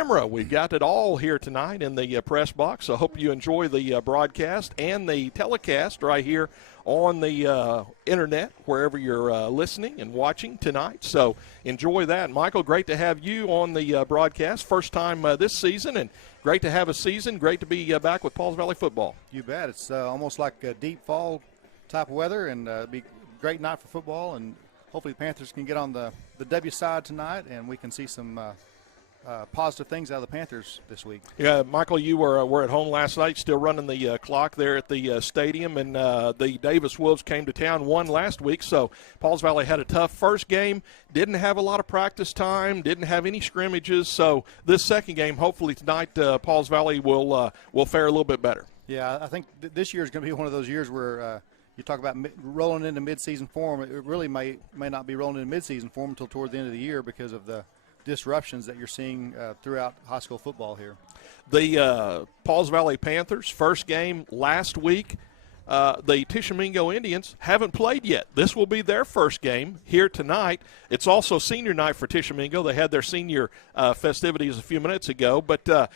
camera. We've got it all here tonight in the press box. So I hope you enjoy the broadcast and the telecast right here on the internet, wherever you're listening and watching tonight. So enjoy that. Michael, great to have you on the broadcast. First time this season, and great to have a season. Great to be back with Pauls Valley football. You bet. It's almost like a deep fall type of weather, and it'll be a great night for football, and hopefully the Panthers can get on the W side tonight, and we can see some positive things out of the Panthers this week. Yeah, Michael, you were at home last night, still running the clock there at the stadium, and the Davis Wolves came to town, won last week, so Pauls Valley had a tough first game, didn't have a lot of practice time, didn't have any scrimmages, so this second game, hopefully tonight, Pauls Valley will fare a little bit better. Yeah, I think this year is going to be one of those years where you talk about rolling into midseason form. It really may not be rolling into midseason form until toward the end of the year because of the disruptions that you're seeing throughout high school football here. The Pauls Valley Panthers, first game last week. The Tishomingo Indians haven't played yet. This will be their first game here tonight. It's also senior night for Tishomingo. They had their senior festivities a few minutes ago. But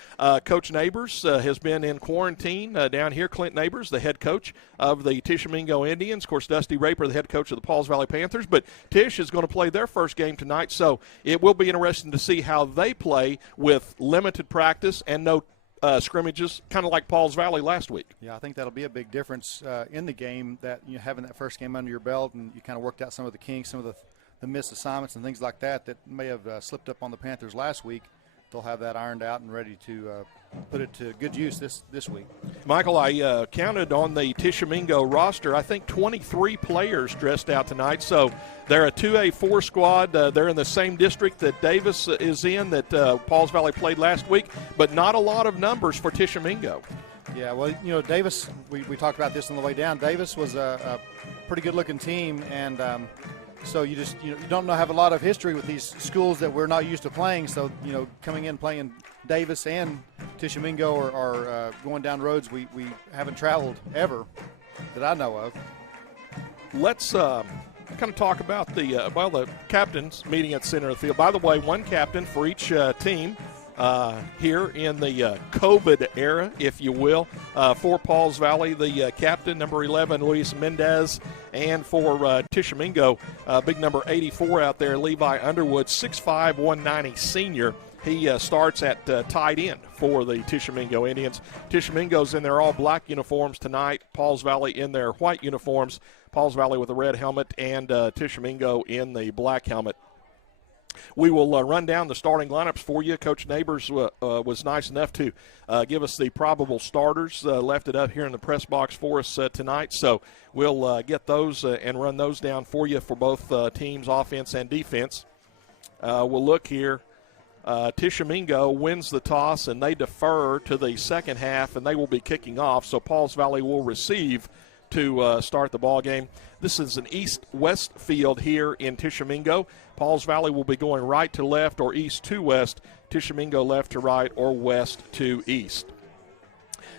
Coach Neighbors has been in quarantine down here. Clint Neighbors, the head coach of the Tishomingo Indians. Of course, Dusty Raper, the head coach of the Pauls Valley Panthers. But Tish is going to play their first game tonight. So it will be interesting to see how they play with limited practice and no scrimmages, kind of like Pauls Valley last week. Yeah, I think that'll be a big difference in the game, that having that first game under your belt, and you kind of worked out some of the kinks, some of the missed assignments and things like that may have slipped up on the Panthers last week. They'll have that ironed out and ready to put it to good use this week. Michael, I counted on the Tishomingo roster, I think 23 players dressed out tonight. So they're a 2A4 squad. They're in the same district that Davis is in, that Pauls Valley played last week, but not a lot of numbers for Tishomingo. Yeah, well, Davis, we talked about this on the way down. Davis was a pretty good-looking team, and so you don't have a lot of history with these schools that we're not used to playing. So, coming in playing Davis and Tishomingo are going down roads we haven't traveled ever that I know of. Let's kind of talk about the captains meeting at center of the field. By the way, one captain for each team here in the COVID era, if you will. For Pauls Valley, the captain, number 11, Luis Mendez. And for Tishomingo, big number 84 out there, Levi Underwood, 6'5", 190 senior. He starts at tight end for the Tishomingo Indians. Tishomingo's in their all-black uniforms tonight. Pauls Valley in their white uniforms. Pauls Valley with a red helmet, and Tishomingo in the black helmet. We will run down the starting lineups for you. Coach Neighbors was nice enough to give us the probable starters, left it up here in the press box for us tonight. So we'll get those and run those down for you for both teams, offense and defense. We'll look here. Tishomingo wins the toss, and they defer to the second half, and they will be kicking off. So Pauls Valley will receive to start the ball game. This is an east-west field here in Tishomingo. Pauls Valley will be going right to left or east to west. Tishomingo left to right or west to east.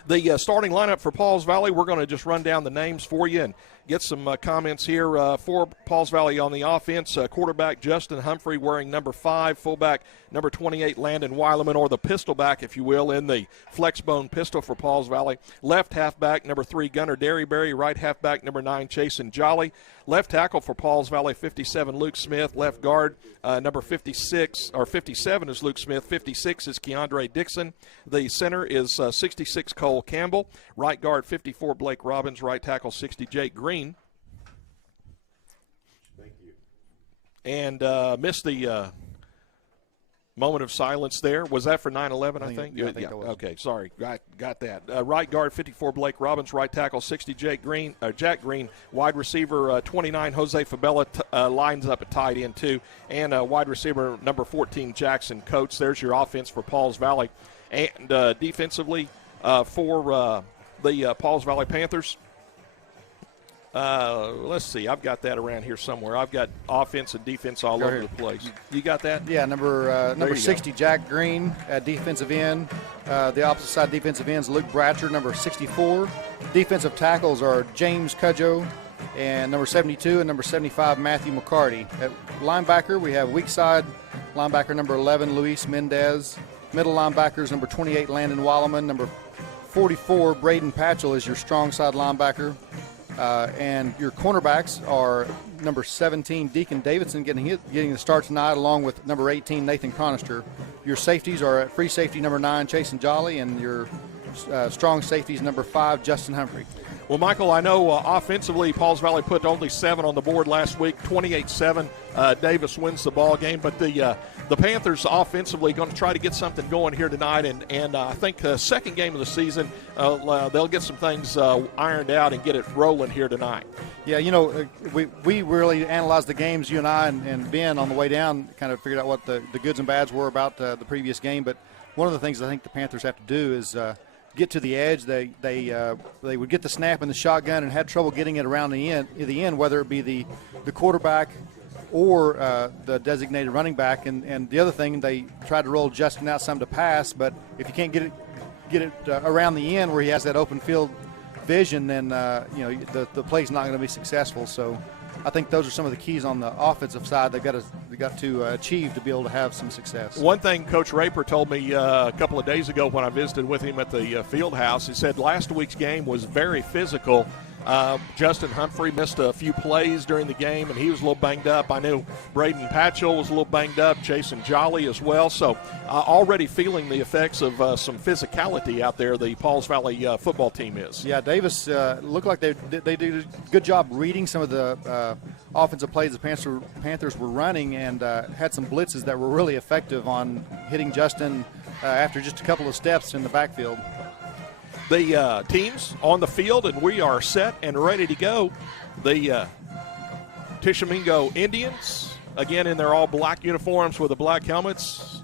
The starting lineup for Pauls Valley, we're going to just run down the names for you and get some comments here for Pauls Valley on the offense. Quarterback Justin Humphrey wearing number 5, fullback number 28 Landon Weileman, or the pistol back, if you will, in the flexbone pistol for Pauls Valley. Left halfback number 3 Gunnar Derryberry, right halfback number 9 Chasen Jolly. Left tackle for Pauls Valley 57 Luke Smith. Left guard number 57 is Luke Smith. 56 is Keandre Dixon. The center is 66 Cole Campbell. Right guard 54 Blake Robbins. Right tackle 60 Jake Green. Thank you. And missed the moment of silence there. Was that for 9/11, I think? Yeah, I think that was. Okay, sorry. Got that. Right guard 54 Blake Robbins. Right tackle 60 Jack Green. Wide receiver 29 Jose Fabella lines up at tight end too. And wide receiver number 14 Jackson Coates. There's your offense for Pauls Valley. And defensively for the Pauls Valley Panthers, let's see. I've got that around here somewhere. I've got offense and defense all over the place. You got that? Yeah, number 60, go. Jack Green at defensive end. The opposite side defensive ends, Luke Bratcher, number 64. Defensive tackles are James Cudjoe and number 72 and number 75, Matthew McCarty. At linebacker, we have weak side linebacker number 11, Luis Mendez. Middle linebackers, number 28, Landon Walleman. Number 44, Braden Patchell is your strong side linebacker. And your cornerbacks are number 17, Deacon Davidson, getting the start tonight, along with number 18, Nathan Chronister. Your safeties are at free safety number 9, Chasen Jolly, and your strong safeties number 5, Justin Humphrey. Well, Michael, I know offensively Pauls Valley put only 7 on the board last week, 28-7. Davis wins the ball game, but the Panthers offensively going to try to get something going here tonight, and I think the second game of the season they'll get some things ironed out and get it rolling here tonight. Yeah, we really analyzed the games, you and I and Ben, on the way down, kind of figured out what the goods and bads were about the previous game. But one of the things I think the Panthers have to do is get to the edge. They would get the snap in the shotgun and had trouble getting it around the end, whether it be the quarterback or the designated running back. And the other thing, they tried to roll Justin out some to pass, but if you can't get it around the end where he has that open field vision, then the play's not going to be successful. So I think those are some of the keys on the offensive side they got to achieve to be able to have some success. One thing Coach Raper told me a couple of days ago when I visited with him at the field house, he said last week's game was very physical. Justin Humphrey missed a few plays during the game, and he was a little banged up. I knew Braden Patchell was a little banged up, Jason Jolly as well. So already feeling the effects of some physicality out there, the Pauls Valley football team is. Yeah, Davis looked like they did a good job reading some of the offensive plays the Panthers were running, and had some blitzes that were really effective on hitting Justin after just a couple of steps in the backfield. The teams on the field, and we are set and ready to go. The Tishomingo Indians, again in their all-black uniforms with the black helmets,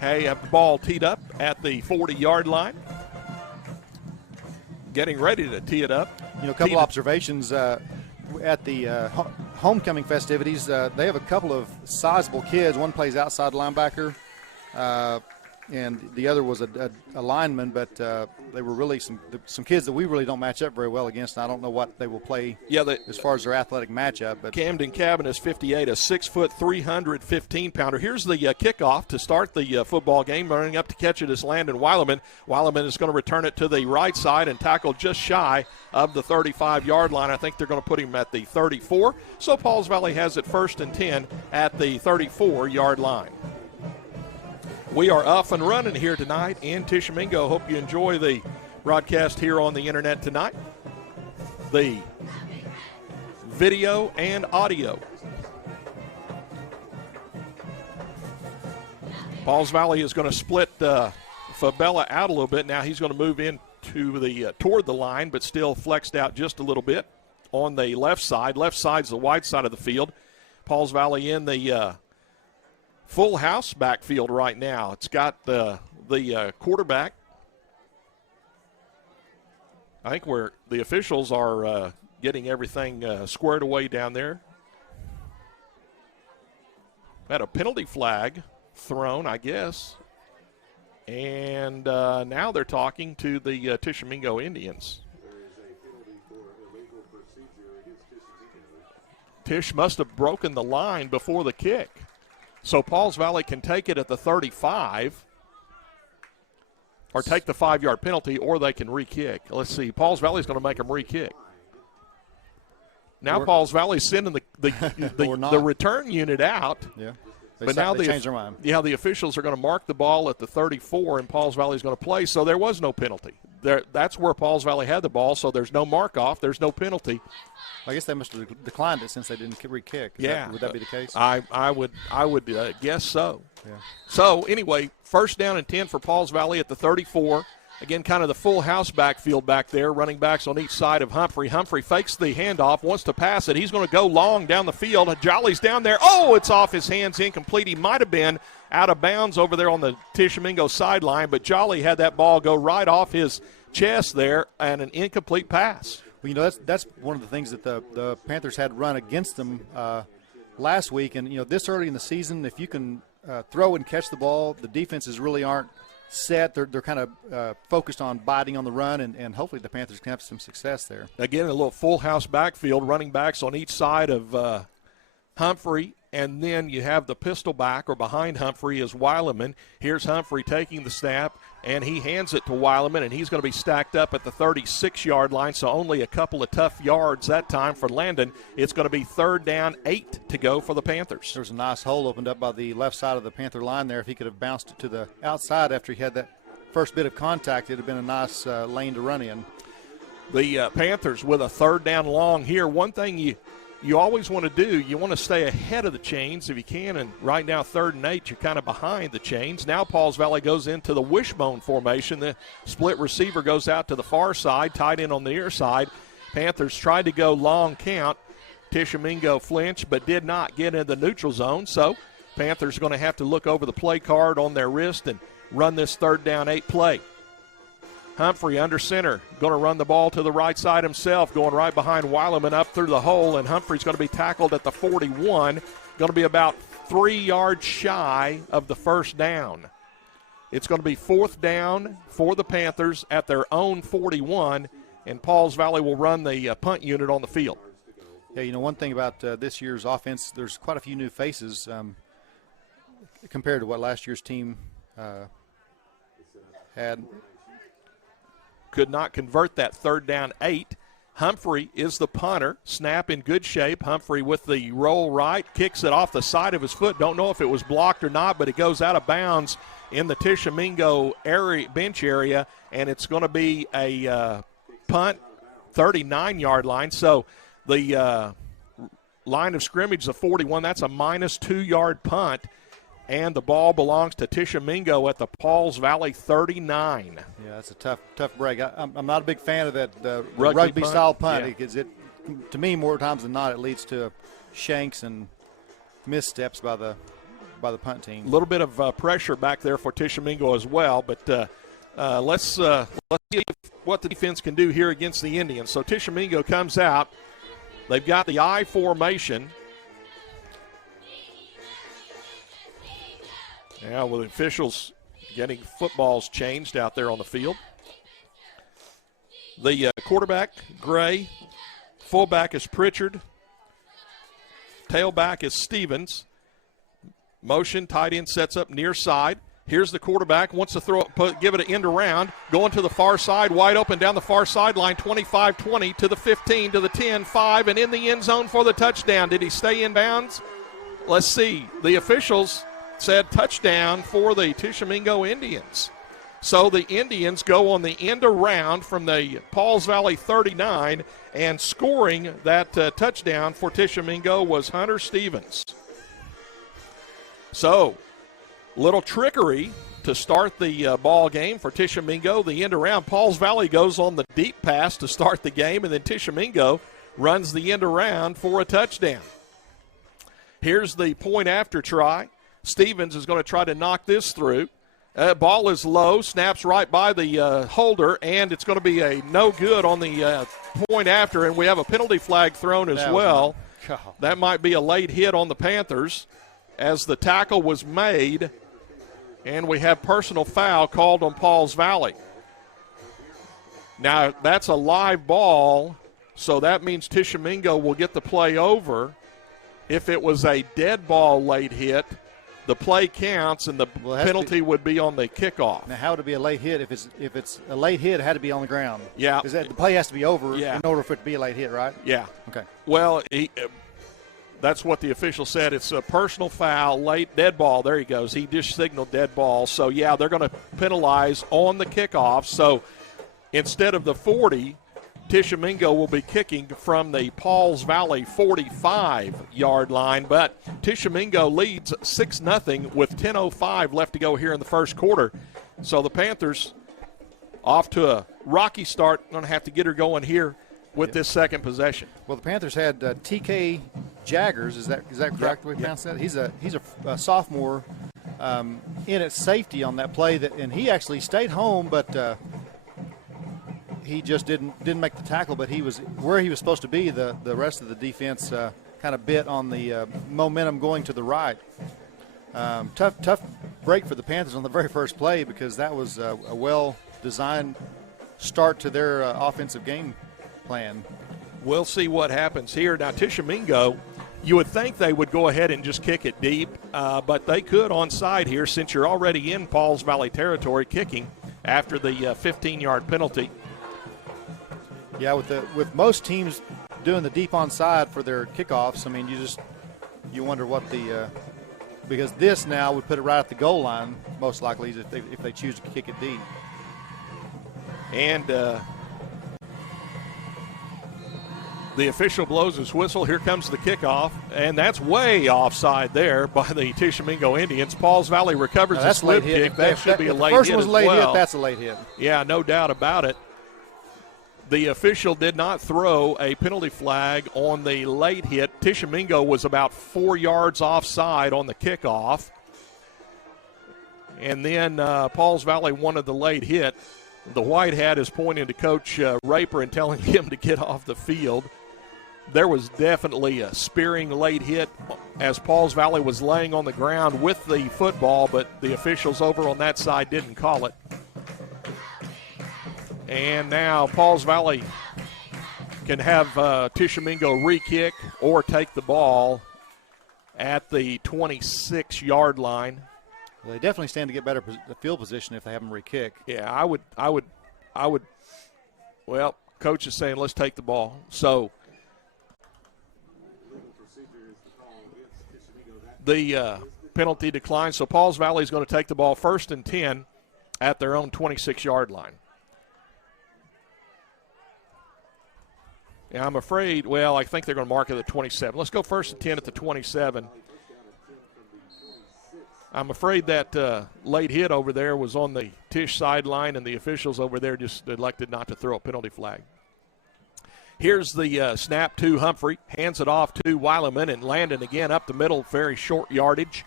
have the ball teed up at the 40-yard line. Getting ready to tee it up. A couple observations at the homecoming festivities. They have a couple of sizable kids. One plays outside linebacker, and the other was a lineman, but they were really some kids that we really don't match up very well against, and I don't know what they will play as far as their athletic matchup. But Camden Cabin is 58, a 6-foot, 315-pounder. Here's the kickoff to start the football game. Running up to catch it is Landon Weileman. Weileman is going to return it to the right side and tackle just shy of the 35-yard line. I think they're going to put him at the 34. So Pauls Valley has it 1st and 10 at the 34-yard line. We are off and running here tonight in Tishomingo. Hope you enjoy the broadcast here on the internet tonight. The video and audio. Pauls Valley is going to split Fabella out a little bit. Now he's going to move in to the toward the line, but still flexed out just a little bit on the left side. Left side's the wide side of the field. Pauls Valley in the full house backfield right now. It's got the quarterback. I think where the officials are getting everything squared away down there. Had a penalty flag thrown, I guess. And now they're talking to the Tishomingo Indians. Tish must have broken the line before the kick. So Pauls Valley can take it at the 35 or take the 5-yard penalty, or they can re-kick. Let's see. Pauls Valley's going to make them re-kick. Now Pauls Valley's sending the return unit out. Yeah. But now they changed their mind. Yeah, the officials are going to mark the ball at the 34, and Pauls Valley is going to play. So there was no penalty. That's where Pauls Valley had the ball, so there's no mark-off. There's no penalty. I guess they must have declined it since they didn't re-kick. Would that be the case? I would guess so. Yeah. So, anyway, 1st down and 10 for Pauls Valley at the 34. Again, kind of the full house backfield back there, running backs on each side of Humphrey. Humphrey fakes the handoff, wants to pass it. He's going to go long down the field. Jolly's down there. Oh, it's off his hands, incomplete. He might have been out of bounds over there on the Tishomingo sideline, but Jolly had that ball go right off his chest there, and an incomplete pass. Well, that's one of the things that the Panthers had run against them last week. And, this early in the season, if you can throw and catch the ball, the defenses really aren't set. They're kind of focused on biting on the run, and hopefully the Panthers can have some success there. Again, a little full house backfield, running backs on each side of Humphrey and then you have the pistol back or behind Humphrey is Weileman. Here's Humphrey taking the snap, and he hands it to Weileman, and he's going to be stacked up at the 36-yard line, so only a couple of tough yards that time for Landon. It's going to be 3rd down, 8 to go for the Panthers. There's a nice hole opened up by the left side of the Panther line there. If he could have bounced it to the outside after he had that first bit of contact, it would have been a nice lane to run in. The Panthers with a 3rd down long here. One thing you always want to do, you want to stay ahead of the chains if you can, and right now 3rd and 8, you're kind of behind the chains. Now Pauls Valley goes into the wishbone formation. The split receiver goes out to the far side, tight end on the near side. Panthers tried to go long count. Tishomingo flinched but did not get in the neutral zone, so Panthers are going to have to look over the play card on their wrist and run this 3rd down 8 play. Humphrey under center, going to run the ball to the right side himself, going right behind Weileman up through the hole, and Humphrey's going to be tackled at the 41, going to be about 3 yards shy of the 1st down. It's going to be 4th down for the Panthers at their own 41, and Pauls Valley will run the punt unit on the field. Yeah, one thing about this year's offense, there's quite a few new faces compared to what last year's team had. Could not convert that 3rd down 8. Humphrey is the punter. Snap in good shape. Humphrey with the roll right, kicks it off the side of his foot. Don't know if it was blocked or not, but it goes out of bounds in the Tishomingo area, bench area, and it's going to be a punt, 39-yard line. So the line of scrimmage is a 41. That's a -2-yard punt. And the ball belongs to Tishomingo at the Pauls Valley 39. Yeah, that's a tough break. I'm not a big fan of that punt. rugby-style punt Yeah. because to me, more times than not, it leads to shanks and missteps by the punt team. A little bit of pressure back there for Tishomingo as well, but let's see what the defense can do here against the Indians. So Tishomingo comes out. They've got the I formation. Yeah, with the officials getting footballs changed out there on the field. The quarterback, Gray. Fullback is Pritchard. Tailback is Stevens. Motion, tight end sets up near side. Here's the quarterback, wants to give it an end around, going to the far side, wide open down the far sideline, 25-20 to the 15, to the 10, 5, and in the end zone for the touchdown. Did he stay in bounds? Let's see. The officials said touchdown for the Tishomingo Indians. So the Indians go on the end around from the Pauls Valley 39, and scoring that touchdown for Tishomingo was Hunter Stevens. So, little trickery to start the ball game for Tishomingo. The end around, Pauls Valley goes on the deep pass to start the game, and then Tishomingo runs the end around for a touchdown. Here's the point after try. Stevens is going to try to knock this through. Ball is low, snaps right by the holder, and it's going to be a no good on the point after, and we have a penalty flag thrown as well. That might be a late hit on the Panthers as the tackle was made, and we have personal foul called on Pauls Valley. Now, that's a live ball, so that means Tishomingo will get the play over. If it was a dead ball late hit, the play counts, and the penalty would be on the kickoff. Now, how would it be a late hit? If it's a late hit, it had to be on the ground. Yeah. Because the play has to be over in order for it to be a late hit, right? Yeah. Okay. Well, that's what the official said. It's a personal foul, late dead ball. There he goes. He just signaled dead ball. So, yeah, they're going to penalize on the kickoff. So, instead of the 40, Tishomingo will be kicking from the Pauls Valley 45-yard line, but Tishomingo leads 6-0 with 10:05 left to go here in the first quarter. So the Panthers off to a rocky start, going to have to get her going here with this second possession. Well, the Panthers had TK Jaggers. Is that correct? The way we pronounce that? He's a sophomore in at safety on that play, and he actually stayed home, but he just didn't make the tackle, but he was where he was supposed to be. The rest of the defense kind of bit on the momentum going to the right. Tough break for the Panthers on the very first play, because that was a well-designed start to their offensive game plan. We'll see what happens here. Now, Tishomingo You would think they would go ahead and just kick it deep, but they could onside here since you're already in Pauls Valley territory kicking after the 15-yard penalty. Yeah, with most teams doing the deep onside for their kickoffs, I mean, you wonder what because this now would put it right at the goal line, most likely, if they choose to kick it deep. And the official blows his whistle. Here comes the kickoff, and that's way offside there by the Tishomingo Indians. Pauls Valley recovers a slip kick. That should be a late hit. The first one was late hit. That's a late hit. Yeah, no doubt about it. The official did not throw a penalty flag on the late hit. Tishomingo was about 4 yards offside on the kickoff. And then Pauls Valley wanted the late hit. The white hat is pointing to Coach Raper and telling him to get off the field. There was definitely a spearing late hit as Pauls Valley was laying on the ground with the football, but the officials over on that side didn't call it. And now Pauls Valley can have Tishomingo re-kick or take the ball at the 26-yard line. Well, they definitely stand to get better field position if they have them re-kick. Yeah, I would. Well, coach is saying let's take the ball. So the penalty declines. So Pauls Valley is going to take the ball 1st and 10 at their own 26-yard line. Yeah, I'm afraid, well, I think they're going to mark it at the 27. Let's go 1st and 10 at the 27. I'm afraid that late hit over there was on the Tisch sideline, and the officials over there just elected not to throw a penalty flag. Here's the snap to Humphrey. Hands it off to Weileman, and Landon again up the middle, very short yardage.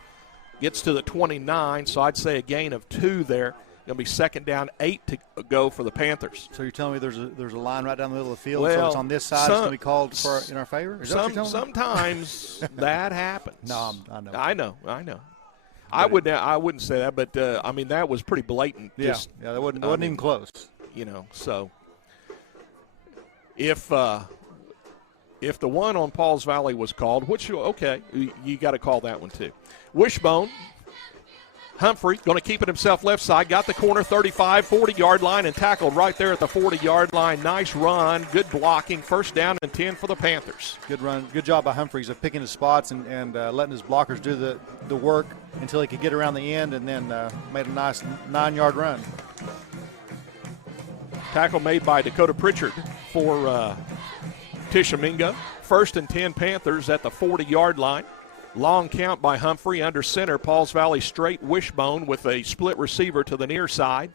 Gets to the 29, so I'd say a gain of 2 there. Going to be 2nd down, 8 to go for the Panthers. So you're telling me there's a line right down the middle of the field, well, so it's on this side, it's going to be called in our favor? Is that what you're telling me? Sometimes that happens. No, I know. I know. I wouldn't say that, but I mean that was pretty blatant. Yeah, that wasn't even close. You know, so if the one on Pauls Valley was called, which okay, you got to call that one too. Wishbone. Humphrey going to keep it himself left side. Got the corner 35, 40-yard line and tackled right there at the 40-yard line. Nice run. Good blocking. 1st down and 10 for the Panthers. Good run. Good job by Humphreys of picking his spots and letting his blockers do the work until he could get around the end and then made a nice 9-yard run. Tackle made by Dakota Pritchard for Tishomingo. 1st and 10 Panthers at the 40-yard line. Long count by Humphrey under center. Pauls Valley straight wishbone with a split receiver to the near side.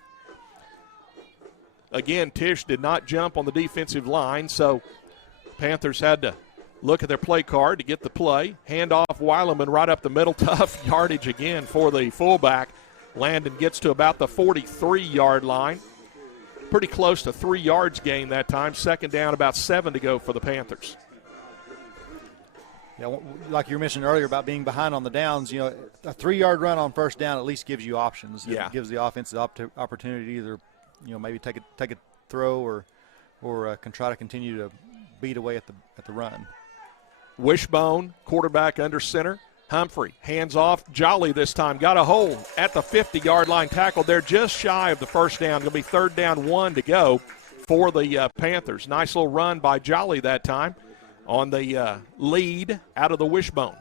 Again, Tisch did not jump on the defensive line, so Panthers had to look at their play card to get the play. Hand off Weileman right up the middle. Tough yardage again for the fullback. Landon gets to about the 43-yard line. Pretty close to 3 yards gain that time. 2nd down, about 7 to go for the Panthers. Yeah, like you mentioned earlier about being behind on the downs, you know, a 3-yard run on 1st down at least gives you options. Yeah. It gives the offense the opportunity to either, you know, maybe take a throw or can try to continue to beat away at the run. Wishbone, quarterback under center. Humphrey, hands off. Jolly this time. Got a hole at the 50-yard line. Tackled there just shy of the 1st down. Going to be 3rd down, 1 to go for the Panthers. Nice little run by Jolly that time on the lead out of the wishbone.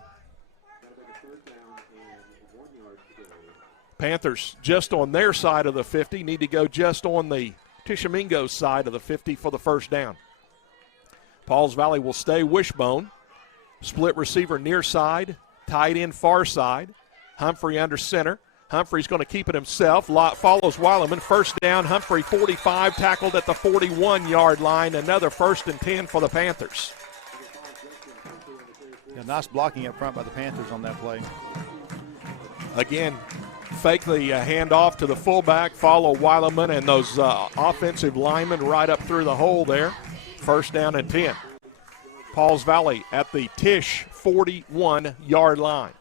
Panthers just on their side of the 50. Need to go just on the Tishomingo side of the 50 for the 1st down. Pauls Valley will stay wishbone. Split receiver near side. Tight end far side. Humphrey under center. Humphrey's going to keep it himself. Follows Weileman. 1st down. Humphrey 45. Tackled at the 41-yard line. Another 1st and 10 for the Panthers. Yeah, nice blocking up front by the Panthers on that play. Again, fake the handoff to the fullback. Follow Weileman and those offensive linemen right up through the hole there. 1st down and 10. Pauls Valley at the Tisch 41-yard line.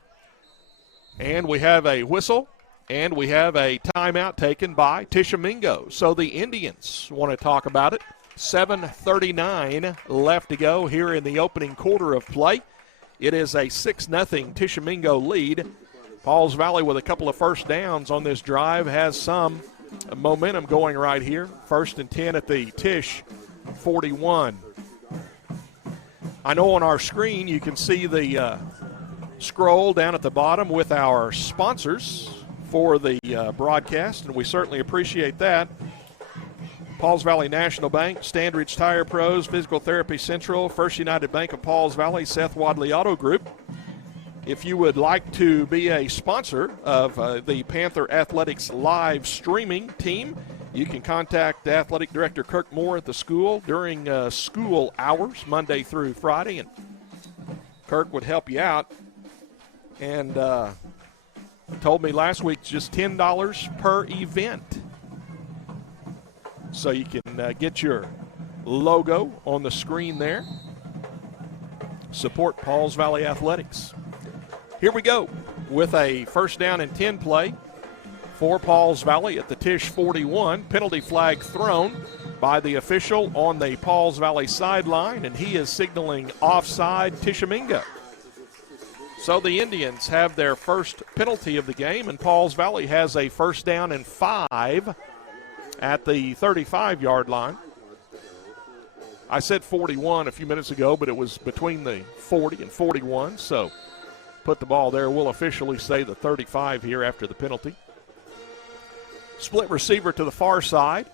And we have a whistle, and we have a timeout taken by Tishomingo. So the Indians want to talk about it. 7:39 left to go here in the opening quarter of play. It is a 6-0 Tishomingo lead. Pauls Valley with a couple of first downs on this drive has some momentum going right here. 1st and 10 at the Tish 41. I know on our screen you can see the scroll down at the bottom with our sponsors for the broadcast, and we certainly appreciate that. Pauls Valley National Bank, Standridge Tire Pros, Physical Therapy Central, First United Bank of Pauls Valley, Seth Wadley Auto Group. If you would like to be a sponsor of the Panther Athletics live streaming team, you can contact Athletic Director Kirk Moore at the school during school hours, Monday through Friday, and Kirk would help you out. And told me last week just $10 per event. So you can get your logo on the screen there. Support Pauls Valley Athletics. Here we go with a 1st down and 10 play for Pauls Valley at the Tish 41. Penalty flag thrown by the official on the Pauls Valley sideline, and he is signaling offside Tishomingo. So the Indians have their first penalty of the game, and Pauls Valley has a 1st down and 5 at the 35-yard line. I said 41 a few minutes ago, but it was between the 40 and 41, so put the ball there. We'll officially say the 35 here after the penalty. Split receiver to the far side.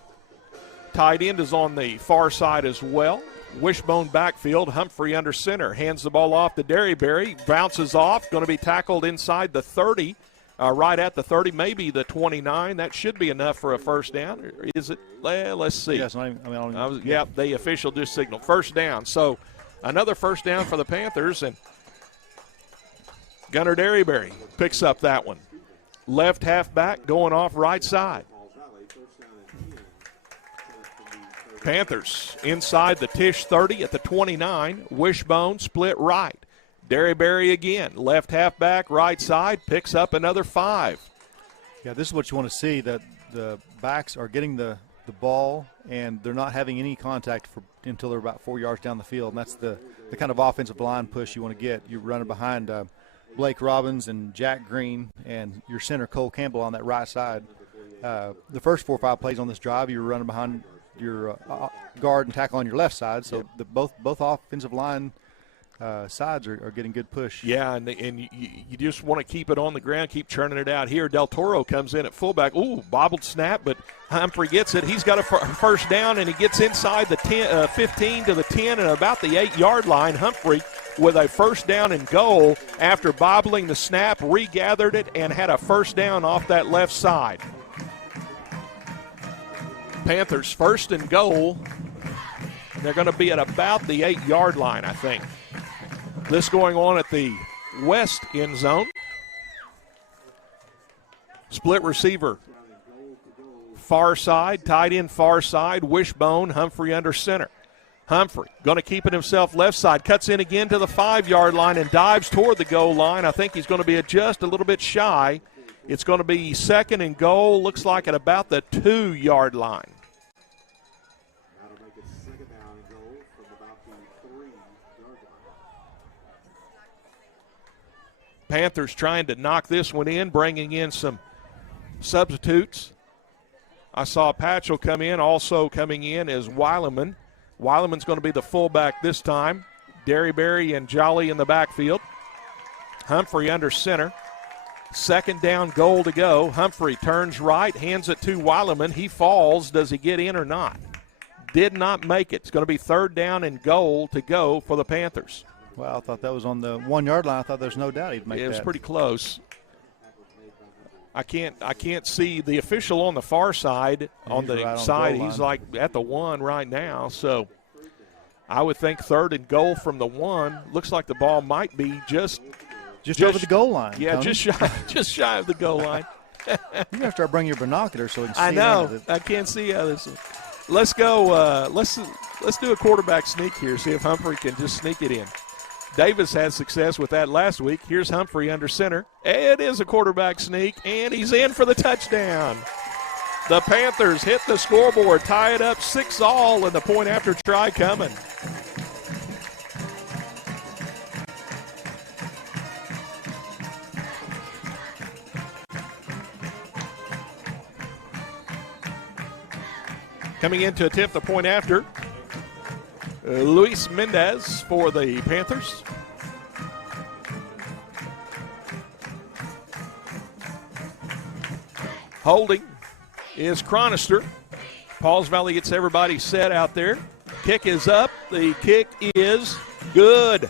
Tight end is on the far side as well. Wishbone backfield. Humphrey under center. Hands the ball off to Derryberry. Bounces off. Going to be tackled inside the 30. Right at the 30, maybe the 29. That should be enough for a 1st down. Is it? Let's see. Yes, the official just signaled 1st down. So another 1st down for the Panthers, and Gunnar Derryberry picks up that one. Left halfback going off right side. Panthers inside the Tish 30 at the 29. Wishbone split right. Derryberry again, left halfback, right side, picks up another 5. Yeah, this is what you want to see, that the backs are getting the ball and they're not having any contact until they're about 4 yards down the field, and that's the kind of offensive line push you want to get. You're running behind Blake Robbins and Jack Green and your center Cole Campbell on that right side. The first 4 or 5 plays on this drive, you were running behind your guard and tackle on your left side, so both offensive line sides are getting good push. Yeah, and you just want to keep it on the ground, keep churning it out here. Del Toro comes in at fullback. Ooh, bobbled snap, but Humphrey gets it. He's got a 1st down, and he gets inside the 15 to the 10 and about the 8-yard line. Humphrey with a 1st down and goal after bobbling the snap, regathered it, and had a 1st down off that left side. Panthers 1st and goal. They're going to be at about the 8-yard line, I think. This going on at the west end zone. Split receiver. Far side, tight end far side, Wishbone, Humphrey under center. Humphrey going to keep it himself left side, cuts in again to the 5-yard line and dives toward the goal line. I think he's going to be just a little bit shy. It's going to be 2nd and goal, looks like at about the 2-yard line. Panthers trying to knock this one in, bringing in some substitutes. I saw Patchell come in. Also coming in is Weileman. Weileman's going to be the fullback this time. Derryberry and Jolly in the backfield. Humphrey under center. 2nd down, goal to go. Humphrey turns right, hands it to Weileman. He falls. Does he get in or not? Did not make it. It's going to be 3rd down and goal to go for the Panthers. Well, I thought that was on the 1-yard line. I thought there's no doubt he'd make that. It was pretty close. I can't see the official on the far side. On the side, he's like at the 1 right now. So I would think 3rd and goal from the 1. Looks like the ball might be just over the goal line. Yeah, Tony. just shy of the goal line. You got to start bringing your binoculars so we can see. I know. I can't see how this is. Let's go. Let's do a quarterback sneak here. See if Humphrey can just sneak it in. Davis had success with that last week. Here's Humphrey under center. It is a quarterback sneak, and he's in for the touchdown. The Panthers hit the scoreboard, tie it up 6-all, and the point after try coming. Coming in to attempt the point after, Luis Mendez for the Panthers. Holding is Chronister. Pauls Valley gets everybody set out there. Kick is up. The kick is good.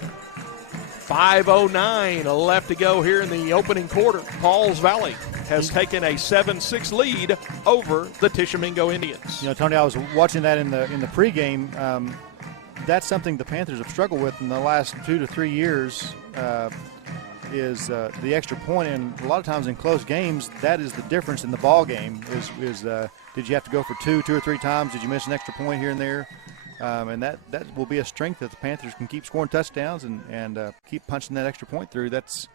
5:09 left to go here in the opening quarter. Pauls Valley has taken a 7-6 lead over the Tishomingo Indians. You know, Tony, I was watching that in the pregame. That's something the Panthers have struggled with in the last 2 to 3 years. Is the extra point, and a lot of times in close games, that is the difference in the ball game. Did you have to go for two or three times? Did you miss an extra point here and there? And that will be a strength that the Panthers can keep scoring touchdowns and keep punching that extra point through. That's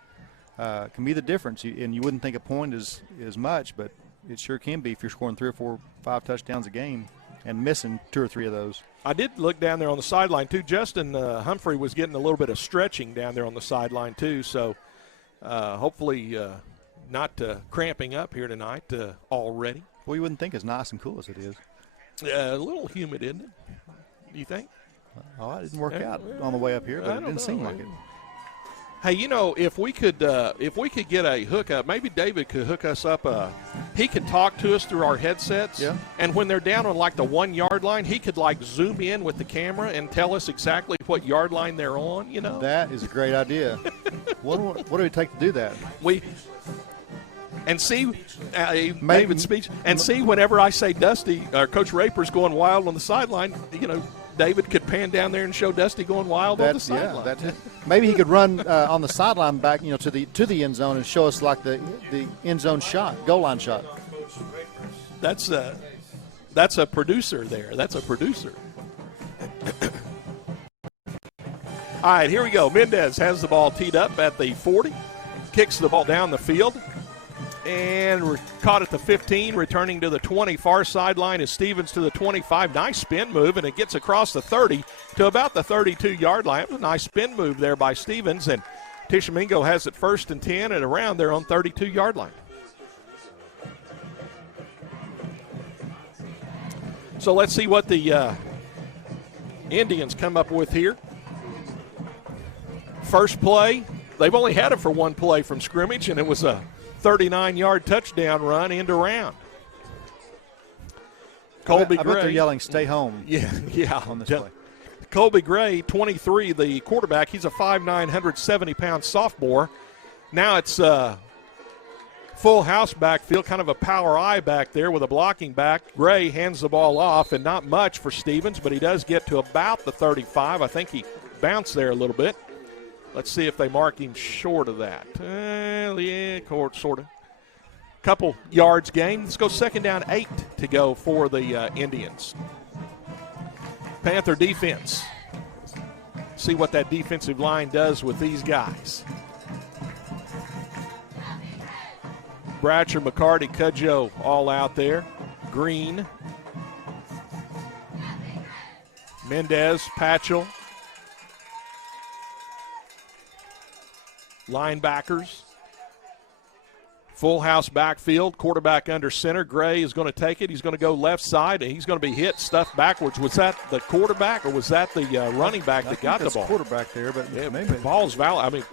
can be the difference. And you wouldn't think a point is much, but it sure can be if you're scoring 3 or 4, 5 touchdowns a game and missing 2 or 3 of those. I did look down there on the sideline, too. Justin Humphrey was getting a little bit of stretching down there on the sideline, too. So hopefully not cramping up here tonight already. Well, you wouldn't think as nice and cool as it is. A little humid, isn't it? Do you think? Oh, it didn't work out on the way up here, but it didn't seem like it. Hey, you know, if we could get a hookup, maybe David could hook us up. He could talk to us through our headsets. Yeah. And when they're down on like the 1 yard line, he could like zoom in with the camera and tell us exactly what yard line they're on. You know. That is a great idea. What do it take to do that? See David's speech, and see whenever I say Dusty or Coach Raper's going wild on the sideline, you know, David could pan down there and show Dusty going wild on the sideline. Yeah, maybe he could run on the sideline back, you know, to the end zone and show us like the end zone shot, goal line shot. That's a producer there. That's a producer. All right, here we go. Mendez has the ball teed up at the 40, kicks the ball down the field. And we're caught at the 15, returning to the 20. Far sideline is Stevens to the 25. Nice spin move, and it gets across the 30 to about the 32-yard line. It was a nice spin move there by Stevens, and Tishomingo has it 1st and 10 and around their own 32-yard line. So let's see what the Indians come up with here. First play, they've only had it for one play from scrimmage, and it was a 39-yard touchdown run end around. Colby I Gray. bet they're yelling, "Stay home." Yeah, on this play. Colby Gray, 23, the quarterback. He's a 5'9", 170-pound sophomore. Now it's full house backfield, kind of a power I back there with a blocking back. Gray hands the ball off, and not much for Stevens, but he does get to about the 35. I think he bounced there a little bit. Let's see if they mark him short of that. Sort of. Couple yards gained. Let's go 2nd down, 8 to go for the Indians. Panther defense. See what that defensive line does with these guys. Bratcher, McCarty, Cudjoe all out there. Green. Mendez, Patchell. Linebackers. Full house backfield. Quarterback under center. Gray is going to take it. He's going to go left side, and he's going to be hit, stuffed backwards. Was that the quarterback, or was that the running back that got the ball? Quarterback there, but yeah, maybe. Ball's valid. I mean,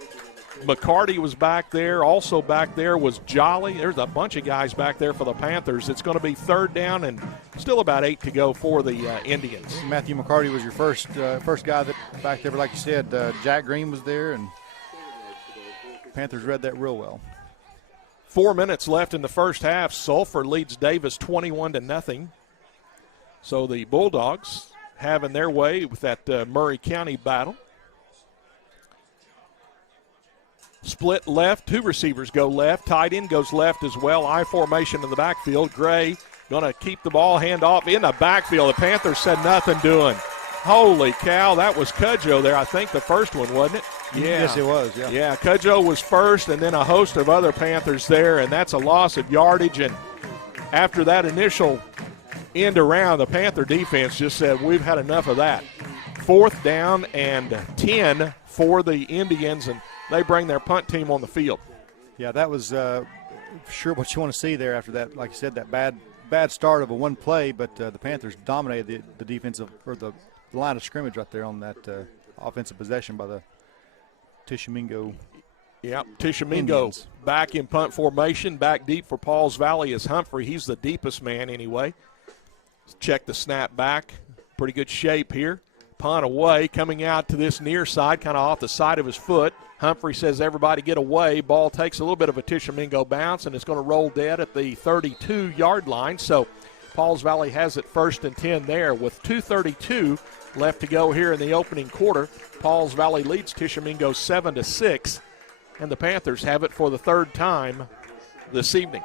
McCarty was back there. Also back there was Jolly. There's a bunch of guys back there for the Panthers. It's going to be 3rd down and still about 8 to go for the Indians. Matthew McCarty was your first guy that back there, but like you said, Jack Green was there, and Panthers read that real well. 4 minutes left in the first half. Sulphur leads Davis 21-0. So the Bulldogs having their way with that Murray County battle. Split left. 2 receivers go left. Tight end goes left as well. I formation in the backfield. Gray going to keep the ball, hand off in the backfield. The Panthers said nothing doing. Holy cow, that was Cudjoe there. I think the first one, wasn't it? Yeah. Yes, it was, yeah. Yeah, Cudjoe was first, and then a host of other Panthers there, and that's a loss of yardage. And after that initial end around, the Panther defense just said, we've had enough of that. 4th down and 10 for the Indians, and they bring their punt team on the field. Yeah, that was sure what you want to see there after that, like you said, that bad bad start of a one play, but the Panthers dominated the defensive or the line of scrimmage right there on that offensive possession by the Tishomingo. Yep, Tishomingo Indians. Back in punt formation, back deep for Pauls Valley is Humphrey. He's the deepest man anyway. Check the snap back. Pretty good shape here. Punt away, coming out to this near side, kind of off the side of his foot. Humphrey says, everybody get away. Ball takes a little bit of a Tishomingo bounce, and it's going to roll dead at the 32-yard line. So Pauls Valley has it 1st and 10 there with 2:32 left to go here in the opening quarter. Pauls Valley leads Tishomingo 7-6, and the Panthers have it for the 3rd time this evening.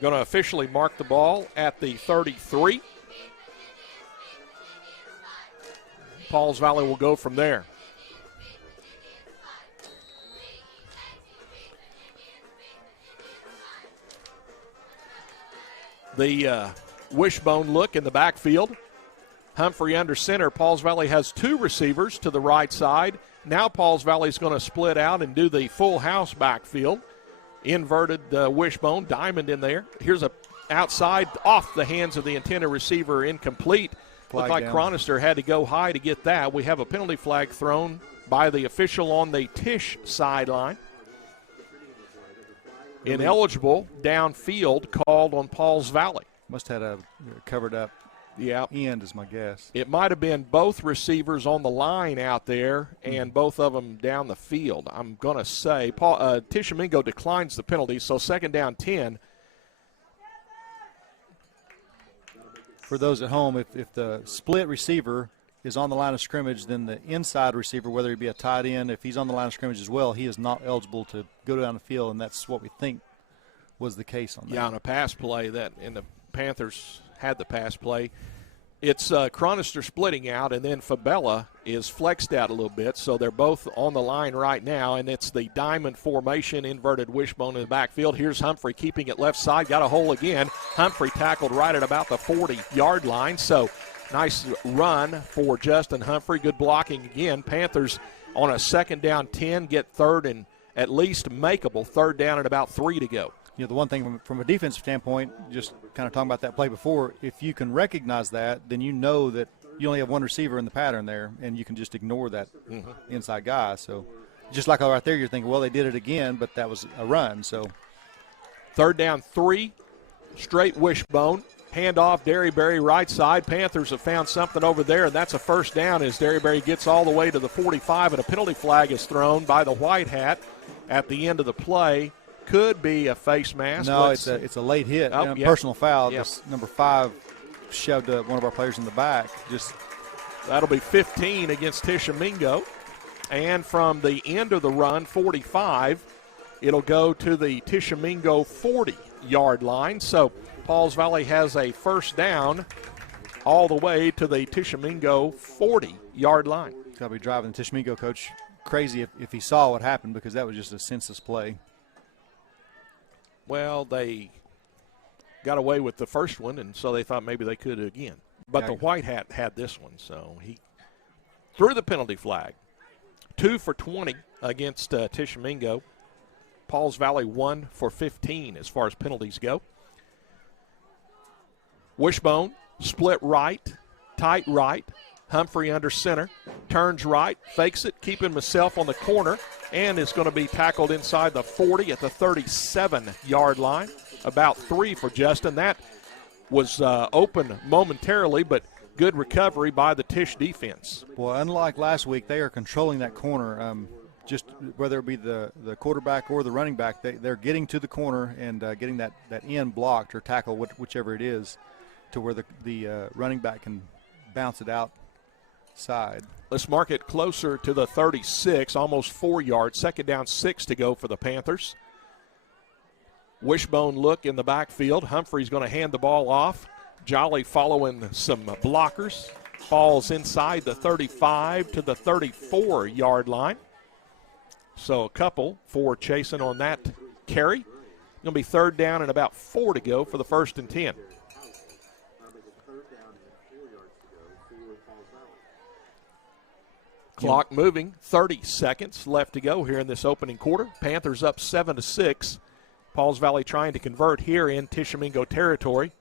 Going to officially mark the ball at the 33. Pauls Valley will go from there. The wishbone look in the backfield. Humphrey under center. Pauls Valley has 2 receivers to the right side. Now Pauls Valley is going to split out and do the full house backfield. Inverted wishbone, diamond in there. Here's a outside off the hands of the intended receiver, incomplete. Looked like Chronister had to go high to get that. We have a penalty flag thrown by the official on the Tisch sideline. Ineligible downfield called on Pauls Valley. Must have had a covered up end is my guess. It might have been both receivers on the line out there and both of them down the field. I'm going to say Tishomingo declines the penalty, so 2nd down 10. For those at home, if the split receiver is on the line of scrimmage, then the inside receiver, whether he be a tight end, if he's on the line of scrimmage as well, he is not eligible to go down the field, and that's what we think was the case on that. Yeah, on a pass play and the Panthers had the pass play. It's Chronister splitting out, and then Fabella is flexed out a little bit, so they're both on the line right now, and it's the diamond formation, inverted wishbone in the backfield. Here's Humphrey keeping it left side, got a hole again. Humphrey tackled right at about the 40-yard line, so nice run for Justin Humphrey. Good blocking again. Panthers on a 2nd down 10 get 3rd and at least makeable. 3rd down and about 3 to go. You know, the one thing from a defensive standpoint, just kind of talking about that play before, if you can recognize that, then you know that you only have one receiver in the pattern there, and you can just ignore that inside guy. So just like right there, you're thinking, well, they did it again, but that was a run. So 3rd down 3, straight wishbone. Handoff, Derryberry right side. Panthers have found something over there, and that's a 1st down as Derryberry gets all the way to the 45, and a penalty flag is thrown by the white hat at the end of the play. Could be a face mask. No, it's a late hit. Personal foul. Yep. Just number 5 shoved one of our players in the back. That'll be 15 against Tishomingo. And from the end of the run, 45, it'll go to the Tishomingo 40-yard line. So Pauls Valley has a 1st down all the way to the Tishomingo 40-yard line. Got to be driving the Tishomingo coach crazy if he saw what happened, because that was just a senseless play. Well, they got away with the first one, and so they thought maybe they could again. But the white hat had this one, so he threw the penalty flag. 2 for 20 against Tishomingo. Pauls Valley 1 for 15 as far as penalties go. Wishbone, split right, tight right. Humphrey under center, turns right, fakes it, keeping himself on the corner, and is going to be tackled inside the 40 at the 37-yard line. About 3 for Justin. That was open momentarily, but good recovery by the Tisch defense. Well, unlike last week, they are controlling that corner. Just whether it be the quarterback or the running back, they're getting to the corner and getting that end blocked or tackled, whichever it is, to where the running back can bounce it out. Side. Let's mark it closer to the 36, almost 4 yards. 2nd down 6 to go for the Panthers. Wishbone look in the backfield. Humphrey's going to hand the ball off. Jolly following some blockers. Falls inside the 35 to the 34-yard line. So a couple for chasing on that carry. Going to be 3rd down and about 4 to go for the 1st and 10. Clock moving, 30 seconds left to go here in this opening quarter. Panthers up 7-6. Pauls Valley trying to convert here in Tishomingo territory.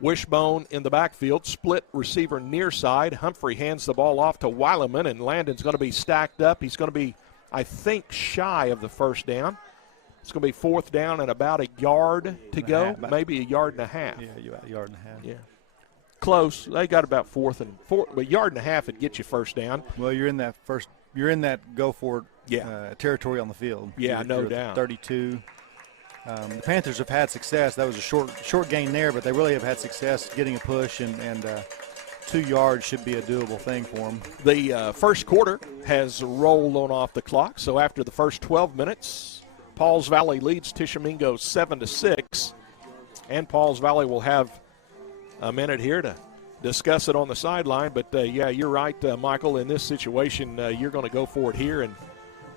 Wishbone in the backfield, split receiver near side. Humphrey hands the ball off to Weileman, and Landon's going to be stacked up. He's going to be, I think, shy of the first down. It's going to be fourth down and about a yard to go, maybe a yard and a half. Yeah, a yard and a half. Yeah. Close. They got about fourth, but a yard and a half would get you first down. Well, you're in that go for it territory on the field. Yeah, no you're doubt. 32. The Panthers have had success. That was a short gain there, but they really have had success getting a push, and 2 yards should be a doable thing for them. The first quarter has rolled on off the clock, so after the first 12 minutes, Pauls Valley leads Tishomingo 7-6, and Pauls Valley will have a minute here to discuss it on the sideline. But, you're right, Michael. In this situation, you're going to go for it here and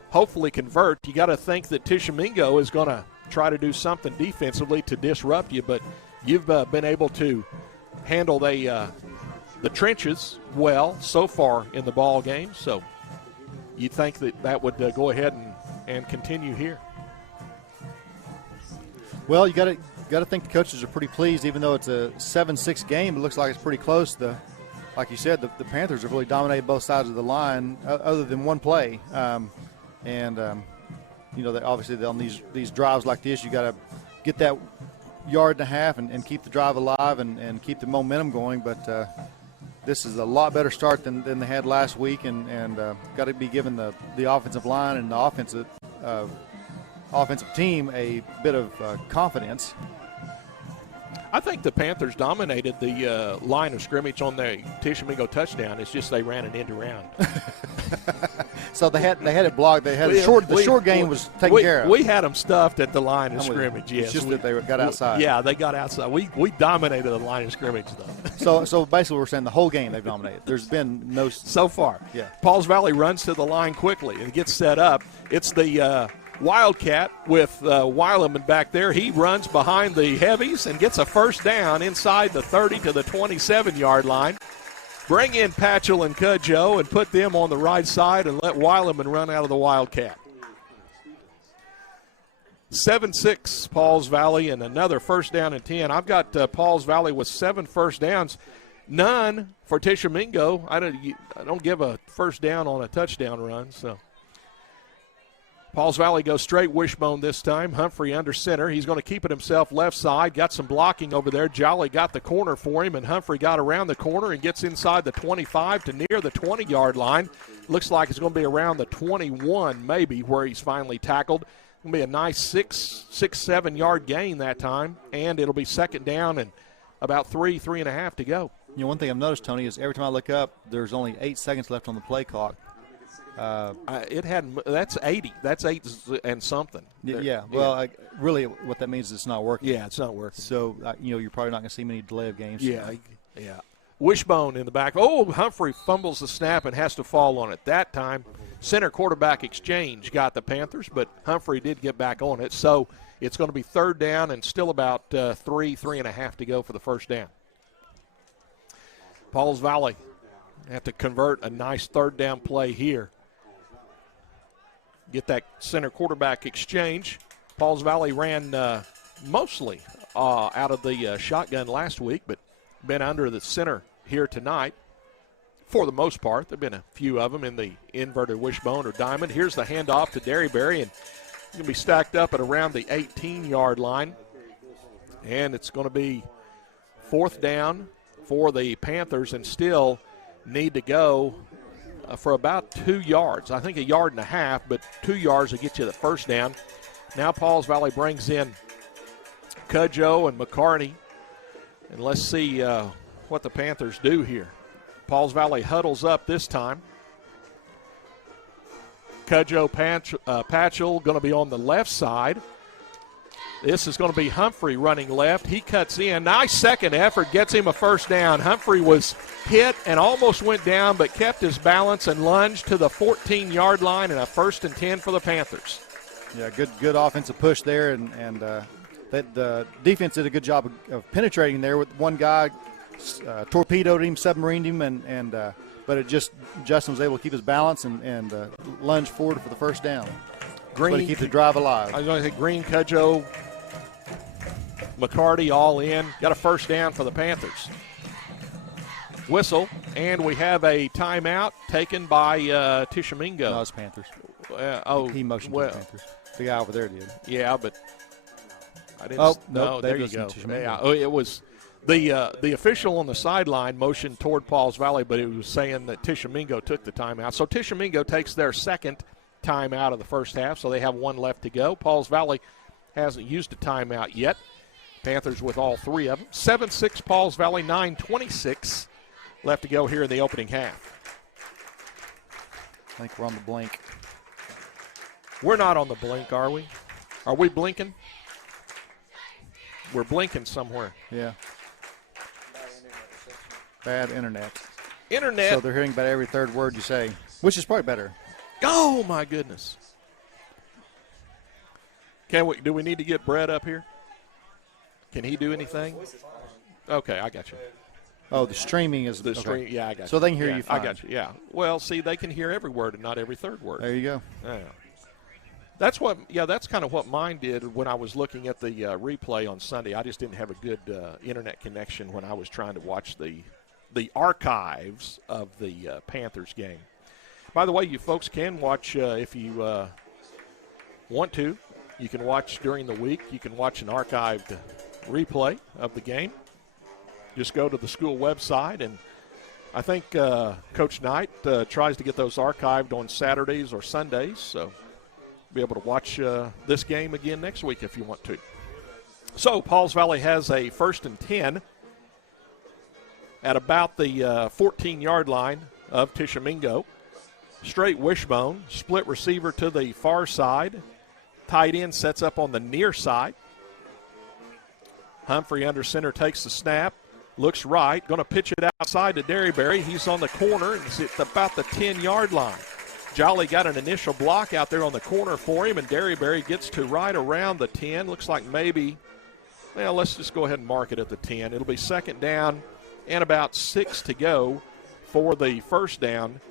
hopefully convert. You got to think that Tishomingo is going to try to do something defensively to disrupt you, but you've been able to handle the trenches well so far in the ball game. So you think that would go ahead and continue here. Well, you got to think the coaches are pretty pleased, even though it's a 7-6 game. It looks like it's pretty close. Like you said, the Panthers have really dominated both sides of the line, other than one play. Obviously on these drives like this, you got to get that yard and a half and keep the drive alive and keep the momentum going. But this is a lot better start than they had last week, and got to be given the offensive line and the offensive team a bit of confidence. I think the Panthers dominated the line of scrimmage on the Tishomingo touchdown. It's just they ran an end around. So they had it blocked. They had the short game was taken care of. We had them stuffed at the line of scrimmage. Yes, it's just that they got outside. Yeah, they got outside. We dominated the line of scrimmage though. So basically, we're saying the whole game they've dominated. There's been no so far. Yeah. Pauls Valley runs to the line quickly and gets set up. It's the Wildcat with Weileman back there. He runs behind the heavies and gets a first down inside the 30 to the 27-yard line. Bring in Patchell and Cudjoe and put them on the right side and let Weileman run out of the Wildcat. 7-6 Pauls Valley, and another first down and 10. I've got Pauls Valley with 7 first downs. None for Tishomingo. I don't give a first down on a touchdown run, so. Pauls Valley goes straight wishbone this time. Humphrey under center. He's going to keep it himself left side. Got some blocking over there. Jolly got the corner for him, and Humphrey got around the corner and gets inside the 25 to near the 20-yard line. Looks like it's going to be around the 21 maybe where he's finally tackled. It's going to be a nice 7-yard gain that time, and it'll be second down and about 3.5 to go. One thing I've noticed, Tony, is every time I look up, there's only 8 seconds left on the play clock. That's 80. That's 8 and something. Well, really, what that means is it's not working. Yeah, it's not working. So you're probably not going to see many delay of games. Yeah. Wishbone in the back. Oh, Humphrey fumbles the snap and has to fall on it. That time, center quarterback exchange got the Panthers, but Humphrey did get back on it. So it's going to be third down and still about 3.5 to go for the first down. Pauls Valley have to convert a nice third down play here. Get that center quarterback exchange. Pauls Valley ran mostly out of the shotgun last week, but been under the center here tonight for the most part. There have been a few of them in the inverted wishbone or diamond. Here's the handoff to Derryberry, and he's going to be stacked up at around the 18-yard line. And it's going to be fourth down for the Panthers, and still need to go for about 2 yards. I think a yard and a half, but 2 yards will get you the first down. Now Pauls Valley brings in Cudjoe and McCarney, and let's see what the Panthers do here. Pauls Valley huddles up this time. Cudjoe, Patchell going to be on the left side. This is going to be Humphrey running left. He cuts in. Nice second effort, gets him a first down. Humphrey was hit and almost went down, but kept his balance and lunged to the 14-yard line, and a 1st and 10 for the Panthers. Yeah, good offensive push there, and the defense did a good job of penetrating there with one guy, torpedoed him, submarined him, and but Justin was able to keep his balance and lunge forward for the first down. Green to keep the drive alive. I was going to say Green, Cudjoe, McCarty all in. Got a first down for the Panthers. Whistle, and we have a timeout taken by Tishomingo. No, it's Panthers. He motioned to the Panthers. The guy over there did. Yeah, but I didn't. Oh, no, there you go. Yeah, it was the official on the sideline motioned toward Pauls Valley, but it was saying that Tishomingo took the timeout. So Tishomingo takes their second timeout of the first half, so they have one left to go. Pauls Valley hasn't used a timeout yet. Panthers with all three of them. 7-6 Pauls Valley, 9:26 left to go here in the opening half. I think we're on the blink. We're not on the blink, are we? Are we blinking? We're blinking somewhere. Yeah. Bad internet. Internet. So they're hearing about every third word you say, which is probably better. Oh, my goodness. Do we need to get Brett up here? Can he do anything? Okay, I got you. Oh, the streaming is the stream. Yeah, I got you. So they can hear you fine. I got you. Yeah. Well, see, they can hear every word and not every third word. There you go. Yeah. That's kind of what mine did when I was looking at the replay on Sunday. I just didn't have a good internet connection when I was trying to watch the archives of the Panthers game. By the way, you folks can watch if you want to. You can watch during the week. You can watch an archived replay of the game. Just go to the school website, and I think Coach Knight tries to get those archived on Saturdays or Sundays, so be able to watch this game again next week if you want to. So Pauls Valley has a 1st and 10 at about the 14-yard line of Tishomingo. Straight wishbone, split receiver to the far side. Tight end sets up on the near side. Humphrey under center takes the snap, looks right, going to pitch it outside to Derryberry. He's on the corner, and it's at about the 10-yard line. Jolly got an initial block out there on the corner for him, and Derryberry gets to right around the 10. Looks like maybe, well, let's just go ahead and mark it at the 10. It'll be second down and about 6 to go for the first down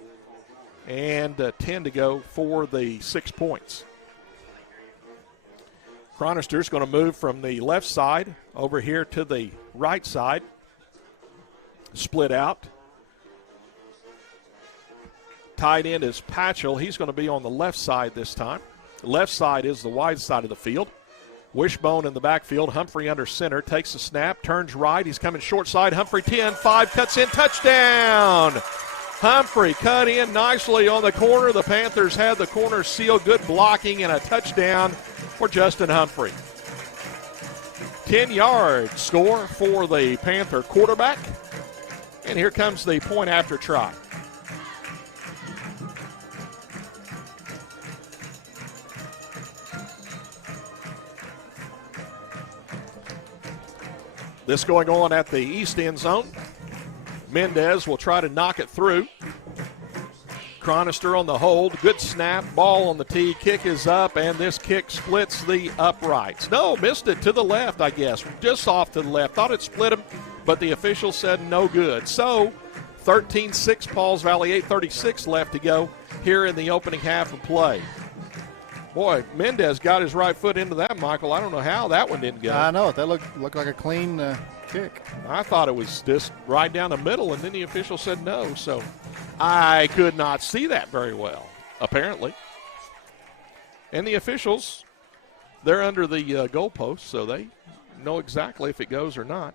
and 10 to go for the 6 points. Chronister's going to move from the left side over here to the right side. Split out. Tight end is Patchell. He's going to be on the left side this time. The left side is the wide side of the field. Wishbone in the backfield. Humphrey under center. Takes the snap. Turns right. He's coming short side. Humphrey 10-5. Cuts in. Touchdown. Humphrey cut in nicely on the corner. The Panthers had the corner sealed. Good blocking and a touchdown for Justin Humphrey. 10-yard score for the Panther quarterback. And here comes the point after try. This going on at the east end zone. Mendez will try to knock it through. Chronister on the hold. Good snap. Ball on the tee. Kick is up, and this kick splits the uprights. No, missed it to the left, I guess. Just off to the left. Thought it split him, but the official said no good. So 13-6 Pauls Valley, 8:36 left to go here in the opening half of play. Boy, Mendez got his right foot into that, Michael. I don't know how that one didn't go. I know it. That looked like a clean kick. I thought it was just right down the middle, and then the official said no. So I could not see that very well, apparently. And the officials, they're under the goalpost, so they know exactly if it goes or not.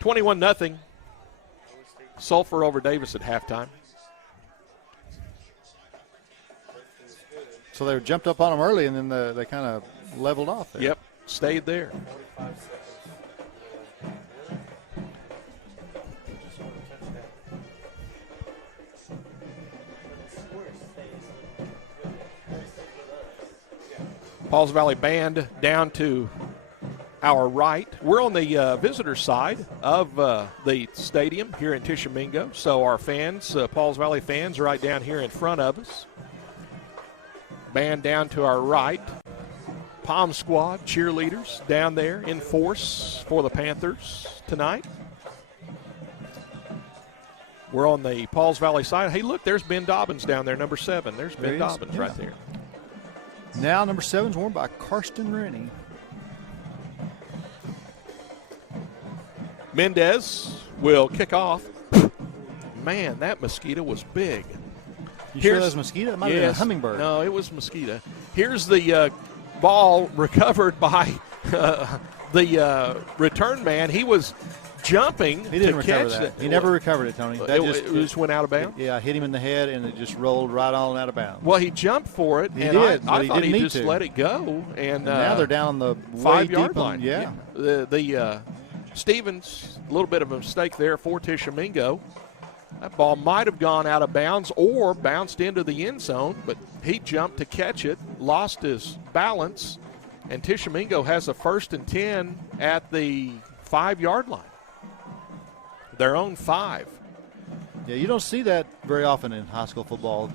21-0. Sulphur over Davis at halftime. So they jumped up on them early, and then they kind of leveled off there. Yep, stayed there. Pauls Valley Band down to our right. We're on the visitor side of the stadium here in Tishomingo, so our fans, Pauls Valley fans, are right down here in front of us. Band down to our right. Palm Squad cheerleaders down there in force for the Panthers tonight. We're on the Pauls Valley side. Hey, look, there's Ben Dobbins down there, number 7. There's Ben Dobbins right there. Now number 7 is worn by Karsten Rennie. Mendez will kick off. Man, that mosquito was big. You sure that was a mosquito? It might have been a hummingbird. No, it was mosquito. Here's the ball recovered by the return man. He was jumping He didn't to recover catch that. it. He never recovered it, Tony. That It just went out of bounds? Yeah, hit him in the head, and it just rolled right on out of bounds. Well, he jumped for it, He and did, I but he thought didn't he need just to. let it go. And now they're down the 5-yard line. Yeah. The Stevens, a little bit of a mistake there for Tishomingo. That ball might have gone out of bounds or bounced into the end zone, but he jumped to catch it, lost his balance, and Tishomingo has a 1st and 10 at the 5-yard line. Their own 5. Yeah, you don't see that very often in high school football.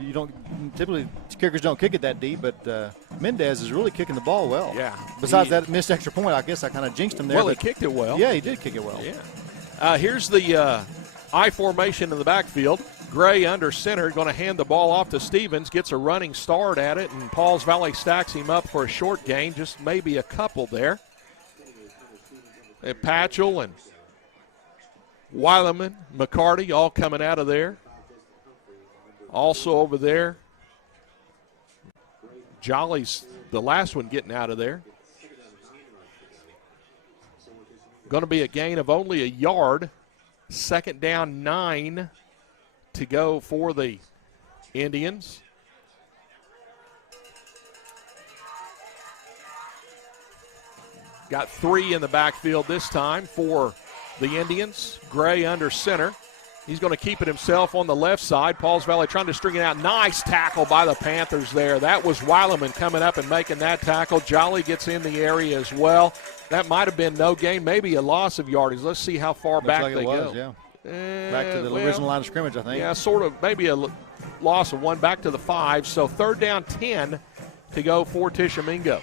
You don't typically kickers don't kick it that deep, but Mendez is really kicking the ball well. Yeah. Besides that missed extra point, I guess I kind of jinxed him there. Well, he kicked it well. Yeah, he did kick it well. Yeah. Here's the I formation in the backfield. Gray under center, going to hand the ball off to Stevens, gets a running start at it, and Pauls Valley stacks him up for a short gain, just maybe a couple there. And Patchell and Weileman, McCarty all coming out of there. Also over there, Jolly's the last one getting out of there. Going to be a gain of only a yard. 2nd down, 9 to go for the Indians. Got 3 in the backfield this time for the Indians. Gray under center. He's going to keep it himself on the left side. Pauls Valley trying to string it out. Nice tackle by the Panthers there. That was Weileman coming up and making that tackle. Jolly gets in the area as well. That might have been no gain, maybe a loss of yardage. Let's see how far back like they go. Yeah. Back to the original line of scrimmage, I think. Yeah, sort of, maybe a loss of 1 back to the 5. So 3rd down, 10 to go for Tishomingo.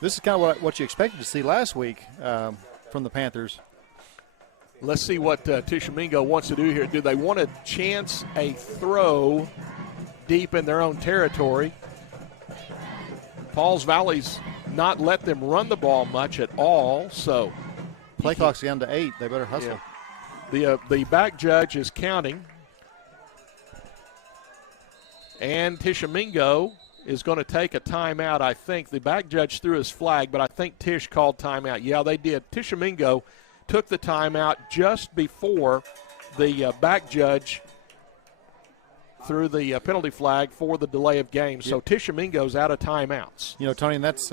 This is kind of what you expected to see last week from the Panthers. Let's see what Tishomingo wants to do here. Do they want to chance a throw deep in their own territory? Pauls Valley's not let them run the ball much at all, so play clock's down to 8. They better hustle. Yeah. The back judge is counting, and Tishomingo is going to take a timeout. I think the back judge threw his flag, but I think Tish called timeout. Yeah, they did. Tishomingo took the timeout just before the back judge threw the penalty flag for the delay of game. So Tishomingo's out of timeouts. You know, Tony, and that's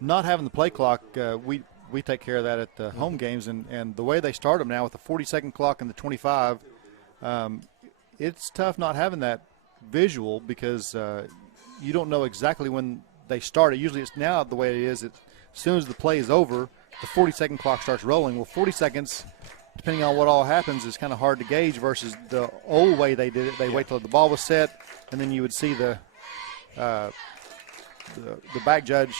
not having the play clock. We take care of that at the home games, and the way they start them now with the 40-second clock and the 25, it's tough not having that visual because you don't know exactly when they start it. Usually it's now the way it is. As soon as the play is over, the 40-second clock starts rolling. Well, 40 seconds, depending on what all happens, is kind of hard to gauge versus the old way they did it. They wait till the ball was set, and then you would see the back judge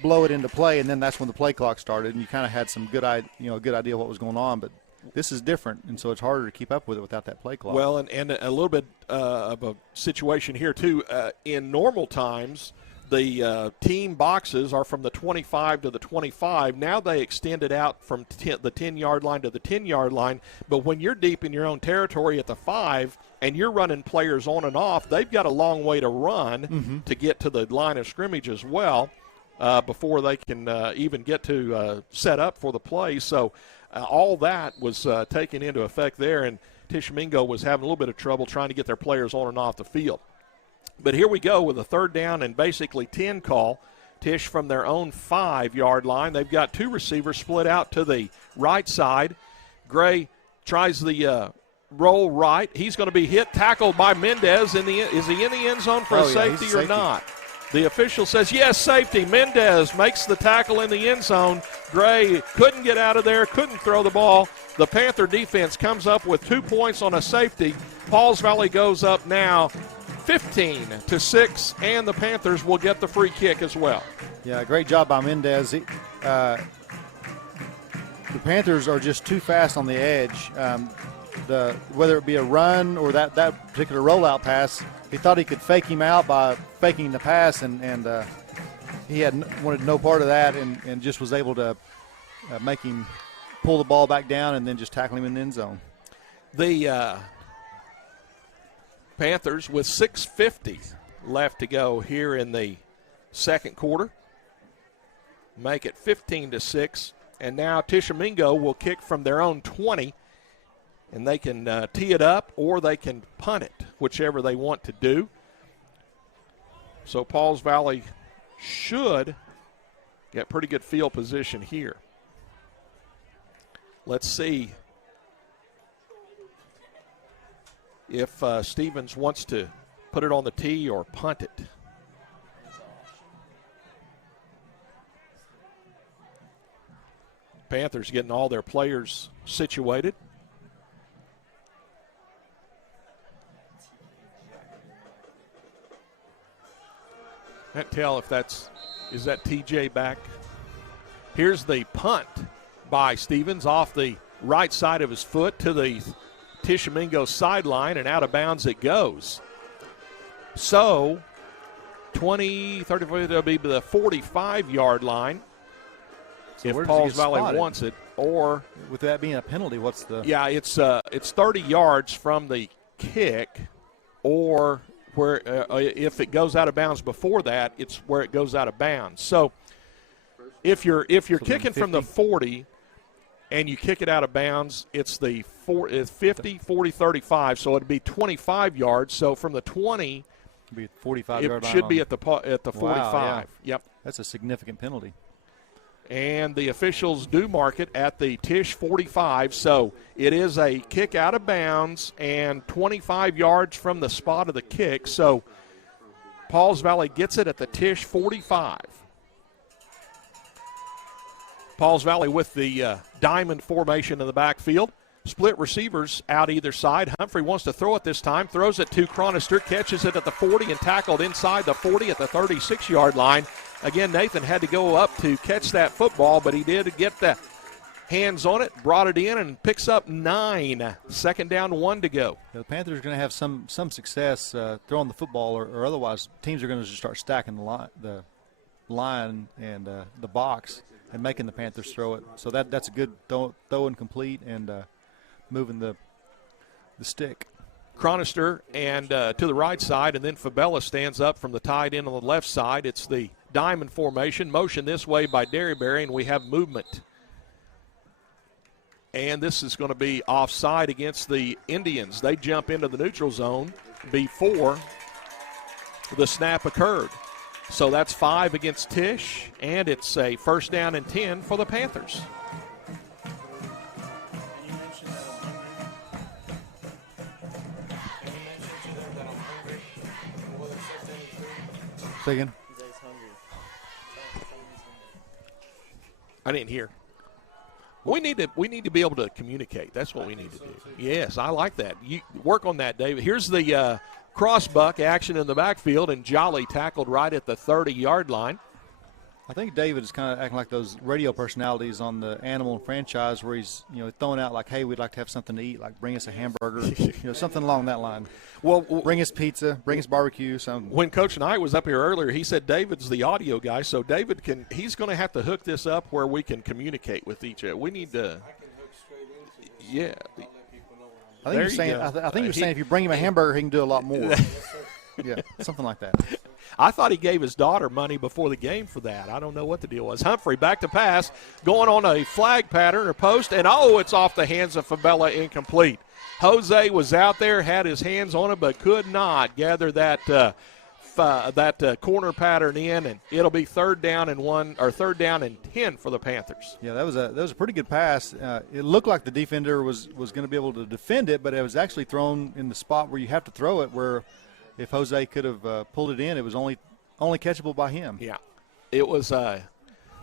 blow it into play, and then that's when the play clock started, and you kind of had some good idea what was going on. But this is different, and so it's harder to keep up with it without that play clock. Well, and a little bit of a situation here, too. In normal times, the team boxes are from the 25 to the 25. Now they extend it out from the 10-yard line to the 10-yard line. But when you're deep in your own territory at the 5 and you're running players on and off, they've got a long way to run to get to the line of scrimmage as well before they can even get to set up for the play. So all that was taken into effect there, and Tishomingo was having a little bit of trouble trying to get their players on and off the field. But here we go with a 3rd down and basically 10 call. Tish from their own 5-yard line. They've got 2 receivers split out to the right side. Gray tries the roll right. He's going to be hit, tackled by Mendez. Is he in the end zone for a safety or not? The official says, yes, safety. Mendez makes the tackle in the end zone. Gray couldn't get out of there, couldn't throw the ball. The Panther defense comes up with 2 points on a safety. Pauls Valley goes up now 15-6, and the Panthers will get the free kick as well. Yeah, great job by Mendez. the Panthers are just too fast on the edge. Whether it be a run or that particular rollout pass, he thought he could fake him out by faking the pass, and he wanted no part of that, and just was able to make him pull the ball back down and then just tackle him in the end zone. The Panthers with 6:50 left to go here in the second quarter make it 15-6, and now Tishomingo will kick from their own 20, and they can tee it up or they can punt it, whichever they want to do. So Pauls Valley should get pretty good field position here. Let's see if Stevens wants to put it on the tee or punt it. Panthers getting all their players situated. Can't tell if is that TJ back? Here's the punt by Stevens off the right side of his foot to the Tishomingo sideline, and out of bounds it goes. So 20, 30, 40, that'll be the 45-yard line. So if Pauls Valley wants it, or with that being a penalty, what's the? Yeah, it's 30 yards from the kick, or where if it goes out of bounds before that, it's where it goes out of bounds. So if you're kicking from the 40 and you kick it out of bounds, it's the 50, 40, 35. So it'd be 25 yards. So from the 20, it'd be 45 yard line. It should be at the 45. Wow, yeah. Yep. That's a significant penalty. And the officials do mark it at the Tish 45, so it is a kick out of bounds and 25 yards from the spot of the kick. So Pauls Valley gets it at the Tish 45. Pauls Valley with the diamond formation in the backfield. Split receivers out either side. Humphrey wants to throw it this time, throws it to Chronister, catches it at the 40 and tackled inside the 40 at the 36-yard line. Again, Nathan had to go up to catch that football, but he did get the hands on it, brought it in, and picks up 9. Second down, 1 to go. The Panthers are going to have some success throwing the football, or otherwise teams are going to just start stacking the line and the box and making the Panthers throw it. So that's a good throw and complete and moving the stick. Chronister and to the right side, and then Fabella stands up from the tight end on the left side. It's the diamond formation, motion this way by Derryberry, and we have movement. And this is going to be offside against the Indians. They jump into the neutral zone before the snap occurred. So that's 5 against Tish, and it's a first down and 10 for the Panthers. Say again. I didn't hear. We need to be able to communicate. That's what we need to do. Yes, I like that. You work on that, David. Here's the cross-buck action in the backfield, and Jolly tackled right at the 30-yard line. I think David is kind of acting like those radio personalities on the Animal franchise where he's throwing out like, hey, we'd like to have something to eat, like bring us a hamburger, something along that line. Well, bring us pizza, bring us barbecue. Something. When Coach Knight was up here earlier, he said David's the audio guy, so David he's going to have to hook this up where we can communicate with each other. We need to. I can hook straight into it. Yeah. I think he was saying if you bring him a hamburger, he can do a lot more. Yeah, something like that. I thought he gave his daughter money before the game for that. I don't know what the deal was. Humphrey back to pass, going on a flag pattern or post, and it's off the hands of Fabella, incomplete. Jose was out there, had his hands on it, but could not gather that corner pattern in, and it'll be third down and 10 for the Panthers. Yeah, that was a pretty good pass. It looked like the defender was going to be able to defend it, but it was actually thrown in the spot where you have to throw it, where if Jose could have pulled it in, it was only catchable by him. Yeah, it was a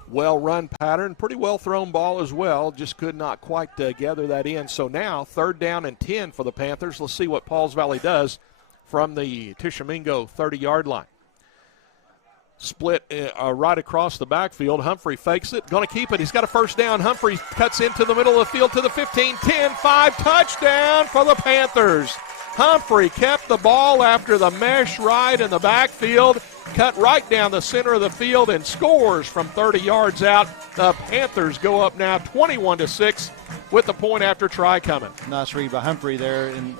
well-run pattern, pretty well-thrown ball as well, just could not quite gather that in. So now third down and 10 for the Panthers. Let's see what Pauls Valley does from the Tishomingo 30-yard line. split right across the backfield. Humphrey fakes it, going to keep it. He's got a first down. Humphrey cuts into the middle of the field to the 15, 10, 5, touchdown for the Panthers. Humphrey kept the ball after the mesh right in the backfield, cut right down the center of the field, and scores from 30 yards out. The Panthers go up now 21-6 with the point after try coming. Nice read by Humphrey there, and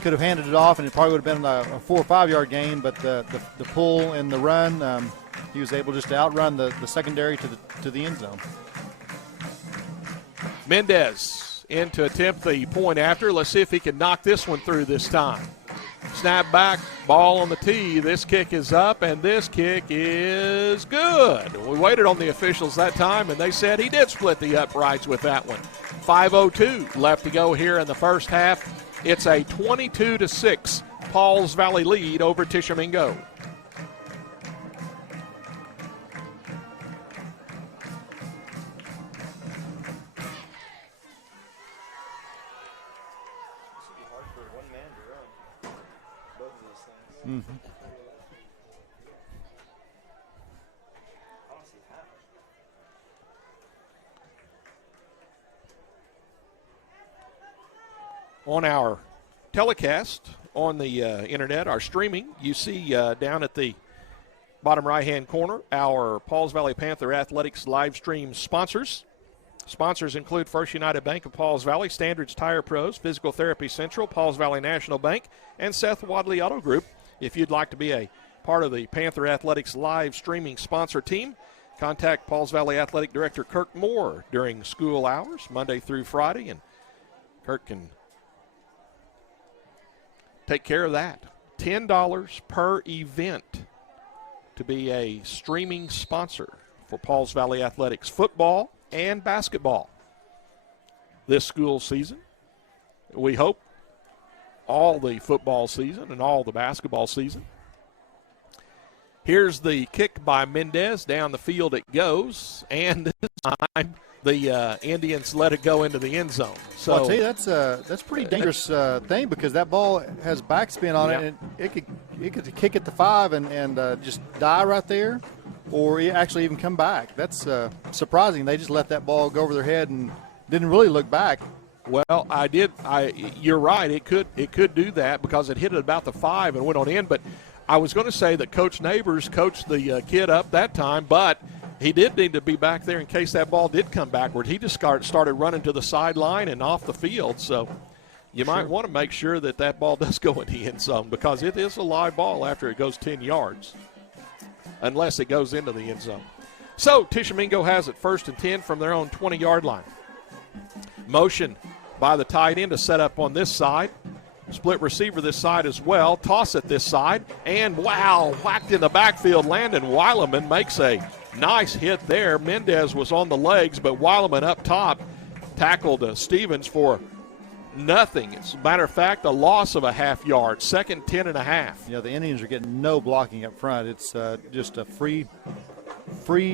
could have handed it off, and it probably would have been a 4 or 5 yard gain, but the pull and the run, he was able just to outrun the secondary to the end zone. Mendez in to attempt the point after. Let's see if he can knock this one through this time. Snap back, ball on the tee. This kick is up, and this kick is good. We waited on the officials that time, and they said he did split the uprights with that one. 5:02 left to go here in the first half. It's a 22-6 Pauls Valley lead over Tishomingo. Mm-hmm. On our telecast on the internet, our streaming, you see down at the bottom right-hand corner our Pauls Valley Panther Athletics live stream sponsors. Sponsors include First United Bank of Pauls Valley, Standards Tire Pros, Physical Therapy Central, Pauls Valley National Bank, and Seth Wadley Auto Group. If you'd like to be a part of the Panther Athletics live streaming sponsor team, contact Pauls Valley Athletic Director Kirk Moore during school hours, Monday through Friday, and Kirk can take care of that. $10 per event to be a streaming sponsor for Pauls Valley Athletics football and basketball this school season. We hope all the football season and all the basketball season. Here's the kick by Mendez. Down the field it goes, and this time the Indians let it go into the end zone. So well, I'll tell you, that's a pretty dangerous thing, because that ball has backspin on it, and it could kick it to 5 and just die right there, or actually even come back. That's surprising. They just let that ball go over their head and didn't really look back. Well, you're right. It could do that because it hit it about the 5 and went on in. But I was going to say that Coach Neighbors coached the kid up that time, but he did need to be back there in case that ball did come backward. He just started running to the sideline and off the field. So you might want to make sure that ball does go in the end zone, because it is a live ball after it goes 10 yards, unless it goes into the end zone. So Tishomingo has it 1st and 10 from their own 20-yard line. Motion by the tight end to set up on this side. Split receiver this side as well. Toss it this side. And, wow, whacked in the backfield. Landon Weileman makes a nice hit there. Mendez was on the legs, but Weileman up top tackled Stevens for nothing. As a matter of fact, a loss of a half yard. 2nd 10 and a half. Yeah, the Indians are getting no blocking up front. It's just a free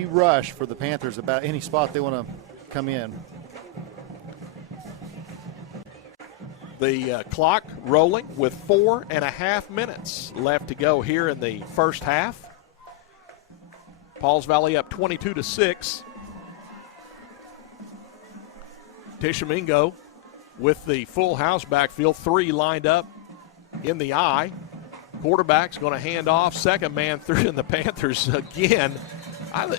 rush for the Panthers about any spot they want to come in. The clock rolling with 4.5 minutes left to go here in the first half. Pauls Valley up 22-6. Tishomingo with the full house backfield, 3 lined up in the I. Quarterback's going to hand off. Second man through, and the Panthers again.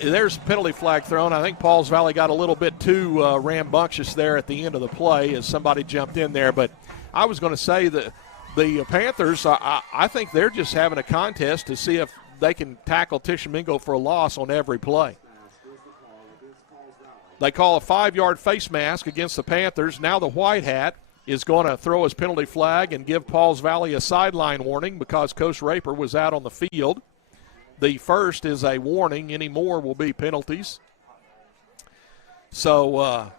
There's a penalty flag thrown. I think Pauls Valley got a little bit too rambunctious there at the end of the play as somebody jumped in there. But I was going to say that the Panthers, I think they're just having a contest to see if they can tackle Tishomingo for a loss on every play. They call a 5-yard face mask against the Panthers. Now the white hat is going to throw his penalty flag and give Pauls Valley a sideline warning because Coach Raper was out on the field. The first is a warning. Any more will be penalties. So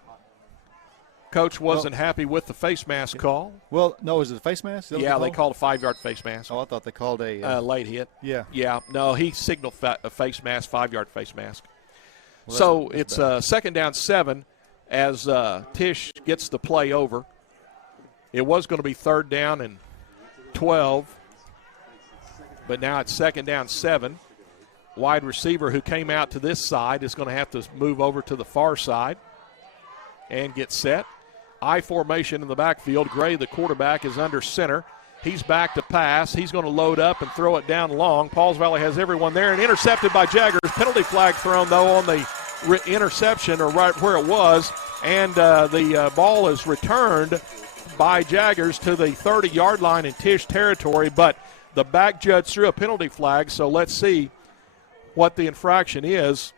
Coach wasn't happy with the face mask call. Well, no, is it a face mask? Yeah, they called a 5-yard face mask. Oh, I thought they called a late hit. Yeah. Yeah, no, he signaled a face mask, 5-yard face mask. Well, so it's 2nd down 7 as Tish gets the play over. It was going to be 3rd down and 12, but now it's 2nd down 7. wide receiver who came out to this side is going to have to move over to the far side and get set. I formation in the backfield. Gray, the quarterback, is under center. He's back to pass. He's going to load up and throw it down long. Pauls Valley has everyone there and intercepted by Jaggers. Penalty flag thrown, though, on the interception, or right where it was, and the ball is returned by Jaggers to the 30-yard line in Tisch territory, but the back judge threw a penalty flag, so let's see what the infraction is.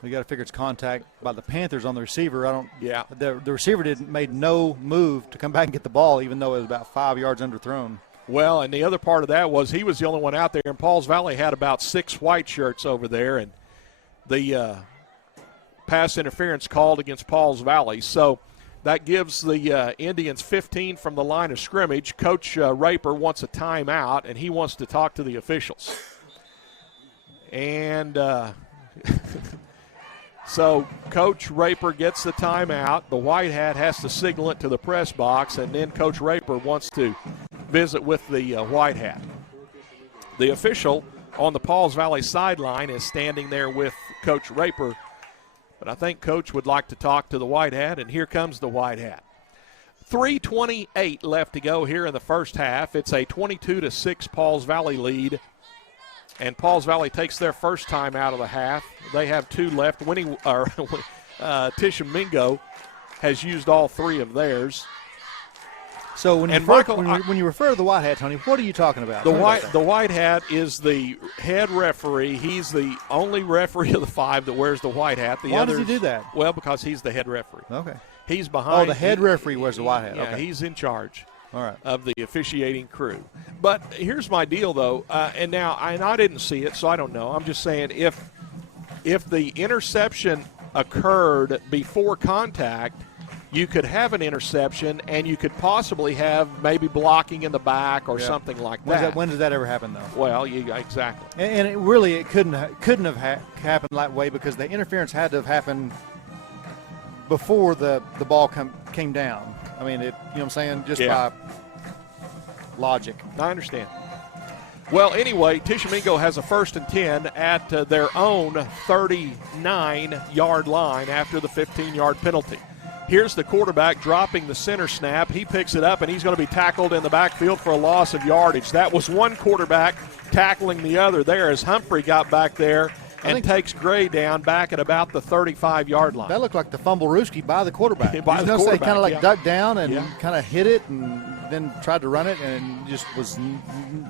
We got to figure it's contact by the Panthers on the receiver. Yeah. The receiver made no move to come back and get the ball, even though it was about 5 yards underthrown. Well, and the other part of that was he was the only one out there, and Pauls Valley had about 6 white shirts over there, and the pass interference called against Pauls Valley. So that gives the Indians 15 from the line of scrimmage. Coach Raper wants a timeout, and he wants to talk to the officials. And so Coach Raper gets the timeout. The white hat has to signal it to the press box, and then Coach Raper wants to visit with the white hat. The official on the Pauls Valley sideline is standing there with Coach Raper, but I think Coach would like to talk to the white hat, and here comes the white hat. 3:28 left to go here in the first half. It's a 22-6 Pauls Valley lead, and Pauls Valley takes their first time out of the half. They have 2 left. Tishomingo has used all 3 of theirs. So when you refer to the white hat, Tony, what are you talking about? The white hat is the head referee. He's the only referee of the 5 that wears the white hat. Why does he do that? Well, because he's the head referee. Okay. He's behind. Oh, the head referee wears the white hat. Yeah, okay. He's in charge. All right. Of the officiating crew. But here's my deal, though, and I didn't see it, so I don't know. I'm just saying if the interception occurred before contact, you could have an interception, and you could possibly have maybe blocking in the back or something like that. When does that ever happen, though? Well, exactly. And it couldn't have happened that way, because the interference had to have happened before the ball came down. I mean, you know what I'm saying? Just by logic. I understand. Well, anyway, Tishomingo has a 1st and 10 at their own 39-yard line after the 15-yard penalty. Here's the quarterback dropping the center snap. He picks it up, and he's going to be tackled in the backfield for a loss of yardage. That was one quarterback tackling the other there as Humphrey got back there and takes Gray down back at about the 35-yard line. That looked like the fumble-rooski by the quarterback. He kind of ducked down and kind of hit it and then tried to run it and just was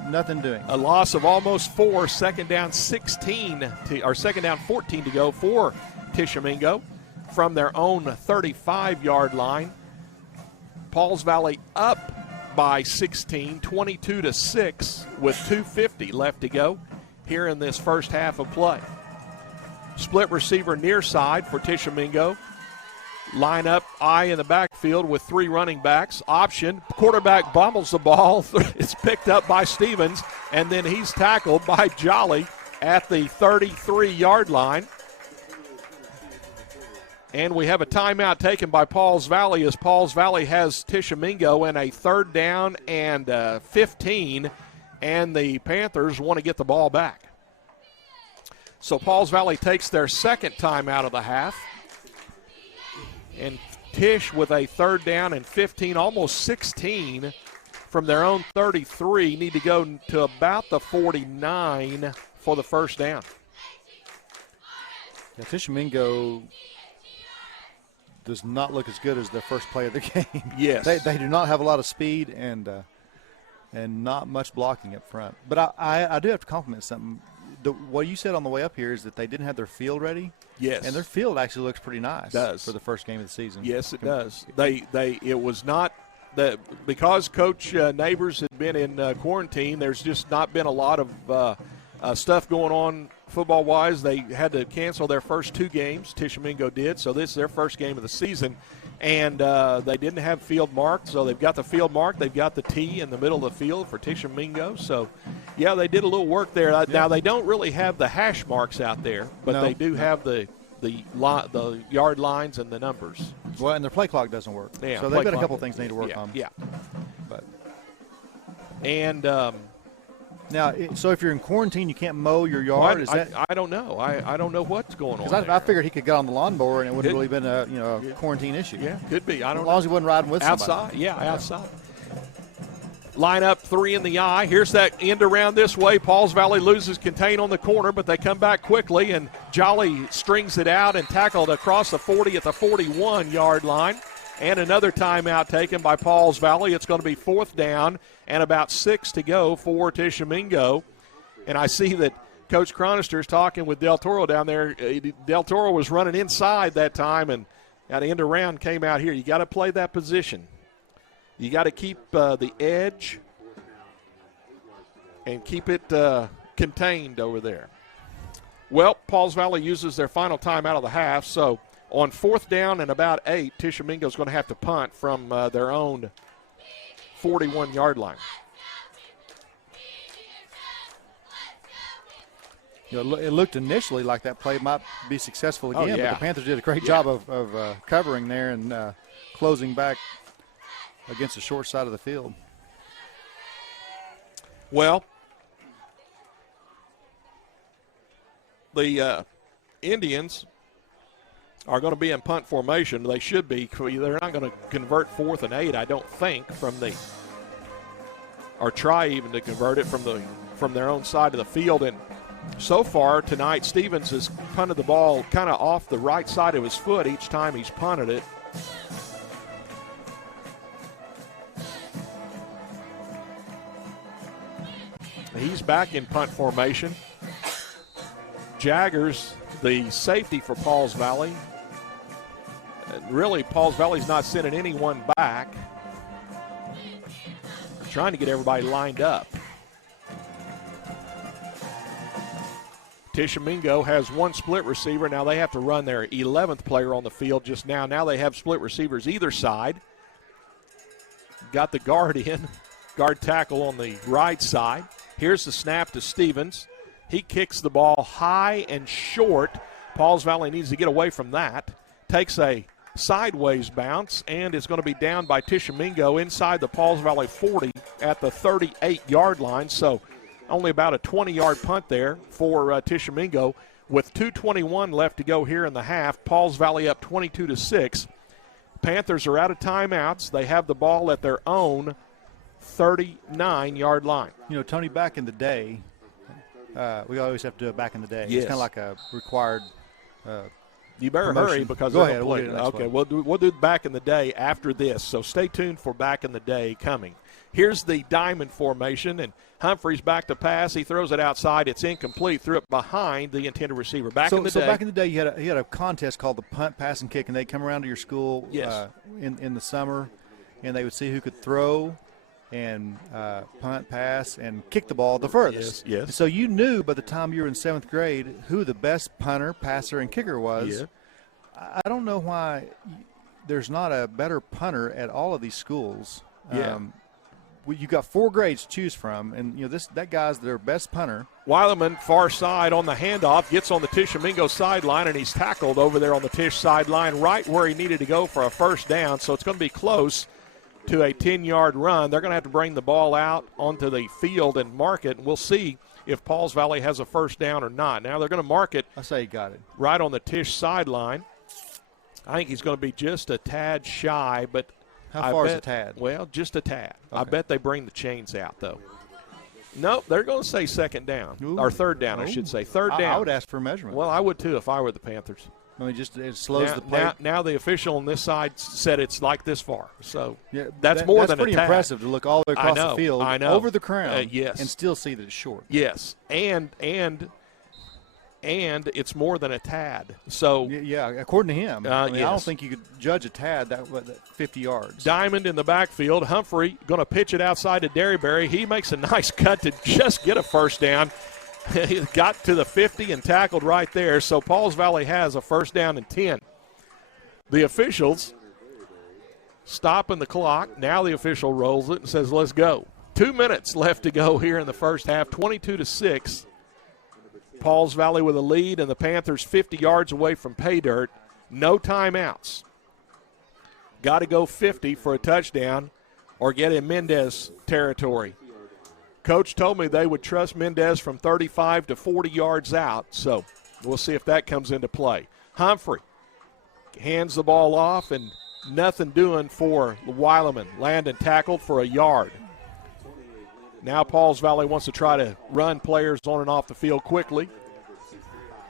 nothing doing. A loss of almost 4, second down 14 to go for Tishomingo from their own 35-yard line. Pauls Valley up by 16, 22-6 with 2:50 left to go here in this first half of play. Split receiver near side for Tishomingo. Line up I in the backfield with 3 running backs. Option, quarterback bumbles the ball. It's picked up by Stevens, and then he's tackled by Jolly at the 33-yard line. And we have a timeout taken by Pauls Valley, as Pauls Valley has Tishomingo in a 3rd down and 15, and the Panthers want to get the ball back. So Pauls Valley takes their second timeout of the half. And Tisch with a 3rd down and 15, almost 16 from their own 33, need to go to about the 49 for the first down. Yeah, Tishomingo does not look as good as their first play of the game. Yes. They do not have a lot of speed and not much blocking up front. But I do have to compliment something. What you said on the way up here is that they didn't have their field ready. Yes. And their field actually looks pretty nice. It does. For the first game of the season. Yes, it does. It was not that because Coach Neighbors had been in quarantine, there's just not been a lot of stuff going on football-wise. They had to cancel their first 2 games. Tishomingo did, so this is their first game of the season. And they didn't have field marked, so they've got the field marked. They've got the T in the middle of the field for Tishomingo. So, yeah, they did a little work there. Yeah. Now, they don't really have the hash marks out there, but they do have the yard lines and the numbers. Well, and their play clock doesn't work. Yeah, so they've got a couple things they need to work on. Yeah. But and Now, so if you're in quarantine, you can't mow your yard. I don't know. I don't know what's going on. Because I figured he could get on the lawnmower and it wouldn't really been a quarantine issue. Yeah, could be. I don't know. As long as he wasn't riding with outside. Somebody. Yeah, outside. Line up 3 in the eye. Here's that end around this way. Pauls Valley loses contain on the corner, but they come back quickly, and Jolly strings it out and tackled across the 40 at the 41-yard line. And another timeout taken by Pauls Valley. It's going to be 4th down and about 6 to go for Tishomingo. And I see that Coach Chronister is talking with Del Toro down there. Del Toro was running inside that time, and that end around came out here. You got to play that position. You got to keep the edge and keep it contained over there. Well, Pauls Valley uses their final time out of the half, so on 4th down and about 8, Tishomingo is going to have to punt from their own 41-yard line. It looked initially like that play might be successful again, but the Panthers did a great job of covering there and closing back against the short side of the field. Well, the Indians are going to be in punt formation. They should be. They're not going to convert 4th and 8, I don't think, or try even to convert it from their own side of the field. And so far tonight, Stevens has punted the ball kind of off the right side of his foot each time he's punted it. He's back in punt formation. Jaggers, the safety for Pauls Valley. Really, Pauls Valley's not sending anyone back. They're trying to get everybody lined up. Tishomingo has one split receiver. Now they have to run their 11th player on the field just now. Now they have split receivers either side. Got the guard tackle on the right side. Here's the snap to Stevens. He kicks the ball high and short. Pauls Valley needs to get away from that. Takes a sideways bounce and is going to be down by Tishomingo inside the Pauls Valley 40 at the 38-yard line. So only about a 20-yard punt there for Tishomingo. With 2:21 left to go here in the half, Pauls Valley up 22-6. Panthers are out of timeouts. They have the ball at their own 39-yard line. Tony, back in the day, we always have to do it back in the day. Yes. It's kind of like a required you better promotion. hurry because Go they're ahead. going to play. Okay, we'll do back in the day after this. So stay tuned for back in the day coming. Here's the diamond formation, and Humphrey's back to pass. He throws it outside. It's incomplete. Threw it behind the intended receiver. Back in the day. Back in the day, you had a contest called the punt, pass, and kick, and they'd come around to your school in the summer, and they would see who could throw and punt, pass, and kick the ball the furthest. Yes. So you knew by the time you were in 7th grade who the best punter, passer, and kicker was. Yeah. I don't know why there's not a better punter at all of these schools. Yeah. You got 4 grades to choose from, and that guy's their best punter. Weileman, far side on the handoff, gets on the Tishomingo sideline, and he's tackled over there on the Tish sideline right where he needed to go for a first down. So it's going to be close to a 10-yard run. They're going to have to bring the ball out onto the field and mark it, and we'll see if Pauls Valley has a first down or not. Now they're going to mark it. I say he got it. Right on the Tish sideline. I think he's going to be just a tad shy, but how far is a tad? Well, just a tad. Okay. I bet they bring the chains out, though. Nope, they're going to say second down. Ooh. Or third down, I should say. Third down. I would ask for a measurement. Well, I would, too, if I were the Panthers. I mean, it slows the play. Now the official on this side said it's like this far. So that's that's than a tad. That's pretty impressive to look all the way across the field, over the crown, yes. and still see that it's short. Yes, and it's more than a tad. So yeah, according to him, I yes. don't think you could judge a tad that 50 yards. Diamond in the backfield. Humphrey going to pitch it outside to Derryberry. He makes a nice cut to just get a first down. He got to the 50 and tackled right there. So Pauls Valley has a first down and 10. The officials stopping the clock. Now the official rolls it and says, let's go. 2 minutes left to go here in the first half, 22-6. Pauls Valley with a lead, and the Panthers 50 yards away from pay dirt. No timeouts. Got to go 50 for a touchdown or get in Mendez territory. Coach told me they would trust Mendez from 35 to 40 yards out, so we'll see if that comes into play. Humphrey hands the ball off, and nothing doing for Weileman. Landon tackled for a yard. Now Pauls Valley wants to try to run players on and off the field quickly.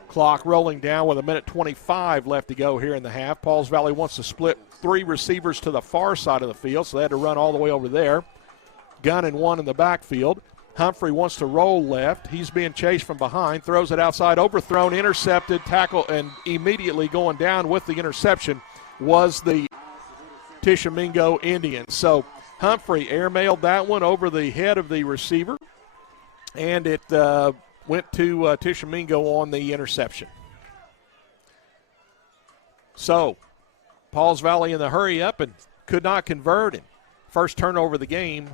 Clock rolling down with 1:25 left to go here in the half. Pauls Valley wants to split 3 receivers to the far side of the field, so they had to run all the way over there. Gunn and 1 in the backfield. Humphrey wants to roll left. He's being chased from behind, throws it outside, overthrown, intercepted, tackle, and immediately going down with the interception was the Tishomingo Indians. So Humphrey airmailed that one over the head of the receiver, and it went to Tishomingo on the interception. So Pauls Valley in the hurry up and could not convert, and first turnover of the game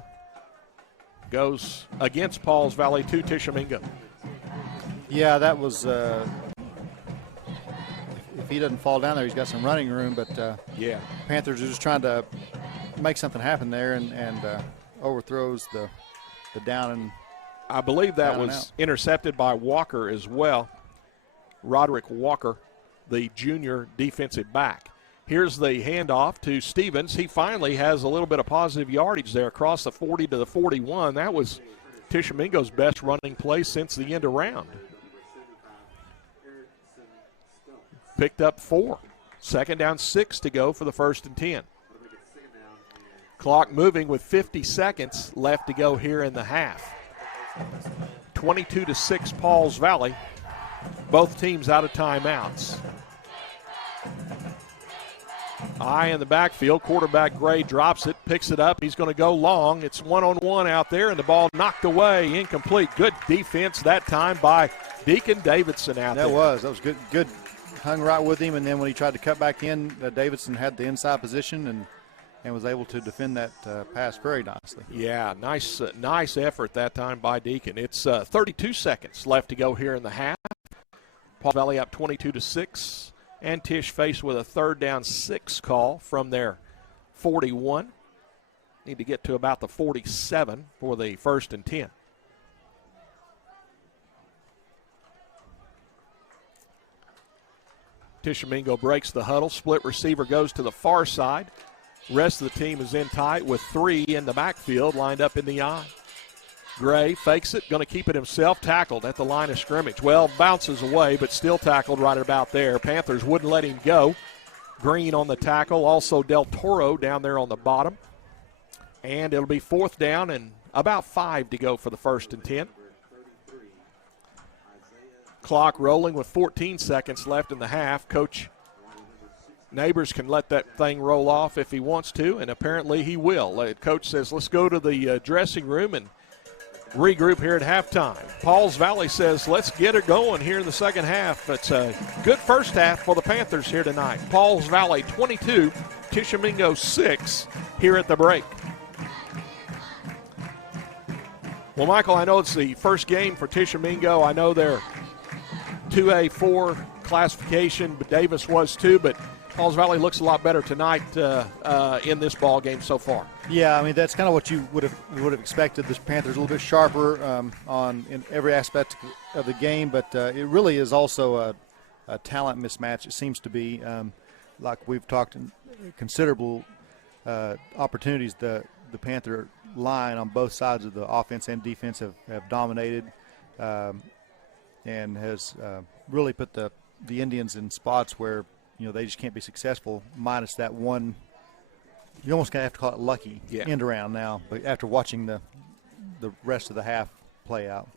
goes against Pauls Valley to Tishomingo. Yeah, that was if he doesn't fall down there, he's got some running room, but yeah, Panthers are just trying to make something happen there and overthrows the down and I believe that was intercepted by Walker as well. Roderick Walker, the junior defensive back. Here's the handoff to Stevens. He finally has a little bit of positive yardage there across the 40 to the 41. That was Tishomingo's best running play since the end around. Picked up 4. Second down, 6 to go for the 1st and 10. Clock moving with 50 seconds left to go here in the half. 22-6 Pauls Valley. Both teams out of timeouts. Eye in the backfield. Quarterback Gray drops it, picks it up. He's going to go long. It's one-on-one out there, and the ball knocked away, incomplete. Good defense that time by Deacon Davidson out there. That was good. Good, hung right with him, and then when he tried to cut back in, Davidson had the inside position and was able to defend that pass very nicely. Yeah, nice effort that time by Deacon. It's 32 seconds left to go here in the half. Pauls Valley up 22-6. And Tish faced with a 3rd down 6 call from their 41. Need to get to about the 47 for the 1st and 10. Tishomingo breaks the huddle. Split receiver goes to the far side. Rest of the team is in tight with 3 in the backfield lined up in the eye. Gray fakes it, going to keep it himself, tackled at the line of scrimmage. Well, bounces away, but still tackled right about there. Panthers wouldn't let him go. Green on the tackle, also Del Toro down there on the bottom. And it'll be 4th down and about 5 to go for the 1st and 10. Clock rolling with 14 seconds left in the half. Coach Neighbors can let that thing roll off if he wants to, and apparently he will. Coach says, let's go to the dressing room and regroup here at halftime. Pauls Valley says, let's get it going here in the second half. It's a good first half for the Panthers here tonight. Pauls Valley 22, Tishomingo 6 here at the break. Well, Michael, I know it's the first game for Tishomingo. I know they're 2A4 classification, but Davis was too, but Pauls Valley looks a lot better tonight in this ball game so far. Yeah, I mean that's kind of what you would have expected. This Panthers a little bit sharper in every aspect of the game, but it really is also a talent mismatch. It seems to be like we've talked in considerable opportunities. The Panther line on both sides of the offense and defense have dominated and has really put the Indians in spots where they just can't be successful, minus that one. You almost have to call it lucky end around now, but after watching the rest of the half play out.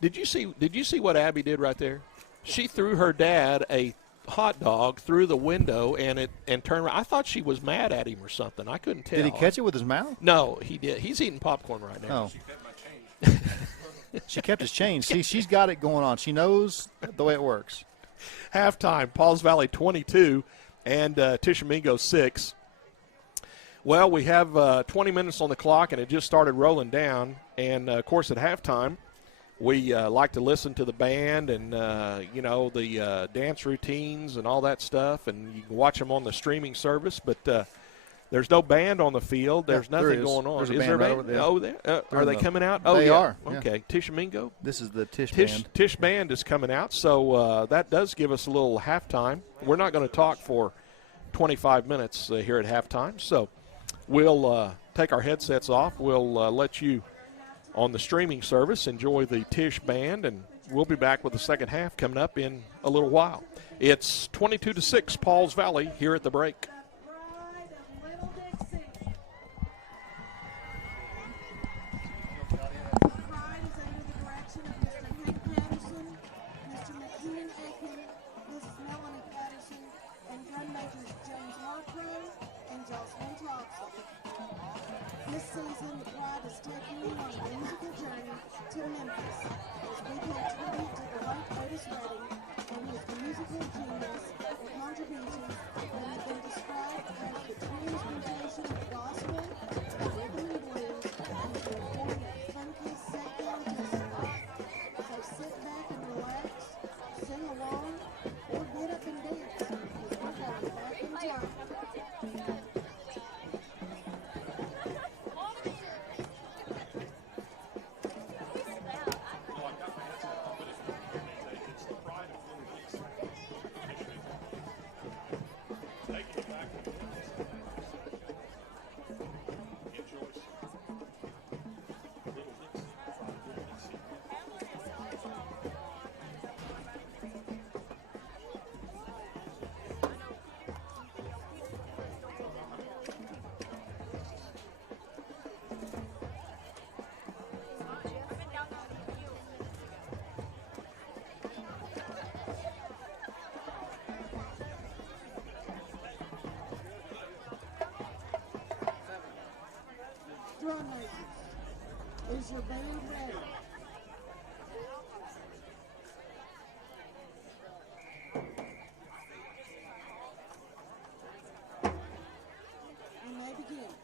Did you see what Abby did right there? She threw her dad a hot dog through the window and turned around. I thought she was mad at him or something. I couldn't tell. Did he catch it with his mouth? No, he did. He's eating popcorn right now. Oh. She kept my change. She kept his change. See, she's got it going on. She knows the way it works. Halftime, Pauls Valley 22 and Tishomingo 6. Well, we have 20 minutes on the clock, and it just started rolling down. And, of course, at halftime, we like to listen to the band and, the dance routines and all that stuff, and you can watch them on the streaming service. But There's no band on the field. There's there nothing is. going on. There's a Is band there a right band? over there. Oh, are they coming out? Oh, They yeah. are, yeah. Okay. Tishomingo? This is the Tish Tish band. Tish band is coming out, so that does give us a little halftime. We're not going to talk for 25 minutes here at halftime, so we'll take our headsets off. We'll let you on the streaming service enjoy the Tish band, and we'll be back with the second half coming up in a little while. It's 22-6 Pauls Valley here at the break. This season, the Pride is taking you on a musical journey to Memphis as we pay tribute to the late Otis Redding and his musical genius and contributions that have been described as the transmutation of gospel, rhythm and blues, and the reform of funky, set-down disco. So sit back and relax, sing along, or get up and dance as we're going back in time. Drum makers, is your band ready? You may begin.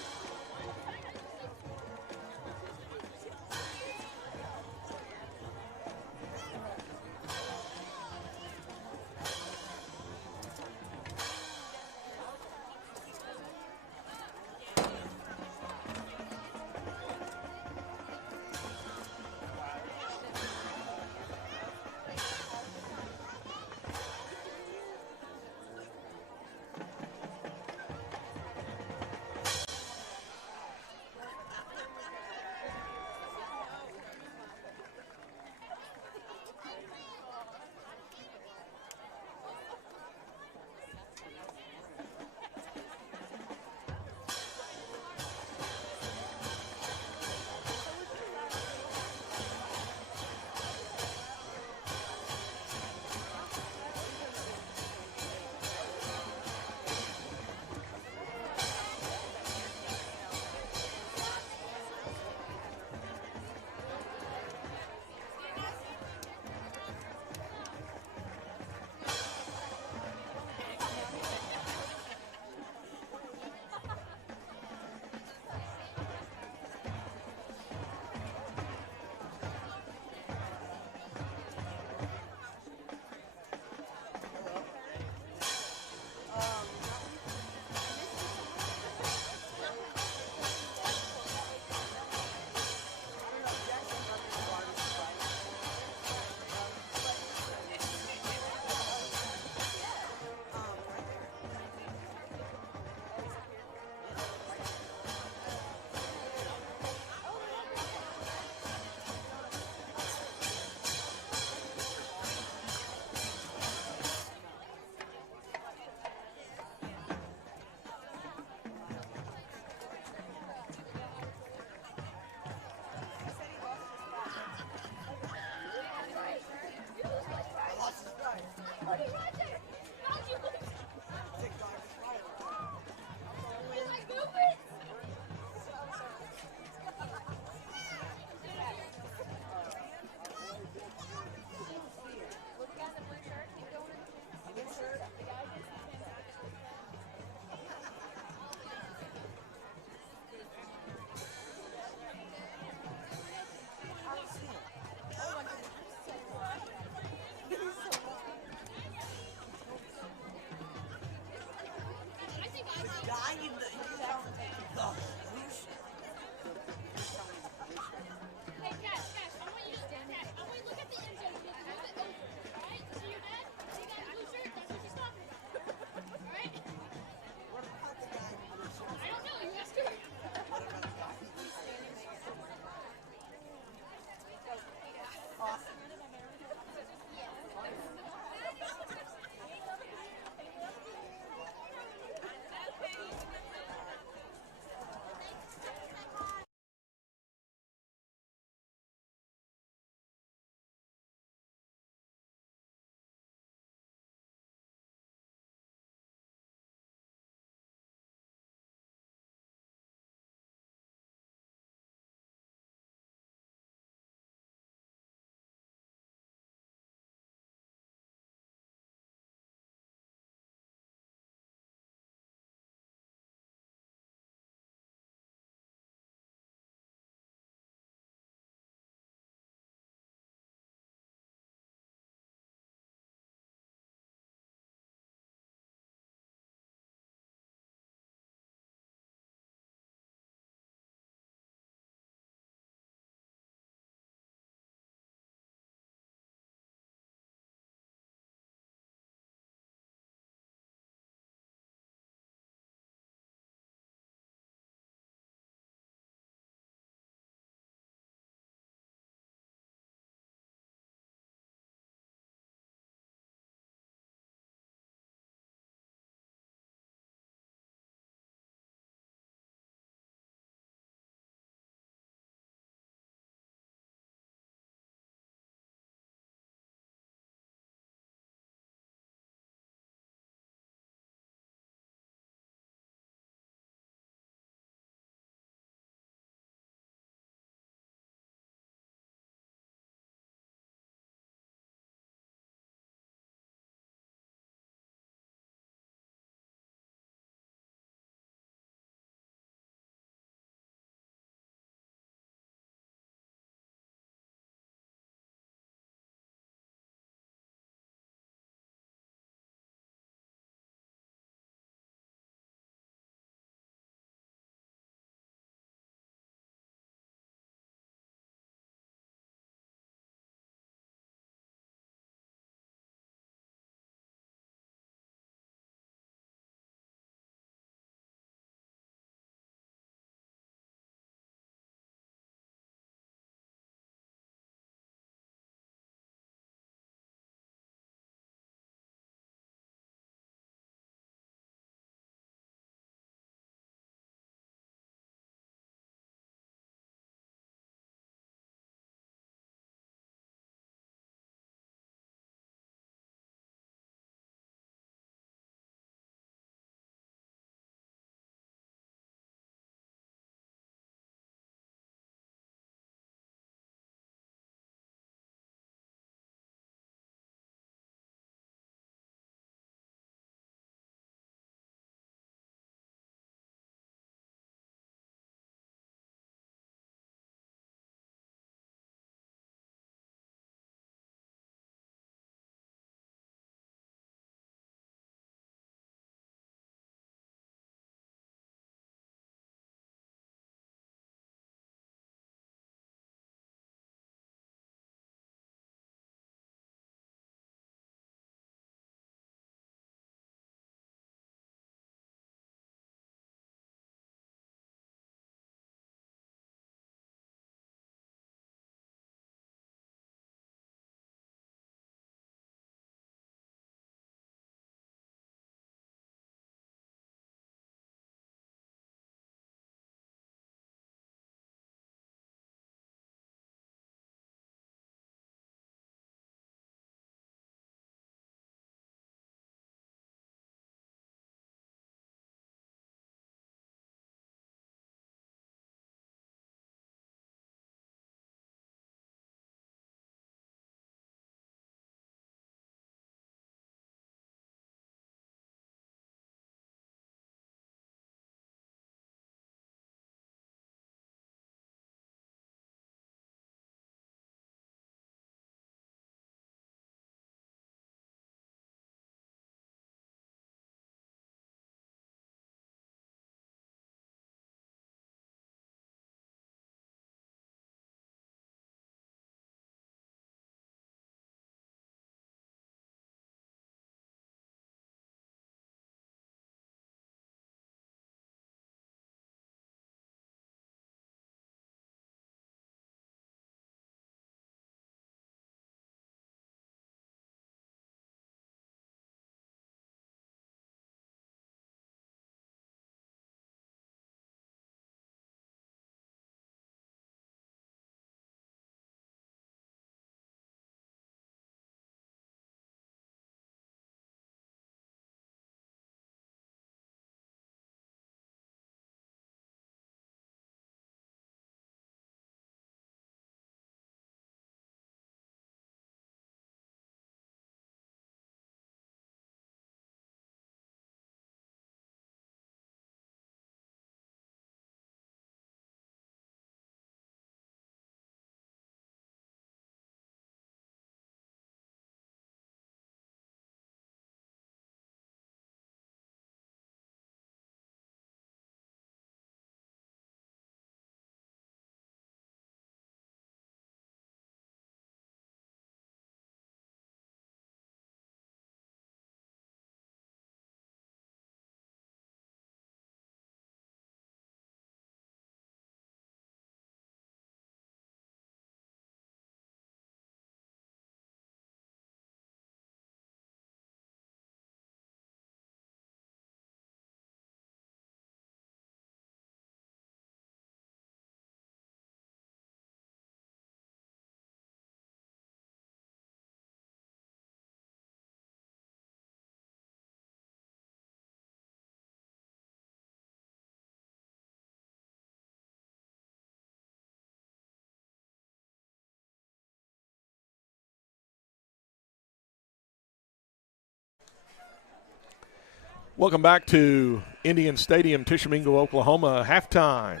Welcome back to Indian Stadium, Tishomingo, Oklahoma. Halftime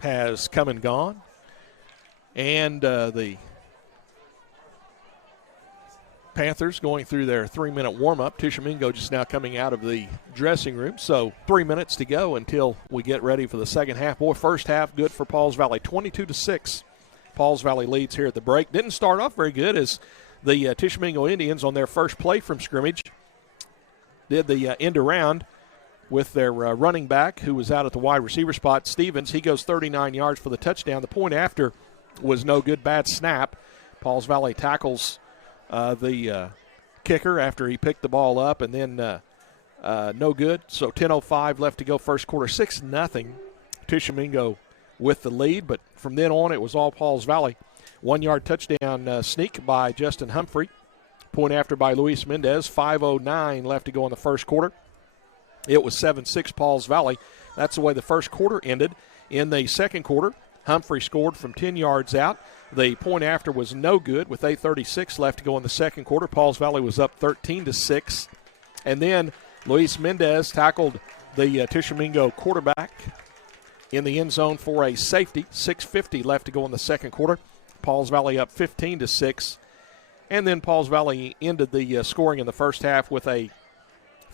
has come and gone. And the Panthers going through their 3-minute warm-up. Tishomingo just now coming out of the dressing room. So 3 minutes to go until we get ready for the second half. Boy, first half good for Pauls Valley, 22-6. Pauls Valley leads here at the break. Didn't start off very good as the Tishomingo Indians on their first play from scrimmage did the end around with their running back who was out at the wide receiver spot, Stevens. He goes 39 yards for the touchdown. The point after was no good, bad snap. Pauls Valley tackles the kicker after he picked the ball up, and then no good. So 10:05 left to go first quarter, 6-0. Tishomingo with the lead, but from then on it was all Pauls Valley. 1-yard touchdown sneak by Justin Humphrey. Point after by Luis Mendez. 5:09 left to go in the first quarter. It was 7-6 Pauls Valley. That's the way the first quarter ended. In the second quarter, Humphrey scored from 10 yards out. The point after was no good with 8:36 left to go in the second quarter. Pauls Valley was up 13-6. And then Luis Mendez tackled the Tishomingo quarterback in the end zone for a safety. 6:50 left to go in the second quarter. Pauls Valley up 15-6. And then Pauls Valley ended the scoring in the first half with a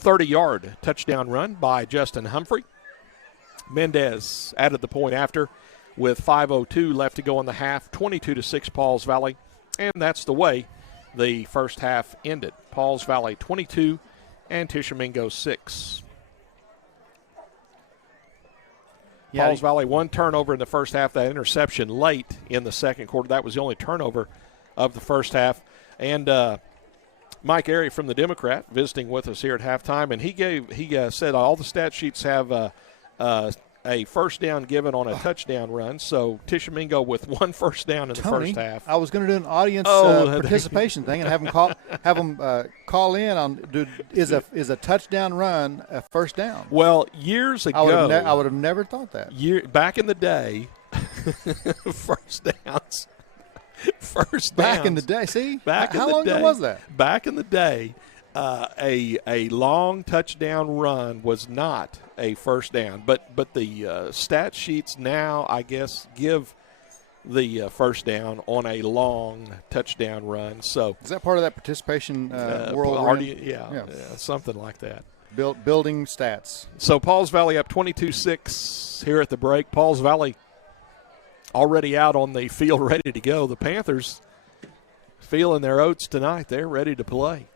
30-yard touchdown run by Justin Humphrey. Mendez added the point after with 5:02 left to go in the half, 22-6 Pauls Valley. And that's the way the first half ended. Pauls Valley 22 and Tishomingo 6. Pauls Valley one turnover in the first half, that interception late in the second quarter. That was the only turnover of the first half. And Mike Airy from the Democrat visiting with us here at halftime, and he said all the stat sheets have a first down given on a touchdown run. So Tishomingo with one first down in the first half. I was going to do an audience participation thing and have them call in on is a touchdown run a first down? Well, years ago, I would have never thought that. Back in the day, first downs. Back in the day, see? How long ago was that? Back in the day, a long touchdown run was not a first down. But the stat sheets now, I guess, give the first down on a long touchdown run. So is that part of that participation world? Yeah, something like that. Building stats. So Pauls Valley up 22-6 here at the break. Pauls Valley already out on the field, ready to go. The Panthers feeling their oats tonight. They're ready to play.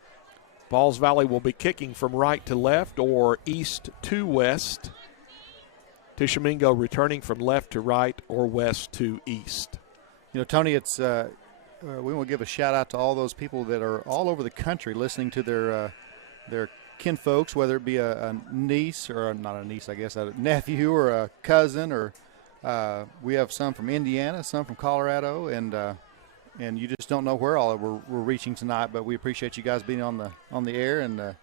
Pauls Valley will be kicking from right to left or east to west. Tishomingo returning from left to right or west to east. You know, Tony, it's we want to give a shout-out to all those people that are all over the country listening to their kinfolks, whether it be a niece or not a niece, I guess, a nephew or a cousin or we have some from Indiana, some from Colorado, and you just don't know where all we're reaching tonight. But we appreciate you guys being on the air and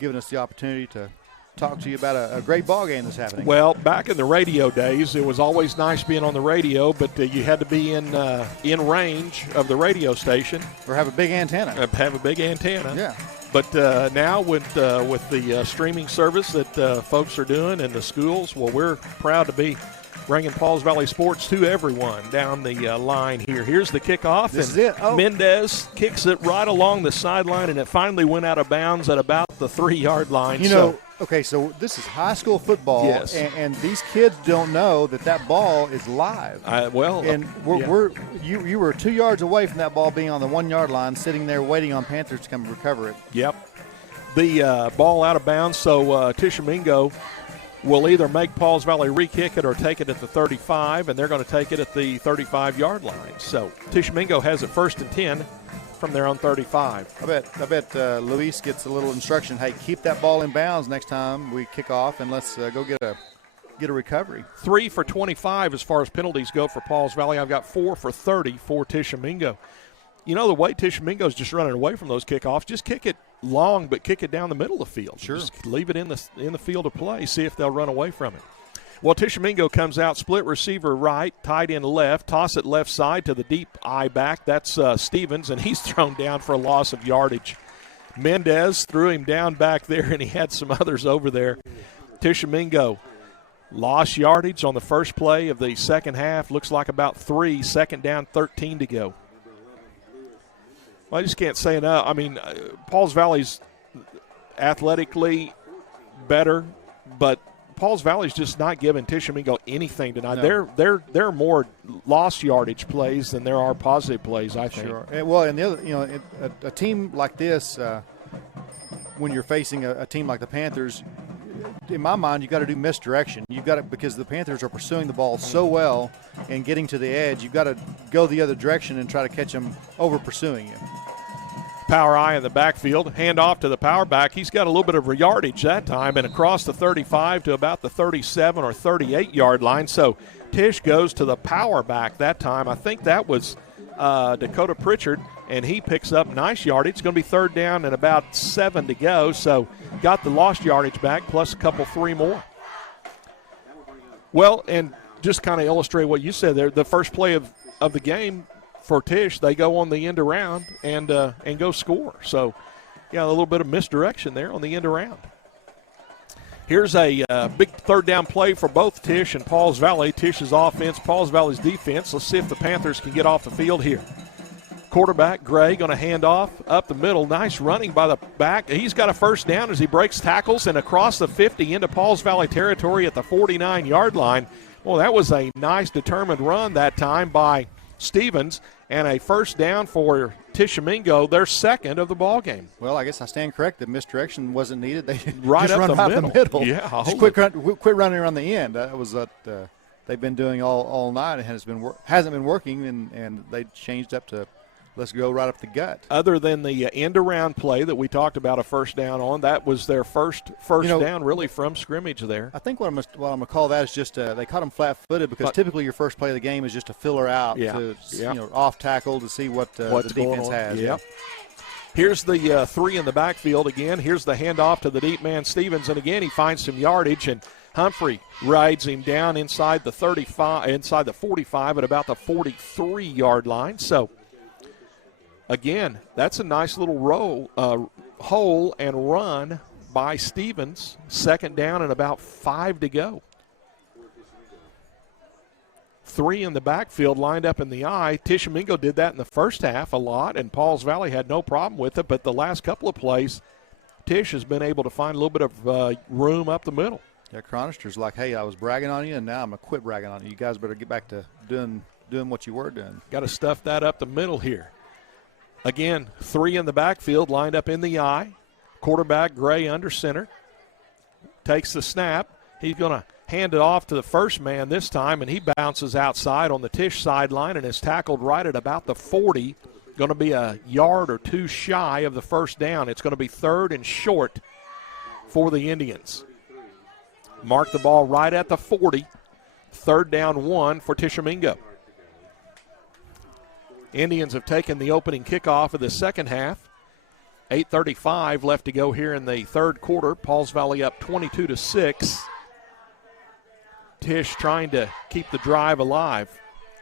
giving us the opportunity to talk to you about a great ball game that's happening. Well, back in the radio days, it was always nice being on the radio, but you had to be in range of the radio station or have a big antenna. Have a big antenna. Yeah. But now with the streaming service that folks are doing and the schools, well, we're proud to be bringing Pauls Valley sports to everyone down the line here. Here's the kickoff. This is it. Oh. Mendez kicks it right along the sideline, and it finally went out of bounds at about the 3-yard line. Okay, so this is high school football, yes. and these kids don't know that ball is live. You were 2 yards away from that ball being on the 1-yard line, sitting there waiting on Panthers to come recover it. Yep. The ball out of bounds, so Tishomingo will either make Pauls Valley re-kick it or take it at the 35, and they're going to take it at the 35-yard line. So Tishomingo has it 1st and 10 from their own 35. I bet Luis gets a little instruction. Hey, keep that ball in bounds next time we kick off, and let's go get a recovery. 3 for 25 as far as penalties go for Pauls Valley. I've got 4 for 30 for Tishomingo. You know, the way Tishomingo's just running away from those kickoffs, just kick it long, but kick it down the middle of the field. Sure. Just leave it in the field of play, see if they'll run away from it. Well, Tishomingo comes out, split receiver right, tight end left, toss it left side to the deep I back. That's Stevens, and he's thrown down for a loss of yardage Mendez threw him down back there, and he had some others over there. Tishomingo lost yardage on the first play of the second half. Looks like about 3, second down, 13 to go. Well, I just can't say enough. I mean, Pauls Valley's athletically better, but Pauls Valley's just not giving Tishomingo anything tonight. No. There are more lost yardage plays than there are positive plays, I think. Sure. Well, and the other, a team like this, when you're facing a team like the Panthers, in my mind, you got to do misdirection. You've got to, because the Panthers are pursuing the ball so well and getting to the edge, you've got to go the other direction and try to catch them over pursuing you. Power eye in the backfield, hand off to the power back. He's got a little bit of yardage that time and across the 35 to about the 37 or 38 yard line. So Tish goes to the power back that time. I think that was Dakota Pritchard, and he picks up nice yardage. It's going to be third down and about 7 to go. So got the lost yardage back plus a couple, 3 more. Well, and just kind of illustrate what you said there, the first play of the game for Tish, they go on the end around and go score. So, yeah, a little bit of misdirection there on the end around. Here's a big third down play for both Tish and Pauls Valley. Tish's offense, Pauls Valley's defense. Let's see if the Panthers can get off the field here. Quarterback Gray going to hand off up the middle. Nice running by the back. He's got a first down as he breaks tackles and across the 50 into Pauls Valley territory at the 49-yard line. Well, that was a nice determined run that time by Stevens, and a first down for Tishomingo, their second of the ball game. Well, I guess I stand corrected. Misdirection wasn't needed. They right just up run the the middle. Yeah, just quit running around the end. That was what they've been doing all night, and hasn't been working, and they changed up to let's go right up the gut. Other than the end around play that we talked about a first down on, that was their first down really from scrimmage there. I think what I'm going to call that is just they caught him flat-footed because typically your first play of the game is just a filler out off tackle to see what the defense has. Yep. Here's the 3 in the backfield again. Here's the handoff to the deep man Stevens, and again he finds some yardage, and Humphrey rides him down inside the 35, inside the 45 at about the 43-yard line. So again, that's a nice little hole and run by Stevens. Second down and about 5 to go. 3 in the backfield lined up in the eye. Tishomingo did that in the first half a lot, and Pauls Valley had no problem with it. But the last couple of plays, Tish has been able to find a little bit of room up the middle. Yeah, Chronister's like, hey, I was bragging on you, and now I'm going to quit bragging on you. You guys better get back to doing what you were doing. Got to stuff that up the middle here. Again, 3 in the backfield lined up in the eye. Quarterback Gray under center. Takes the snap. He's going to hand it off to the first man this time, and he bounces outside on the Tish sideline and is tackled right at about the 40. Going to be a yard or 2 shy of the first down. It's going to be third and short for the Indians. Mark the ball right at the 40. Third down 1 for Tishomingo. Indians have taken the opening kickoff of the second half. 8:35 left to go here in the third quarter. Pauls Valley up 22-6. Tish trying to keep the drive alive.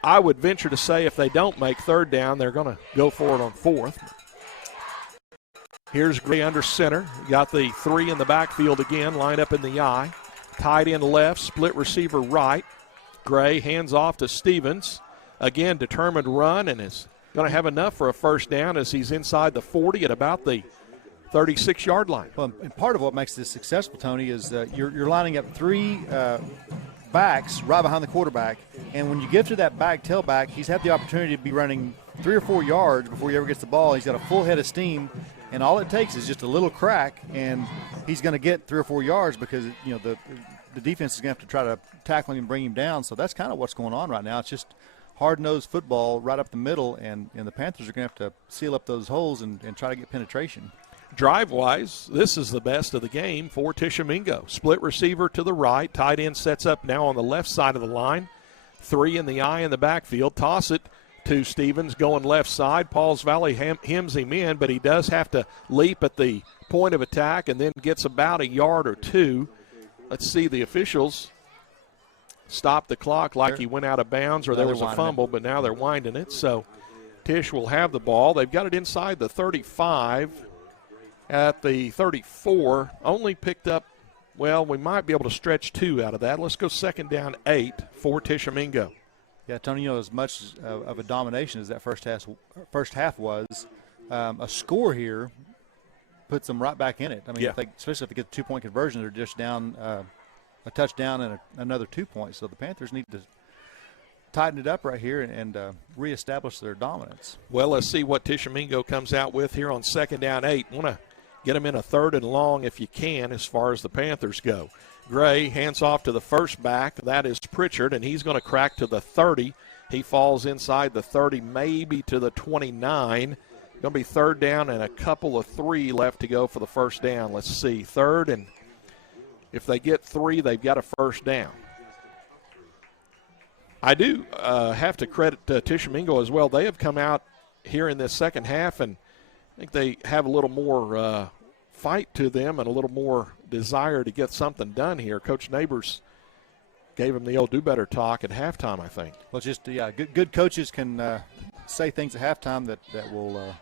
I would venture to say if they don't make third down, they're going to go for it on fourth. Here's Gray under center. Got the 3 in the backfield again, lined up in the eye. Tight end left, split receiver right. Gray hands off to Stevens. Again, determined run, and is going to have enough for a first down as he's inside the 40 at about the 36-yard line. Well, and part of what makes this successful, Tony, is you're lining up 3 backs right behind the quarterback, and when you get to that back tailback, he's had the opportunity to be running 3 or 4 yards before he ever gets the ball. He's got a full head of steam, and all it takes is just a little crack, and he's going to get 3 or 4 yards because the defense is going to have to try to tackle him and bring him down. So that's kind of what's going on right now. It's just hard-nosed football right up the middle, and the Panthers are going to have to seal up those holes and try to get penetration. Drive-wise, this is the best of the game for Tishomingo. Split receiver to the right. Tight end sets up now on the left side of the line. 3 in the eye in the backfield. Toss it to Stevens going left side. Pauls Valley hems him in, but he does have to leap at the point of attack and then gets about a yard or 2. Let's see, the officials stopped the clock like he went out of bounds or there was a fumble, but now they're winding it. So Tish will have the ball. They've got it inside the 35. at the 34. Only picked up, well, we might be able to stretch 2 out of that. Let's go second down 8 for Tishomingo. Yeah, Tony, as much of a domination as that first half was, a score here puts them right back in it. I mean, especially if they get the 2-point conversion, they're just down a touchdown and another 2 points. So the Panthers need to tighten it up right here and reestablish their dominance. Well, let's see what Tishomingo comes out with here on second down 8. Want to get them in a 3rd and long if you can as far as the Panthers go. Gray hands off to the first back. That is Pritchard, and he's going to crack to the 30. He falls inside the 30, maybe to the 29. Going to be 3rd down and a couple of 3 left to go for the first down. Let's see, 3rd, and if they get 3, they've got a first down. I do have to credit Tishomingo as well. They have come out here in this second half, and I think they have a little more fight to them and a little more desire to get something done here. Coach Neighbors gave him the old do-better talk at halftime, I think. Well, just, good coaches can say things at halftime that will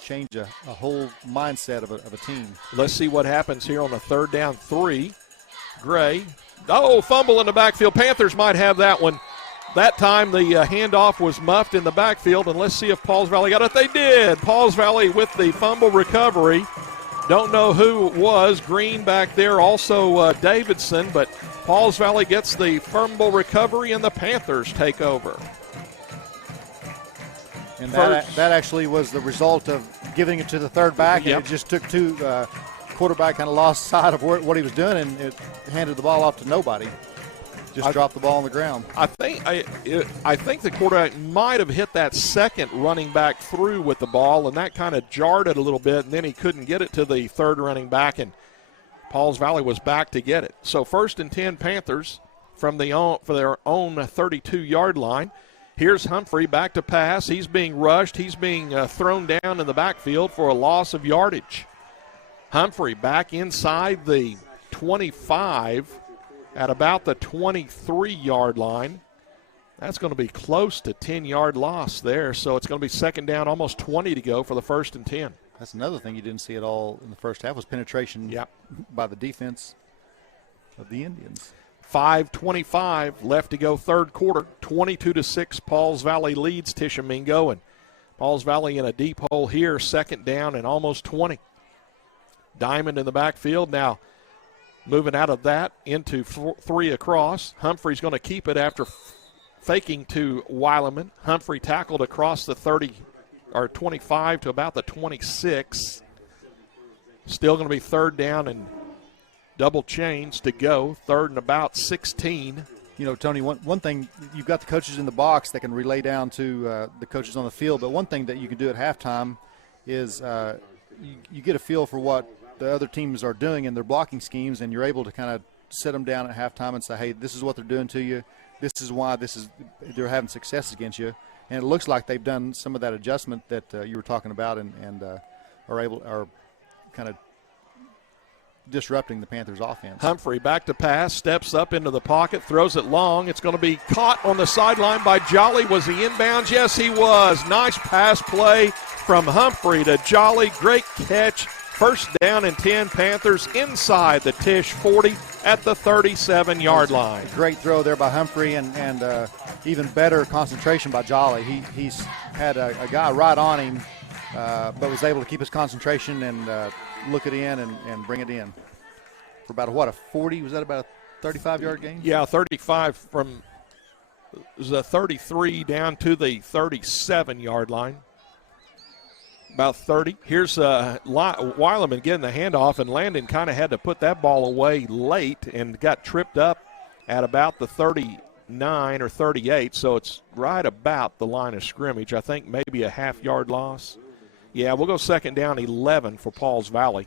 change a whole mindset of a team. Let's see what happens here on a 3rd down 3. Gray. Fumble in the backfield. Panthers might have that one. That time the handoff was muffed in the backfield, and let's see if Pauls Valley got it. They did. Pauls Valley with the fumble recovery. Don't know who it was. Green back there, also Davidson, but Pauls Valley gets the fumble recovery, and the Panthers take over. And that actually was the result of giving it to the 3rd back, and it just took 2 quarterback kind of lost sight of what he was doing, and it handed the ball off to nobody. Just dropped the ball on the ground. I think the quarterback might have hit that second running back through with the ball, and that kind of jarred it a little bit, and then he couldn't get it to the 3rd running back, and Pauls Valley was back to get it. So 1st and 10 Panthers for their own 32-yard line. Here's Humphrey back to pass. He's being rushed. He's being thrown down in the backfield for a loss of yardage. Humphrey back inside the 25 at about the 23-yard line. That's going to be close to 10-yard loss there, so it's going to be second down, almost 20 to go for the 1st and 10. That's another thing you didn't see at all in the first half was penetration by the defense of the Indians. 5:25 left to go, 3rd quarter. 22-6, Pauls Valley leads Tishomingo, and Pauls Valley in a deep hole here, second down and almost 20. Diamond in the backfield now. Moving out of that into 3 across. Humphrey's going to keep it after faking to Weileman. Humphrey tackled across the 30 or 25 to about the 26. Still going to be 3rd down and double chains to go. 3rd and about 16. Tony, one thing, you've got the coaches in the box that can relay down to the coaches on the field, but one thing that you can do at halftime is you get a feel for what the other teams are doing in their blocking schemes, and you're able to kind of set them down at halftime and say, hey, this is what they're doing to you. This is why they're having success against you. And it looks like they've done some of that adjustment that you were talking about and are kind of disrupting the Panthers' offense. Humphrey back to pass, steps up into the pocket, throws it long. It's going to be caught on the sideline by Jolly. Was he inbounds? Yes, he was. Nice pass play from Humphrey to Jolly. Great catch. 1st down and 10, Panthers inside the Tish 40 at the 37-yard line. Great throw there by Humphrey and even better concentration by Jolly. He's had a guy right on him, but was able to keep his concentration and look it in and bring it in. For about a 40, was that about a 35-yard gain? Yeah, 35 from the 33 down to the 37-yard line. About 30. Here's Weileman getting the handoff, and Landon kind of had to put that ball away late and got tripped up at about the 39 or 38, so it's right about the line of scrimmage. I think maybe a half-yard loss. Yeah, we'll go second down 11 for Pauls Valley.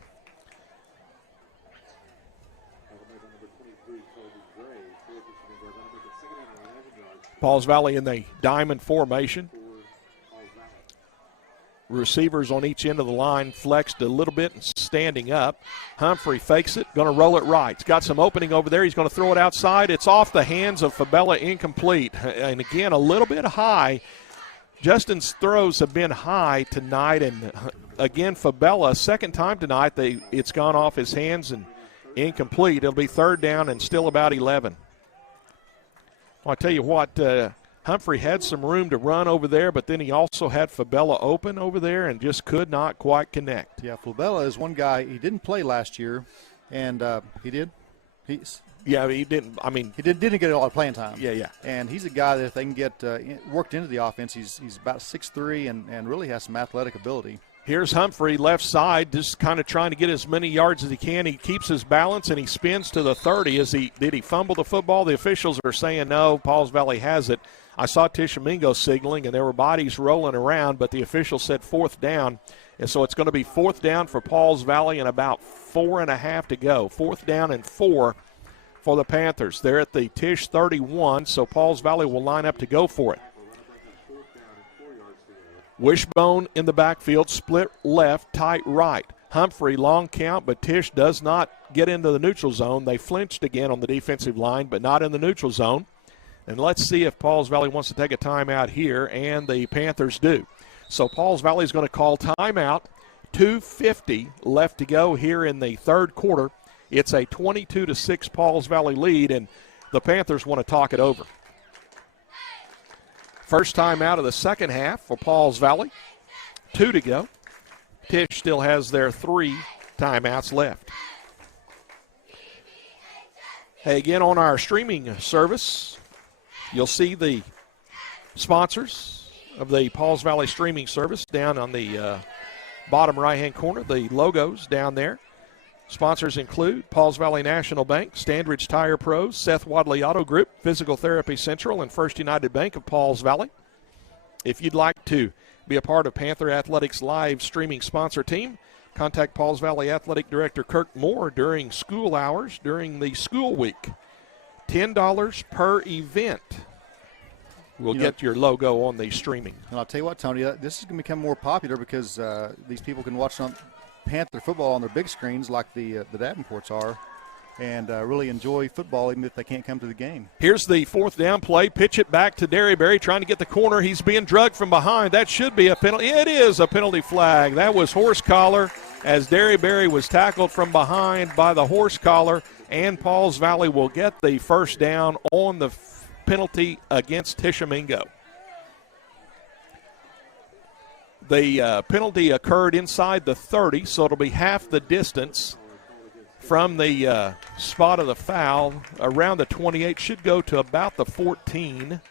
Pauls Valley in the diamond formation. Receivers on each end of the line flexed a little bit and standing up. Humphrey fakes it, going to roll it right. He's got some opening over there. He's going to throw it outside. It's off the hands of Fabella, incomplete. And again, a little bit high. Justin's throws have been high tonight, and again, Fabella, second time tonight, it's gone off his hands and incomplete. It'll be third down and still about 11. Well, I tell you what, Humphrey had some room to run over there, but then he also had Fabella open over there and just could not quite connect. Yeah, Fabella is one guy. He didn't play last year, and he did. Yeah, he didn't. I mean, he didn't get a lot of playing time. Yeah. And he's a guy that if they can get worked into the offense, he's about 6'3" and really has some athletic ability. Here's Humphrey, left side, just kind of trying to get as many yards as he can. He keeps his balance, and he spins to the 30. Did he fumble the football? The officials are saying no. Pauls Valley has it. I saw Tishomingo signaling, and there were bodies rolling around, but the official said fourth down. And so it's going to be fourth down for Pauls Valley and about 4.5 to go. Fourth down and 4 for the Panthers. They're at the Tish 31, so Pauls Valley will line up to go for it. Wishbone in the backfield, split left, tight right. Humphrey, long count, but Tish does not get into the neutral zone. They flinched again on the defensive line, but not in the neutral zone. And let's see if Pauls Valley wants to take a timeout here, and the Panthers do. So Pauls Valley is going to call timeout. 2:50 left to go here in the third quarter. It's a 22-6 Pauls Valley lead, and the Panthers want to talk it over. First time out of the second half for Pauls Valley. 2 to go. Tish still has their 3 timeouts left. Hey, again, on our streaming service, you'll see the sponsors of the Pauls Valley streaming service down on the bottom right-hand corner, the logos down there. Sponsors include Pauls Valley National Bank, Standridge Tire Pros, Seth Wadley Auto Group, Physical Therapy Central, and First United Bank of Pauls Valley. If you'd like to be a part of Panther Athletics live streaming sponsor team, contact Pauls Valley Athletic Director Kirk Moore during school hours during the school week. $10 per event will get your logo on the streaming. And I'll tell you what, Tony, this is going to become more popular because these people can watch on Panther football on their big screens like the Davenports are and really enjoy football even if they can't come to the game. Here's the fourth down play. Pitch it back to Derryberry trying to get the corner. He's being drugged from behind. That should be a penalty. It is a penalty flag. That was horse collar as Derryberry was tackled from behind by the horse collar, and Pauls Valley will get the first down on the penalty against Tishomingo. The penalty occurred inside the 30, so it'll be half the distance from the spot of the foul. Around the 28, should go to about the 14.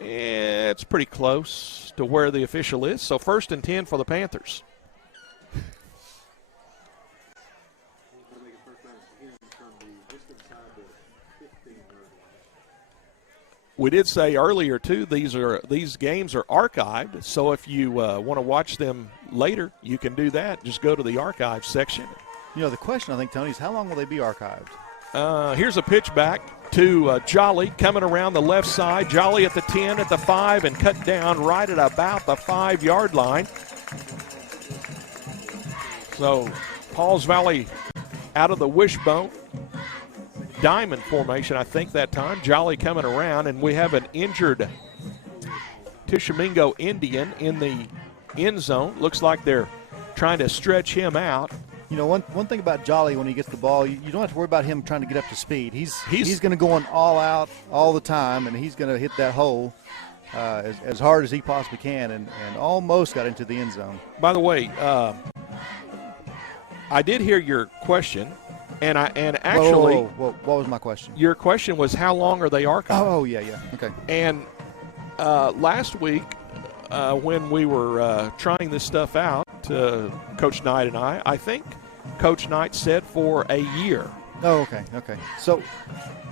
It's pretty close to where the official is, so first and 10 for the Panthers. We did say earlier, too, these games are archived, so if you want to watch them later, you can do that. Just go to the archive section. You know, the question, I think, Tony, is how long will they be archived? Here's a pitch back to Jolly coming around the left side. Jolly at the 10, at the 5, and cut down right at about the 5-yard line. So Pauls Valley out of the wishbone. Diamond formation, I think, that time. Jolly coming around, and we have an injured Tishomingo Indian in the end zone. Looks like they're trying to stretch him out. You know, one thing about Jolly when he gets the ball, you don't have to worry about him trying to get up to speed. He's going to go on all out all the time, and he's going to hit that hole as hard as he possibly can, and almost got into the end zone. By the way, I did hear your question. And actually, whoa, what was my question? Your question was how long are they archived? Oh, yeah, okay. And last week, when we were trying this stuff out, Coach Knight and I think Coach Knight said for a year. Oh, okay. So,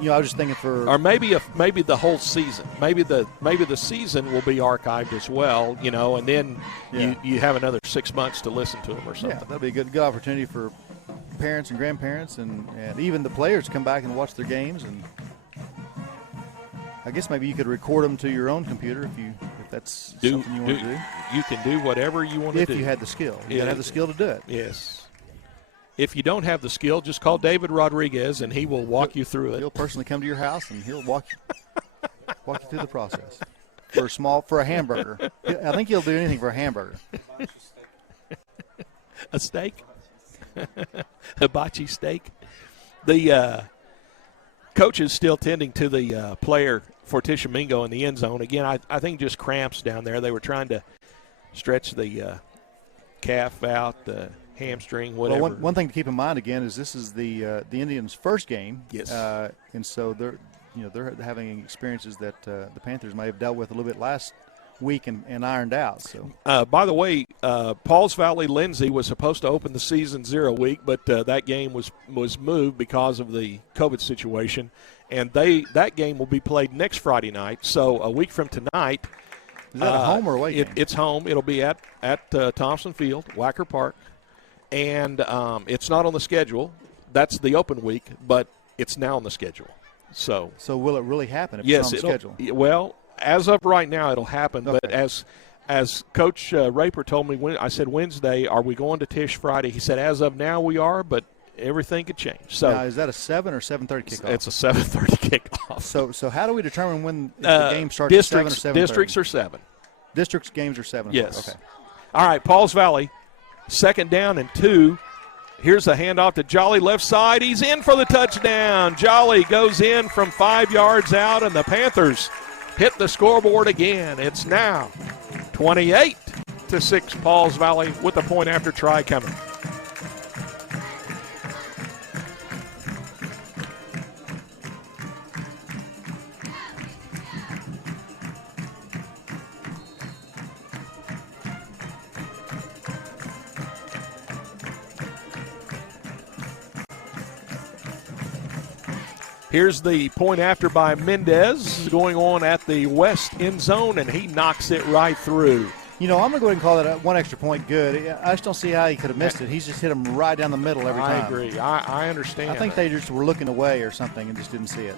you know, I was just thinking for, or maybe the whole season. Maybe the season will be archived as well. You know, and then you have another 6 months to listen to them or something. Yeah, that'd be a good opportunity for parents and grandparents and even the players come back and watch their games, and I guess maybe you could record them to your own computer if that's something you want to do. You can do whatever you want to do. If you had the skill. You got to have the skill to do it. Yes. If you don't have the skill, just call David Rodriguez and he will walk you through it. He'll personally come to your house and he'll walk you through the process for a hamburger. I think he'll do anything for a hamburger. A steak? Hibachi steak? The coach is still tending to the player for Tishomingo in the end zone. Again, I think just cramps down there. They were trying to stretch the calf out, the hamstring, whatever. Well, one thing to keep in mind again is this is the Indians' first game. Yes. And so they're having experiences that the Panthers may have dealt with a little bit last week and ironed out. So, by the way, Pauls Valley Lindsay was supposed to open the season 0 week, but that game was moved because of the COVID situation, and that game will be played next Friday night. So a week from tonight. Is that a home or away game? It's home. It'll be at Thompson Field, Wacker Park, and it's not on the schedule. That's the open week, but it's now on the schedule. So will it really happen if yes, it's on the schedule? Well, as of right now, it'll happen. Okay. But as Coach Raper told me, I said Wednesday, are we going to Tisch Friday? He said, as of now, we are, but everything could change. So now, is that a 7 or 7:30 kickoff? It's a 7:30 kickoff. So how do we determine when the game starts? Districts, at 7 or 7:30? Districts are 7. Districts games are 7. Yes. Okay. All right, Pauls Valley, 2nd down and 2. Here's a handoff to Jolly, left side. He's in for the touchdown. Jolly goes in from 5 yards out, and the Panthers hit the scoreboard again. It's now 28-6 Pauls Valley with the point after try coming. Here's the point after by Mendez going on at the west end zone, and he knocks it right through. I'm going to go ahead and call that one extra point good. I just don't see how he could have missed it. He's just hit him right down the middle every time. I agree. I understand. I think they just were looking away or something and just didn't see it.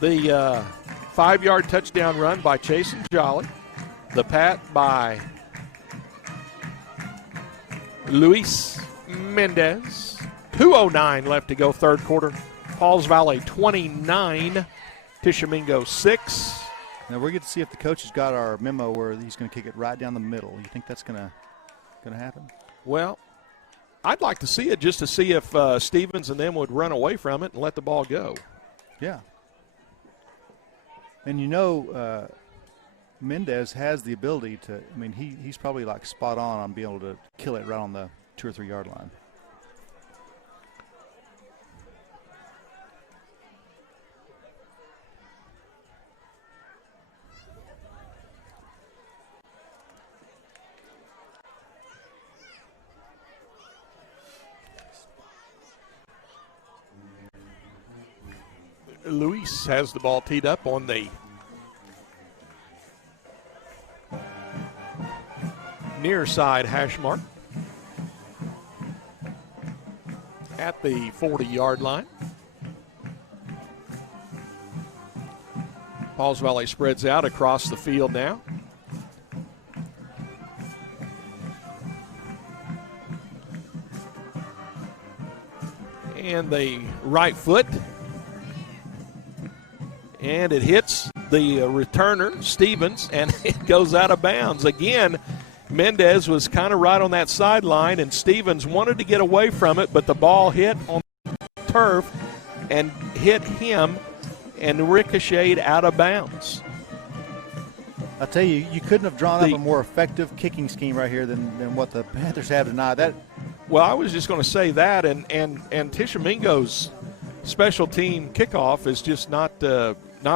The 5-yard touchdown run by Chase and Jolly. The pat by Luis Mendez. 2:09 left to go, third quarter. Pauls Valley 29, Tishomingo 6. Now we're going to see if the coach has got our memo where he's going to kick it right down the middle. You think that's going to happen? Well, I'd like to see it just to see if Stevens and them would run away from it and let the ball go. Yeah. And Mendez has the ability to, he's probably like spot on being able to kill it right on the 2 or 3 yard line. Luis has the ball teed up on the near side hash mark at the 40-yard line. Pauls Valley spreads out across the field now. And the right foot. And it hits the returner, Stevens, and it goes out of bounds. Again, Mendez was kind of right on that sideline, and Stevens wanted to get away from it, but the ball hit on the turf and hit him and ricocheted out of bounds. I tell you, you couldn't have drawn up a more effective kicking scheme right here than what the Panthers have tonight. Well, I was just going to say that, and Tishomingo's special team kickoff is just not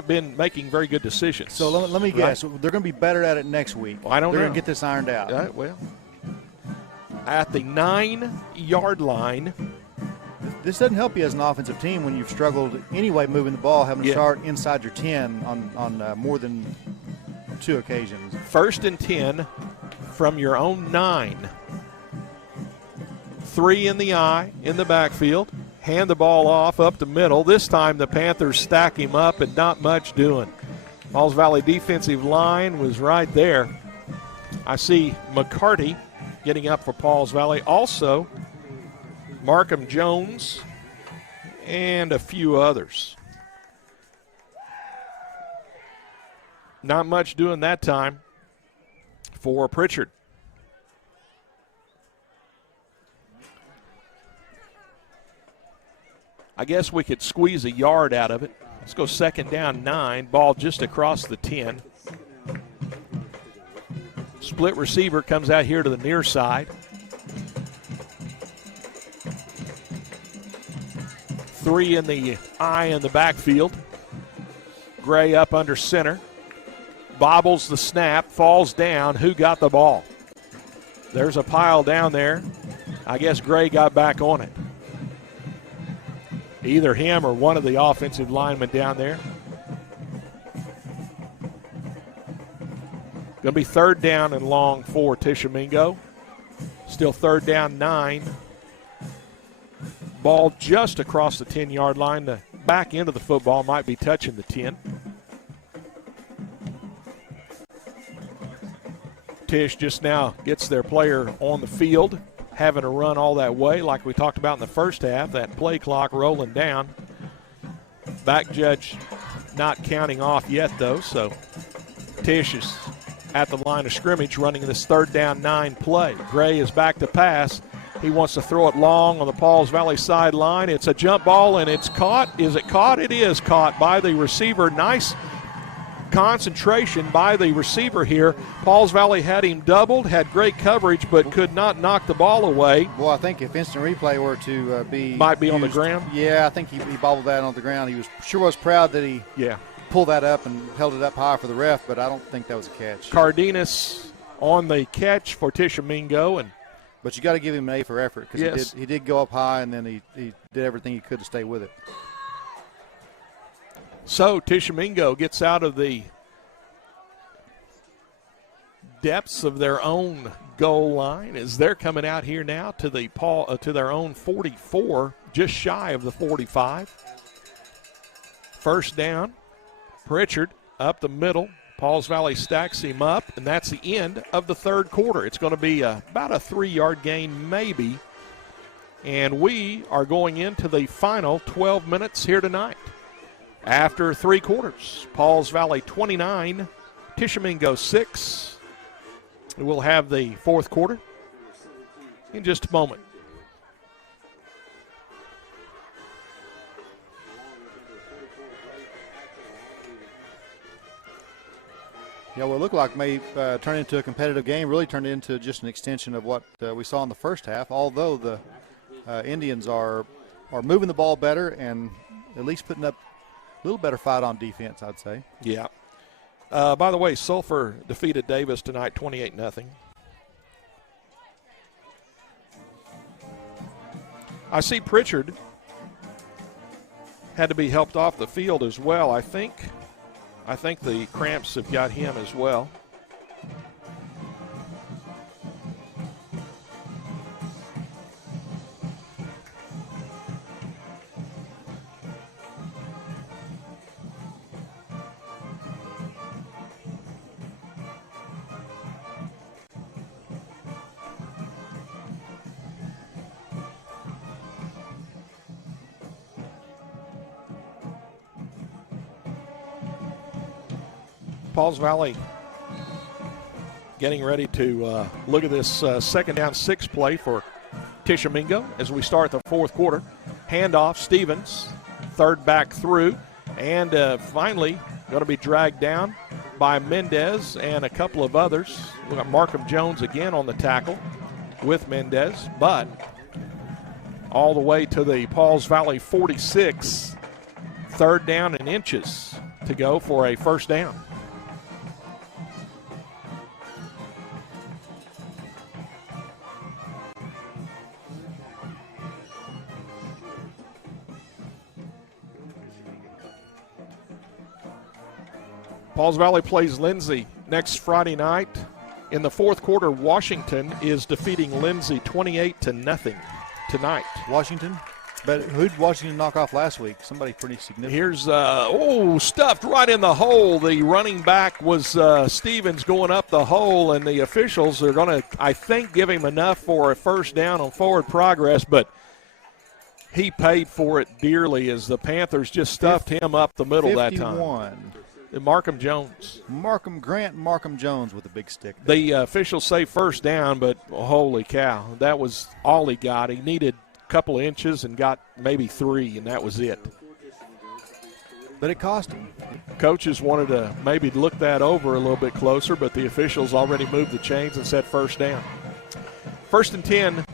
been making very good decisions. So let me guess. Right? They're going to be better at it next week. Well, I don't know. They're going to get this ironed out. At the 9-yard line. This doesn't help you as an offensive team when you've struggled anyway moving the ball, having to start inside your 10 on more than 2 occasions. 1st and 10 from your own 9. 3 in the eye in the backfield. Hand the ball off up the middle. This time the Panthers stack him up and not much doing. Pauls Valley defensive line was right there. I see McCarty getting up for Pauls Valley. Also, Markham Jones and a few others. Not much doing that time for Pritchard. I guess we could squeeze a yard out of it. Let's go 2nd down 9, ball just across the 10. Split receiver comes out here to the near side. 3 in the eye in the backfield. Gray up under center. Bobbles the snap, falls down. Who got the ball? There's a pile down there. I guess Gray got back on it. Either him or one of the offensive linemen down there. Going to be 3rd down and long for Tishomingo. Still 3rd down 9. Ball just across the 10-yard line. The back end of the football might be touching the 10. Tish just now gets their player on the field, having to run all that way like we talked about in the first half, that play clock rolling down. Back judge not counting off yet, though, so Tish is at the line of scrimmage running this 3rd down 9 play. Gray is back to pass. He wants to throw it long on the Pauls Valley sideline. It's a jump ball, and it's caught. Is it caught? It is caught by the receiver. Nice concentration by the receiver here. Pauls Valley had him doubled, had great coverage, but could not knock the ball away. Well, I think if instant replay were to be might be used, on the ground. Yeah, I think he bobbled that on the ground. He was proud that he pulled that up and held it up high for the ref, but I don't think that was a catch. Cardenas on the catch for Tishomingo, but you got to give him an A for effort because he did go up high, and then he did everything he could to stay with it. So Tishomingo gets out of the depths of their own goal line as they're coming out here now to their own 44, just shy of the 45. 1st down. Pritchard up the middle. Pauls Valley stacks him up, and that's the end of the 3rd quarter. It's going to be about a 3-yard gain maybe, and we are going into the final 12 minutes here tonight. After 3 quarters, Pauls Valley 29, Tishomingo 6. We'll have the 4th quarter in just a moment. Yeah, well, it looked like may turn into a competitive game, really turned into just an extension of what we saw in the first half, although the Indians are moving the ball better and at least putting up a little better fight on defense, I'd say. Yeah. By the way, Sulphur defeated Davis tonight 28-0. I see Pritchard had to be helped off the field as well. I think the cramps have got him as well. Pauls Valley getting ready to look at this 2nd down 6 play for Tishomingo as we start the 4th quarter. Handoff, Stevens, 3rd back through, and finally going to be dragged down by Mendez and a couple of others. We've got Markham Jones again on the tackle with Mendez, but all the way to the Pauls Valley 46, 3rd down and inches to go for a 1st down. Pauls Valley plays Lindsay next Friday night. In the 4th quarter, Washington is defeating Lindsay 28-0 tonight. Washington? But who did Washington knock off last week? Somebody pretty significant. Here's, stuffed right in the hole. The running back was Stevens going up the hole, and the officials are going to, I think, give him enough for a 1st down on forward progress, but he paid for it dearly as the Panthers just stuffed him up the middle 51. that time. Markham Jones. Markham Jones with a big stick. The officials say 1st down, but holy cow, that was all he got. He needed couple of inches and got maybe 3, and that was it. But it cost him. Coaches wanted to maybe look that over a little bit closer, but the officials already moved the chains and said first down. 1st and 10.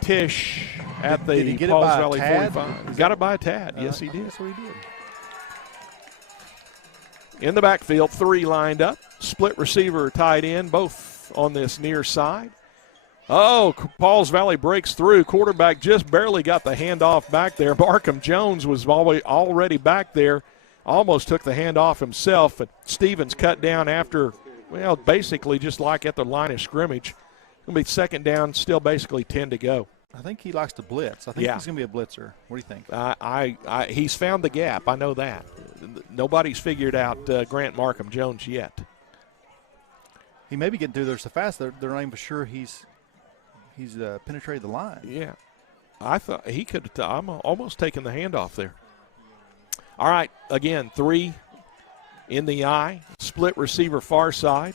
Tisch at the Pauls Valley 45. Got it by a tad. Yes, he did. That's what he did. In the backfield, 3 lined up. Split receiver, tight end, both on this near side. Oh, Pauls Valley breaks through. Quarterback just barely got the handoff back there. Markham Jones was already back there. Almost took the handoff himself. And Stevens cut down after, well, basically just like at the line of scrimmage. Going to be 2nd down, still basically 10 to go. I think he likes to blitz. I think he's going to be a blitzer. What do you think? He's found the gap. I know that. Nobody's figured out Grant Markham Jones yet. He may be getting through there so fast they're not even sure he's penetrated the line. Yeah. I thought he could. I'm almost taking the handoff there. All right. Again, 3 in the eye. Split receiver far side.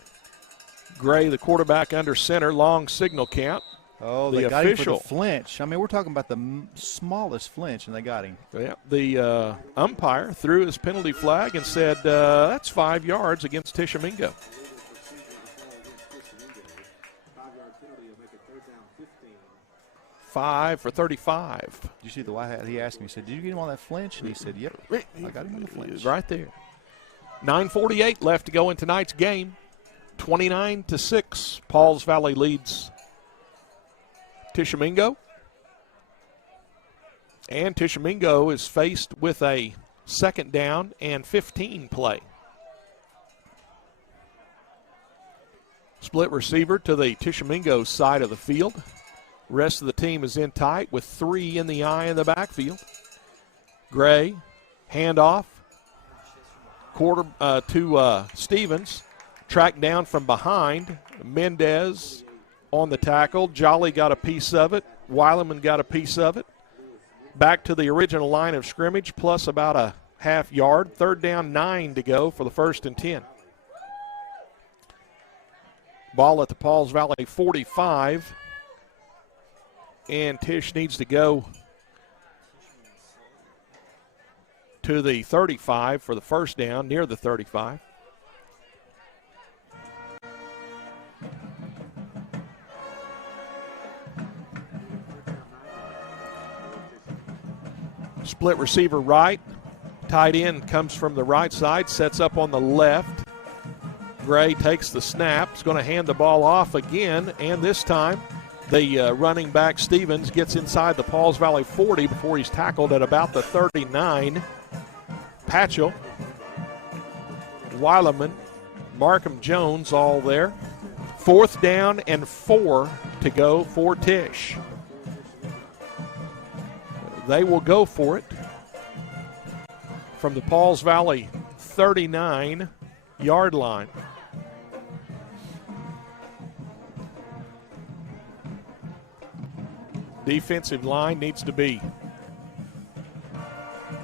Gray, the quarterback, under center. Long signal count. Oh, they got him for the flinch. I mean, we're talking about the smallest flinch, and they got him. Yeah, the umpire threw his penalty flag and said that's 5 yards against Tishomingo. 5 for 35. Did you see the white hat? He asked me, he said, did you get him on that flinch? And he said, yep, I got him on the flinch. Right there. 9:48 left to go in tonight's game. 29-6. Pauls Valley leads Tishomingo. And Tishomingo is faced with a 2nd down and 15 play. Split receiver to the Tishomingo side of the field. Rest of the team is in tight with 3 in the eye in the backfield. Gray, handoff, to Stevens. Tracked down from behind. Mendez on the tackle. Jolly got a piece of it. Weileman got a piece of it. Back to the original line of scrimmage, plus about a half yard. 3rd down, 9 to go for the 1st and 10. Ball at the Pauls Valley 45. And Tisch needs to go to the 35 for the 1st down, near the 35. Split receiver right. Tight end comes from the right side, sets up on the left. Gray takes the snap. He's going to hand the ball off again, and this time the running back Stevens gets inside the Pauls Valley 40 before he's tackled at about the 39. Patchell, Weileman, Markham Jones all there. 4th down and 4 to go for Tisch. They will go for it from the Pauls Valley 39-yard line. Defensive line needs to be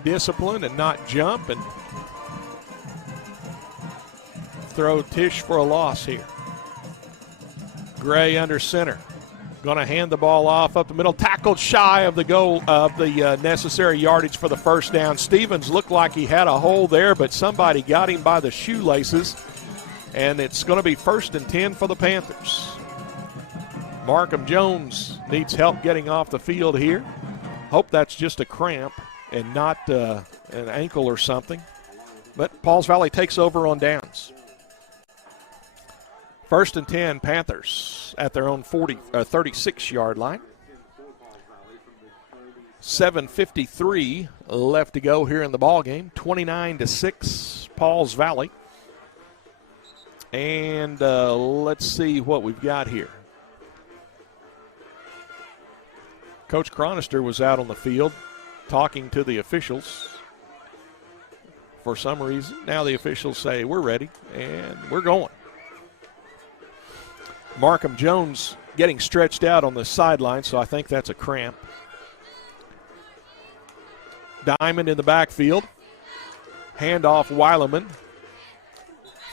disciplined and not jump and throw Tisch for a loss here. Gray under center. Going to hand the ball off up the middle. Tackled shy of the goal of the necessary yardage for the 1st down. Stevens looked like he had a hole there, but somebody got him by the shoelaces. And it's going to be 1st and 10 for the Panthers. Markham Jones needs help getting off the field here. Hope that's just a cramp and not an ankle or something. But Pauls Valley takes over on downs. 1st and 10, Panthers at their own 36-yard line. 7:53 left to go here in the ballgame. 29-6, Pauls Valley. And let's see what we've got here. Coach Chronister was out on the field talking to the officials for some reason. Now the officials say, we're ready, and we're going. Markham Jones getting stretched out on the sideline, so I think that's a cramp. Diamond in the backfield. Handoff Weileman.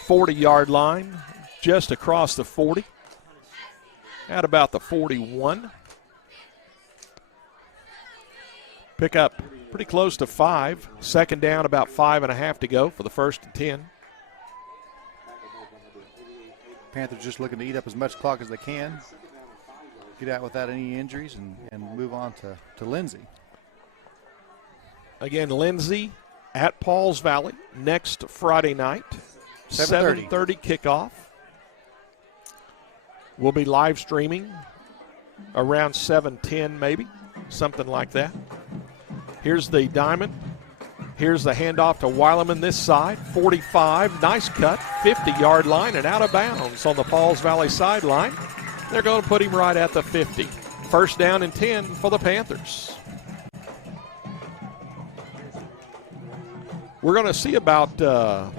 40-yard line, just across the 40. At about the 41. Pick up pretty close to 5. Second down, about 5.5 to go for the 1st and 10. Panthers just looking to eat up as much clock as they can, get out without any injuries, and move on to Lindsay. Again, Lindsay at Pauls Valley next Friday night, 7:30 kickoff. We'll be live streaming around 7:10 maybe, something like that. Here's the diamond. Here's the handoff to Weileman this side, 45, nice cut, 50-yard line and out of bounds on the Pauls Valley sideline. They're going to put him right at the 50. First down and 10 for the Panthers. We're going to see about a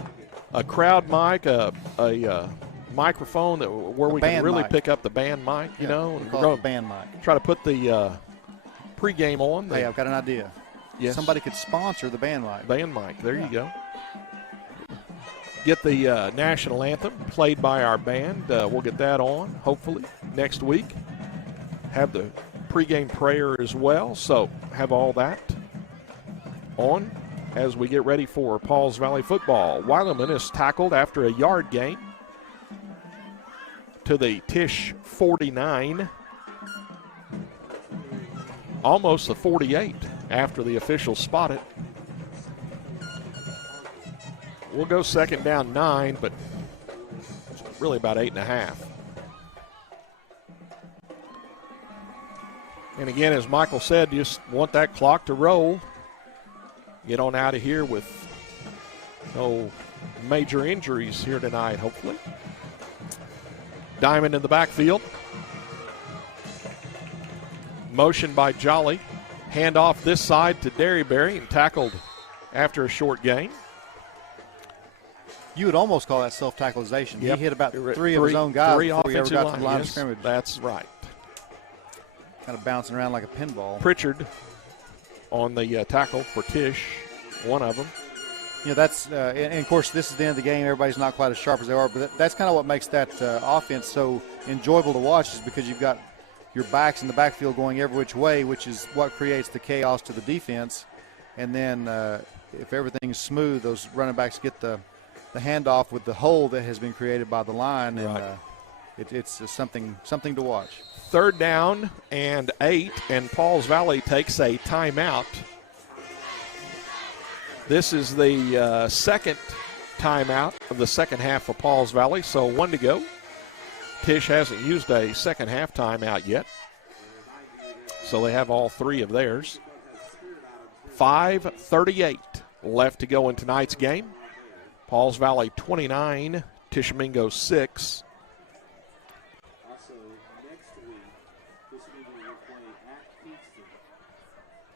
crowd mic, a microphone where we can really pick up the band mic, you know. We're going to band mic. Try to put the pregame on. Hey, I've got an idea. Yes. Somebody could sponsor the band mic. Band mic, there you go. Get the national anthem played by our band. We'll get that on, hopefully, next week. Have the pregame prayer as well, so have all that on as we get ready for Pauls Valley football. Weileman is tackled after a yard gain to the Tish 49. Almost the 48 after the officials spot it. We'll go second down 9, but really about 8.5. And again, as Michael said, just want that clock to roll. Get on out of here with no major injuries here tonight, hopefully. Diamond in the backfield. Motion by Jolly. Hand off this side to Derryberry and tackled after a short gain. You would almost call that self-tackleization. Yep. He hit about three of his own guys before he ever got to the line of scrimmage. That's right. Kind of bouncing around like a pinball. Pritchard on the tackle for Tish, one of them. You know, that's and of course this is the end of the game. Everybody's not quite as sharp as they are, but that's kind of what makes that offense so enjoyable to watch, is because you've got your backs in the backfield going every which way, which is what creates the chaos to the defense. And then if everything's smooth, those running backs get the handoff with the hole that has been created by the line, and it's something to watch. Third down and 8, and Pauls Valley takes a timeout. This is the second timeout of the second half of Pauls Valley, so 1 to go. Tish hasn't used a second half timeout yet, so they have all 3 of theirs. 5:38 left to go in tonight's game. Pauls Valley 29, Tishomingo 6. Also, next week, Tishomingo will play at Kingston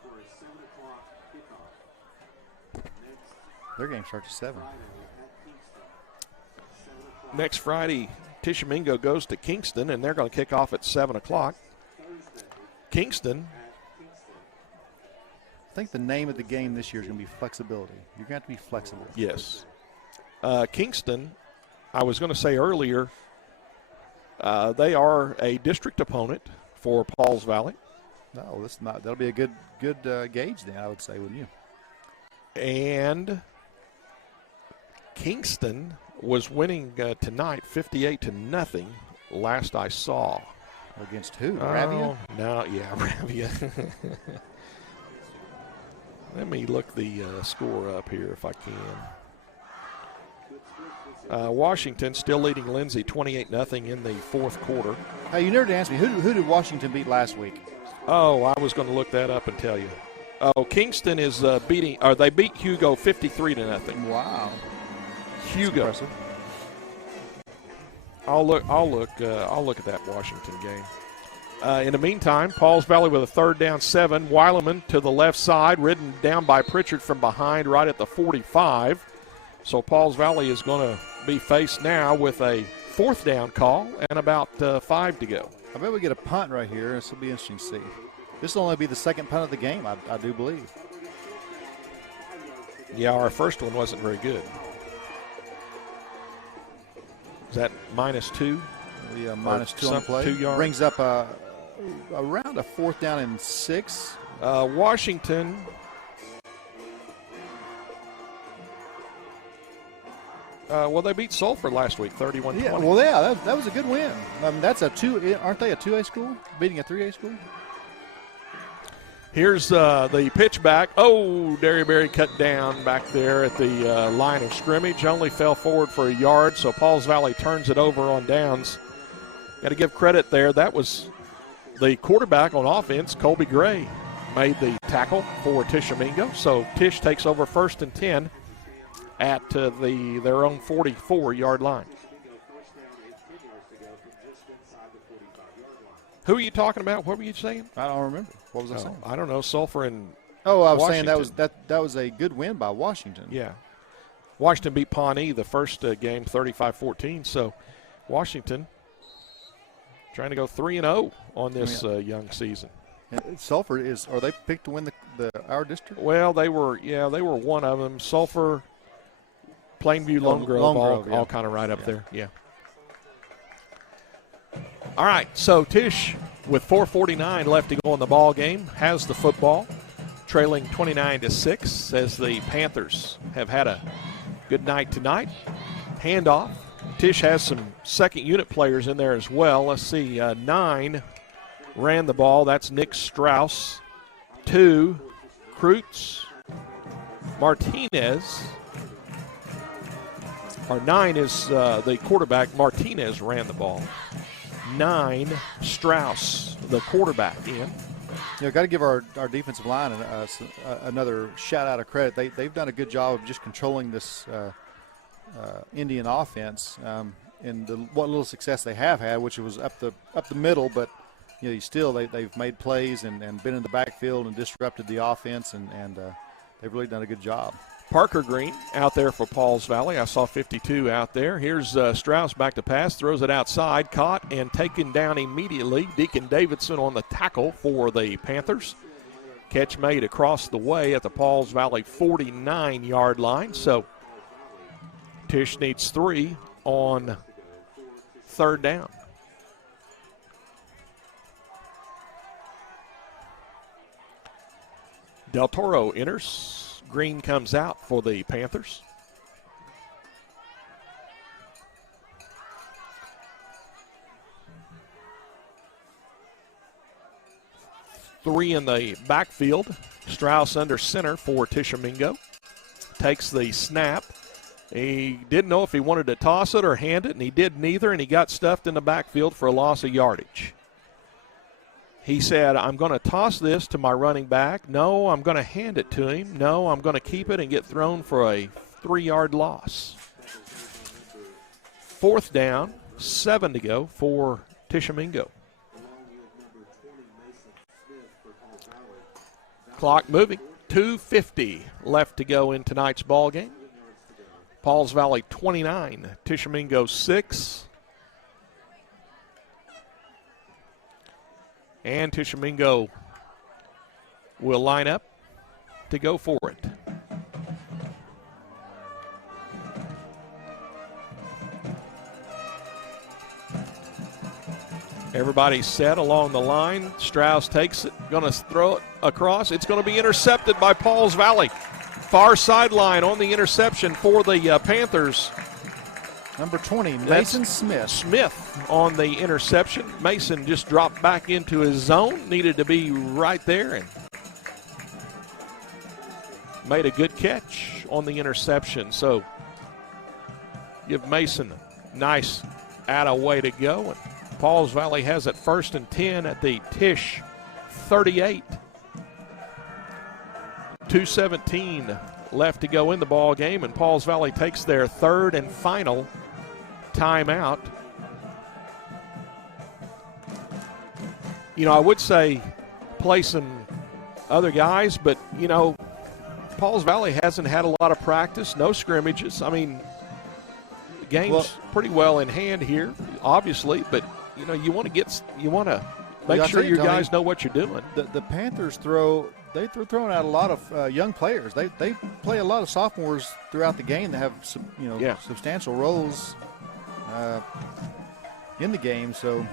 for a 7 o'clock kickoff. Their game starts at 7. Next Friday, Tishomingo goes to Kingston, and they're going to kick off at 7 o'clock. Kingston. I think the name of the game this year is going to be flexibility. You're going to have to be flexible. Yes. Kingston, I was going to say earlier, they are a district opponent for Pauls Valley. No, that'll be a good gauge then, I would say, wouldn't you? And Kingston was winning tonight 58-0 last I saw. Against who? Ravia? No, yeah, Ravia. Let me look the score up here if I can. Washington still leading Lindsay 28-0 in the fourth quarter. Hey, you never asked me, who did Washington beat last week? Oh, I was going to look that up and tell you. Oh, Kingston is they beat Hugo 53-0. Wow. Hugo. I'll look at that Washington game. In the meantime, Pauls Valley with a third down 7. Weileman to the left side, ridden down by Pritchard from behind right at the 45. So Pauls Valley is going to be faced now with a fourth down call and about 5 to go. I bet we get a punt right here. This will be interesting to see. This will only be the second punt of the game, I do believe. Yeah, our first one wasn't very good. Is that -2? Yeah, -2 on the play. 2 yards. Brings up around a 4th down and 6. Washington. Well, they beat Sulphur last week, 31-20. Yeah, well, yeah, that was a good win. That's aren't they a 2A school beating a 3A school? Here's the pitch back. Oh, Derryberry cut down back there at the line of scrimmage. Only fell forward for a yard, so Pauls Valley turns it over on downs. Got to give credit there. That was the quarterback on offense, Colby Gray, made the tackle for Tishomingo. So Tish takes over 1st and 10 at their own 44-yard line. Who are you talking about? What were you saying? I don't remember. What was I saying? I don't know. Sulphur and I was Washington. saying that was a good win by Washington. Yeah. Washington beat Pawnee the first game 35-14. So Washington trying to go 3-0 on this young season. And Sulphur are they picked to win our district? Well, they were one of them. Sulphur, Plainview, Lone Grove, all kind of right up there. Yeah. All right, so Tish, with 4:49 left to go in the ball game, has the football, trailing 29-6 as the Panthers have had a good night tonight. Handoff. Tish has some second unit players in there as well. Let's see, 9 ran the ball. That's Nick Strauss. 2, Kreutz, Martinez. Or 9 is the quarterback. Martinez ran the ball. 9, Strauss, the quarterback, in. Got to give our defensive line another shout out of credit. They've done a good job of just controlling this Indian offense, and what little success they have had, which was up the middle, but they've made plays and been in the backfield and disrupted the offense, and they've really done a good job. Parker Green out there for Pauls Valley. I saw 52 out there. Here's Strauss back to pass, throws it outside, caught and taken down immediately. Deacon Davidson on the tackle for the Panthers. Catch made across the way at the Pauls Valley 49-yard line. So Tish needs 3 on 3rd down. Del Toro enters. Green comes out for the Panthers. Three in the backfield. Strauss under center for Tishomingo. Takes the snap. He didn't know if he wanted to toss it or hand it, and he did neither, and he got stuffed in the backfield for a loss of yardage. He said, I'm going to toss this to my running back. No, I'm going to hand it to him. No, I'm going to keep it and get thrown for a 3-yard loss. 4th down, 7 to go for Tishomingo. Clock moving. 2:50 left to go in tonight's ball game. Pauls Valley 29, Tishomingo 6. And Tishomingo will line up to go for it. Everybody's set along the line. Strauss takes it, going to throw it across. It's going to be intercepted by Pauls Valley. Far sideline on the interception for the Panthers. Number 20, Mason Smith. Smith on the interception. Mason just dropped back into his zone. Needed to be right there and made a good catch on the interception. So give Mason a nice way to go. And Pauls Valley has it 1st and 10 at the Tish 38. 2:17 left to go in the ball game, and Pauls Valley takes their 3rd and final timeout. I would say play some other guys, but, Pauls Valley hasn't had a lot of practice, no scrimmages. I mean, the game's pretty well in hand here, obviously, but, you want to make sure your guys know what you're doing. The Panthers they're throwing out a lot of young players. They play a lot of sophomores throughout the game that have some, substantial roles in the game. So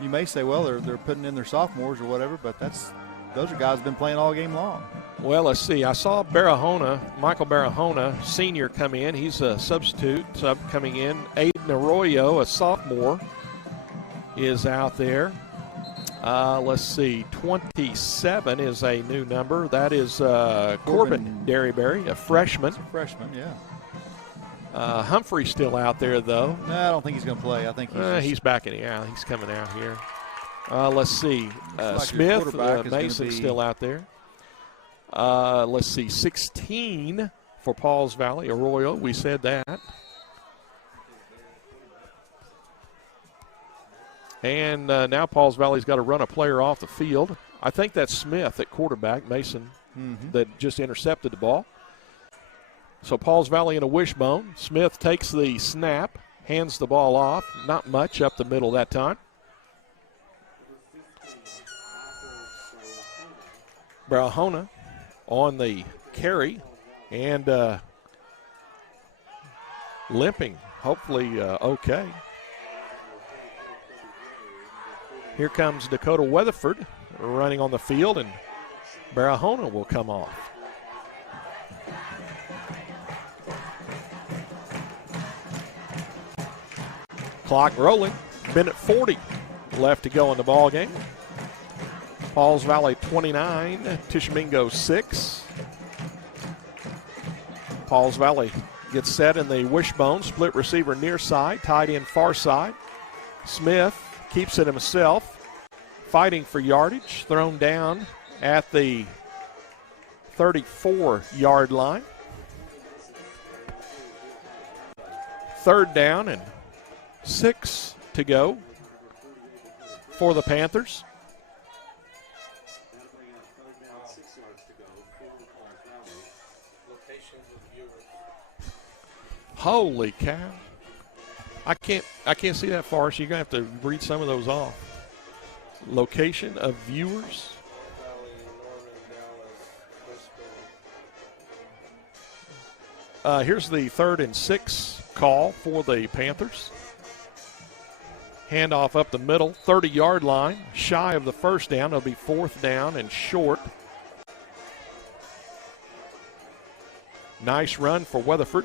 you may say, well, they're putting in their sophomores or whatever, but that's those are guys who've been playing all game long. Well, let's see. I saw Michael Barahona, senior, come in. He's a substitute sub coming in. Aiden Arroyo, a sophomore, is out there. Let's see. 27 is a new number. That is Corbin Derryberry, a freshman. That's a freshman, yeah. Humphrey's still out there, though. No, I don't think he's going to play. I think he's backing out. He's coming out here. Let's see. like Smith, Mason's still out there. Let's see. 16 for Pauls Valley. Arroyo, we said that. And now Pauls Valley's got to run a player off the field. I think that's Smith at quarterback, Mason, that just intercepted the ball. So Pauls Valley in a wishbone. Smith takes the snap, hands the ball off. Not much up the middle that time. Barahona on the carry and limping, hopefully okay. Here comes Dakota Weatherford running on the field, and Barahona will come off. Clock rolling. Minute 40 left to go in the ball game. Pauls Valley 29, Tishomingo 6. Pauls Valley gets set in the wishbone, split receiver near side, tight end far side. Smith keeps it himself, fighting for yardage, thrown down at the 34-yard line. Third down and 6 to go for the Panthers. Holy cow. I can't see that far, so you're going to have to read some of those off. Location of viewers. Here's the 3rd and 6 call for the Panthers. Handoff up the middle, 30-yard line, shy of the first down. It'll be 4th down and short. Nice run for Weatherford.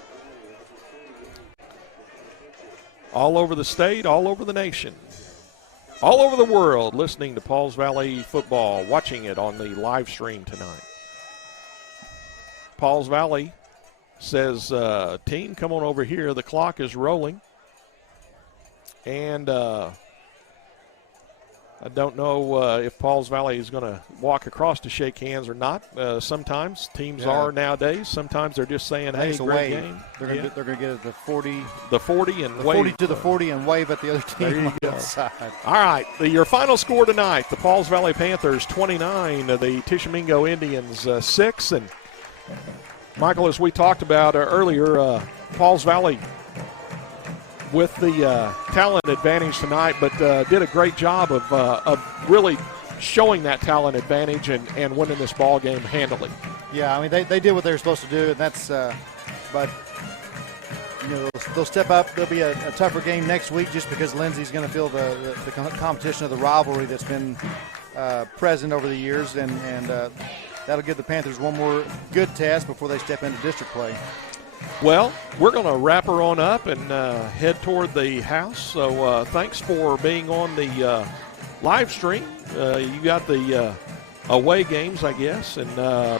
All over the state, all over the nation, all over the world, listening to Pauls Valley football, watching it on the live stream tonight. Pauls Valley says, team, come on over here. The clock is rolling. And I don't know if Pauls Valley is going to walk across to shake hands or not. Sometimes teams are nowadays. Sometimes they're just saying, hey, great game. They're going to get it the 40. The 40 and the wave. 40 to the 40 and wave at the other team there you on go. the side. All right, your final score tonight, the Pauls Valley Panthers 29, the Tishomingo Indians 6. And, Michael, as we talked about earlier, Pauls Valley with the talent advantage tonight, but did a great job of really showing that talent advantage and winning this ball game handily. Yeah, I mean, they did what they were supposed to do, and that's but you know, they'll step up. There'll be a tougher game next week just because Lindsay's going to feel the competition of the rivalry that's been present over the years, and that'll give the Panthers one more good test before they step into district play. Well, we're going to wrap her on up and head toward the house. So thanks for being on the live stream. You got the away games, I guess, and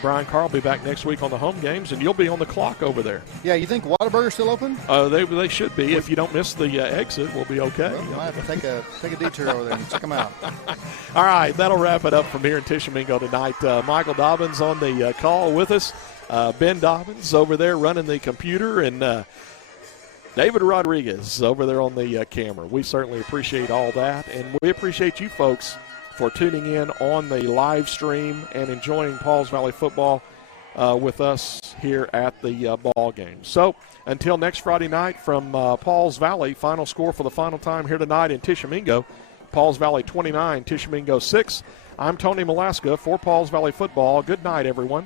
Brian Carr will be back next week on the home games, and you'll be on the clock over there. Yeah, you think Whataburger's still open? They should be. If you don't miss the exit, we'll be okay. Well, you might have to take a detour over there and check them out. All right, that'll wrap it up from here in Tishomingo tonight. Michael Dobbins on the call with us. Ben Dobbins over there running the computer, and David Rodriguez over there on the camera. We certainly appreciate all that, and we appreciate you folks for tuning in on the live stream and enjoying Pauls Valley football with us here at the ball game. So until next Friday night from Pauls Valley, final score for the final time here tonight in Tishomingo, Pauls Valley 29, Tishomingo 6. I'm Tony Malaska for Pauls Valley football. Good night, everyone.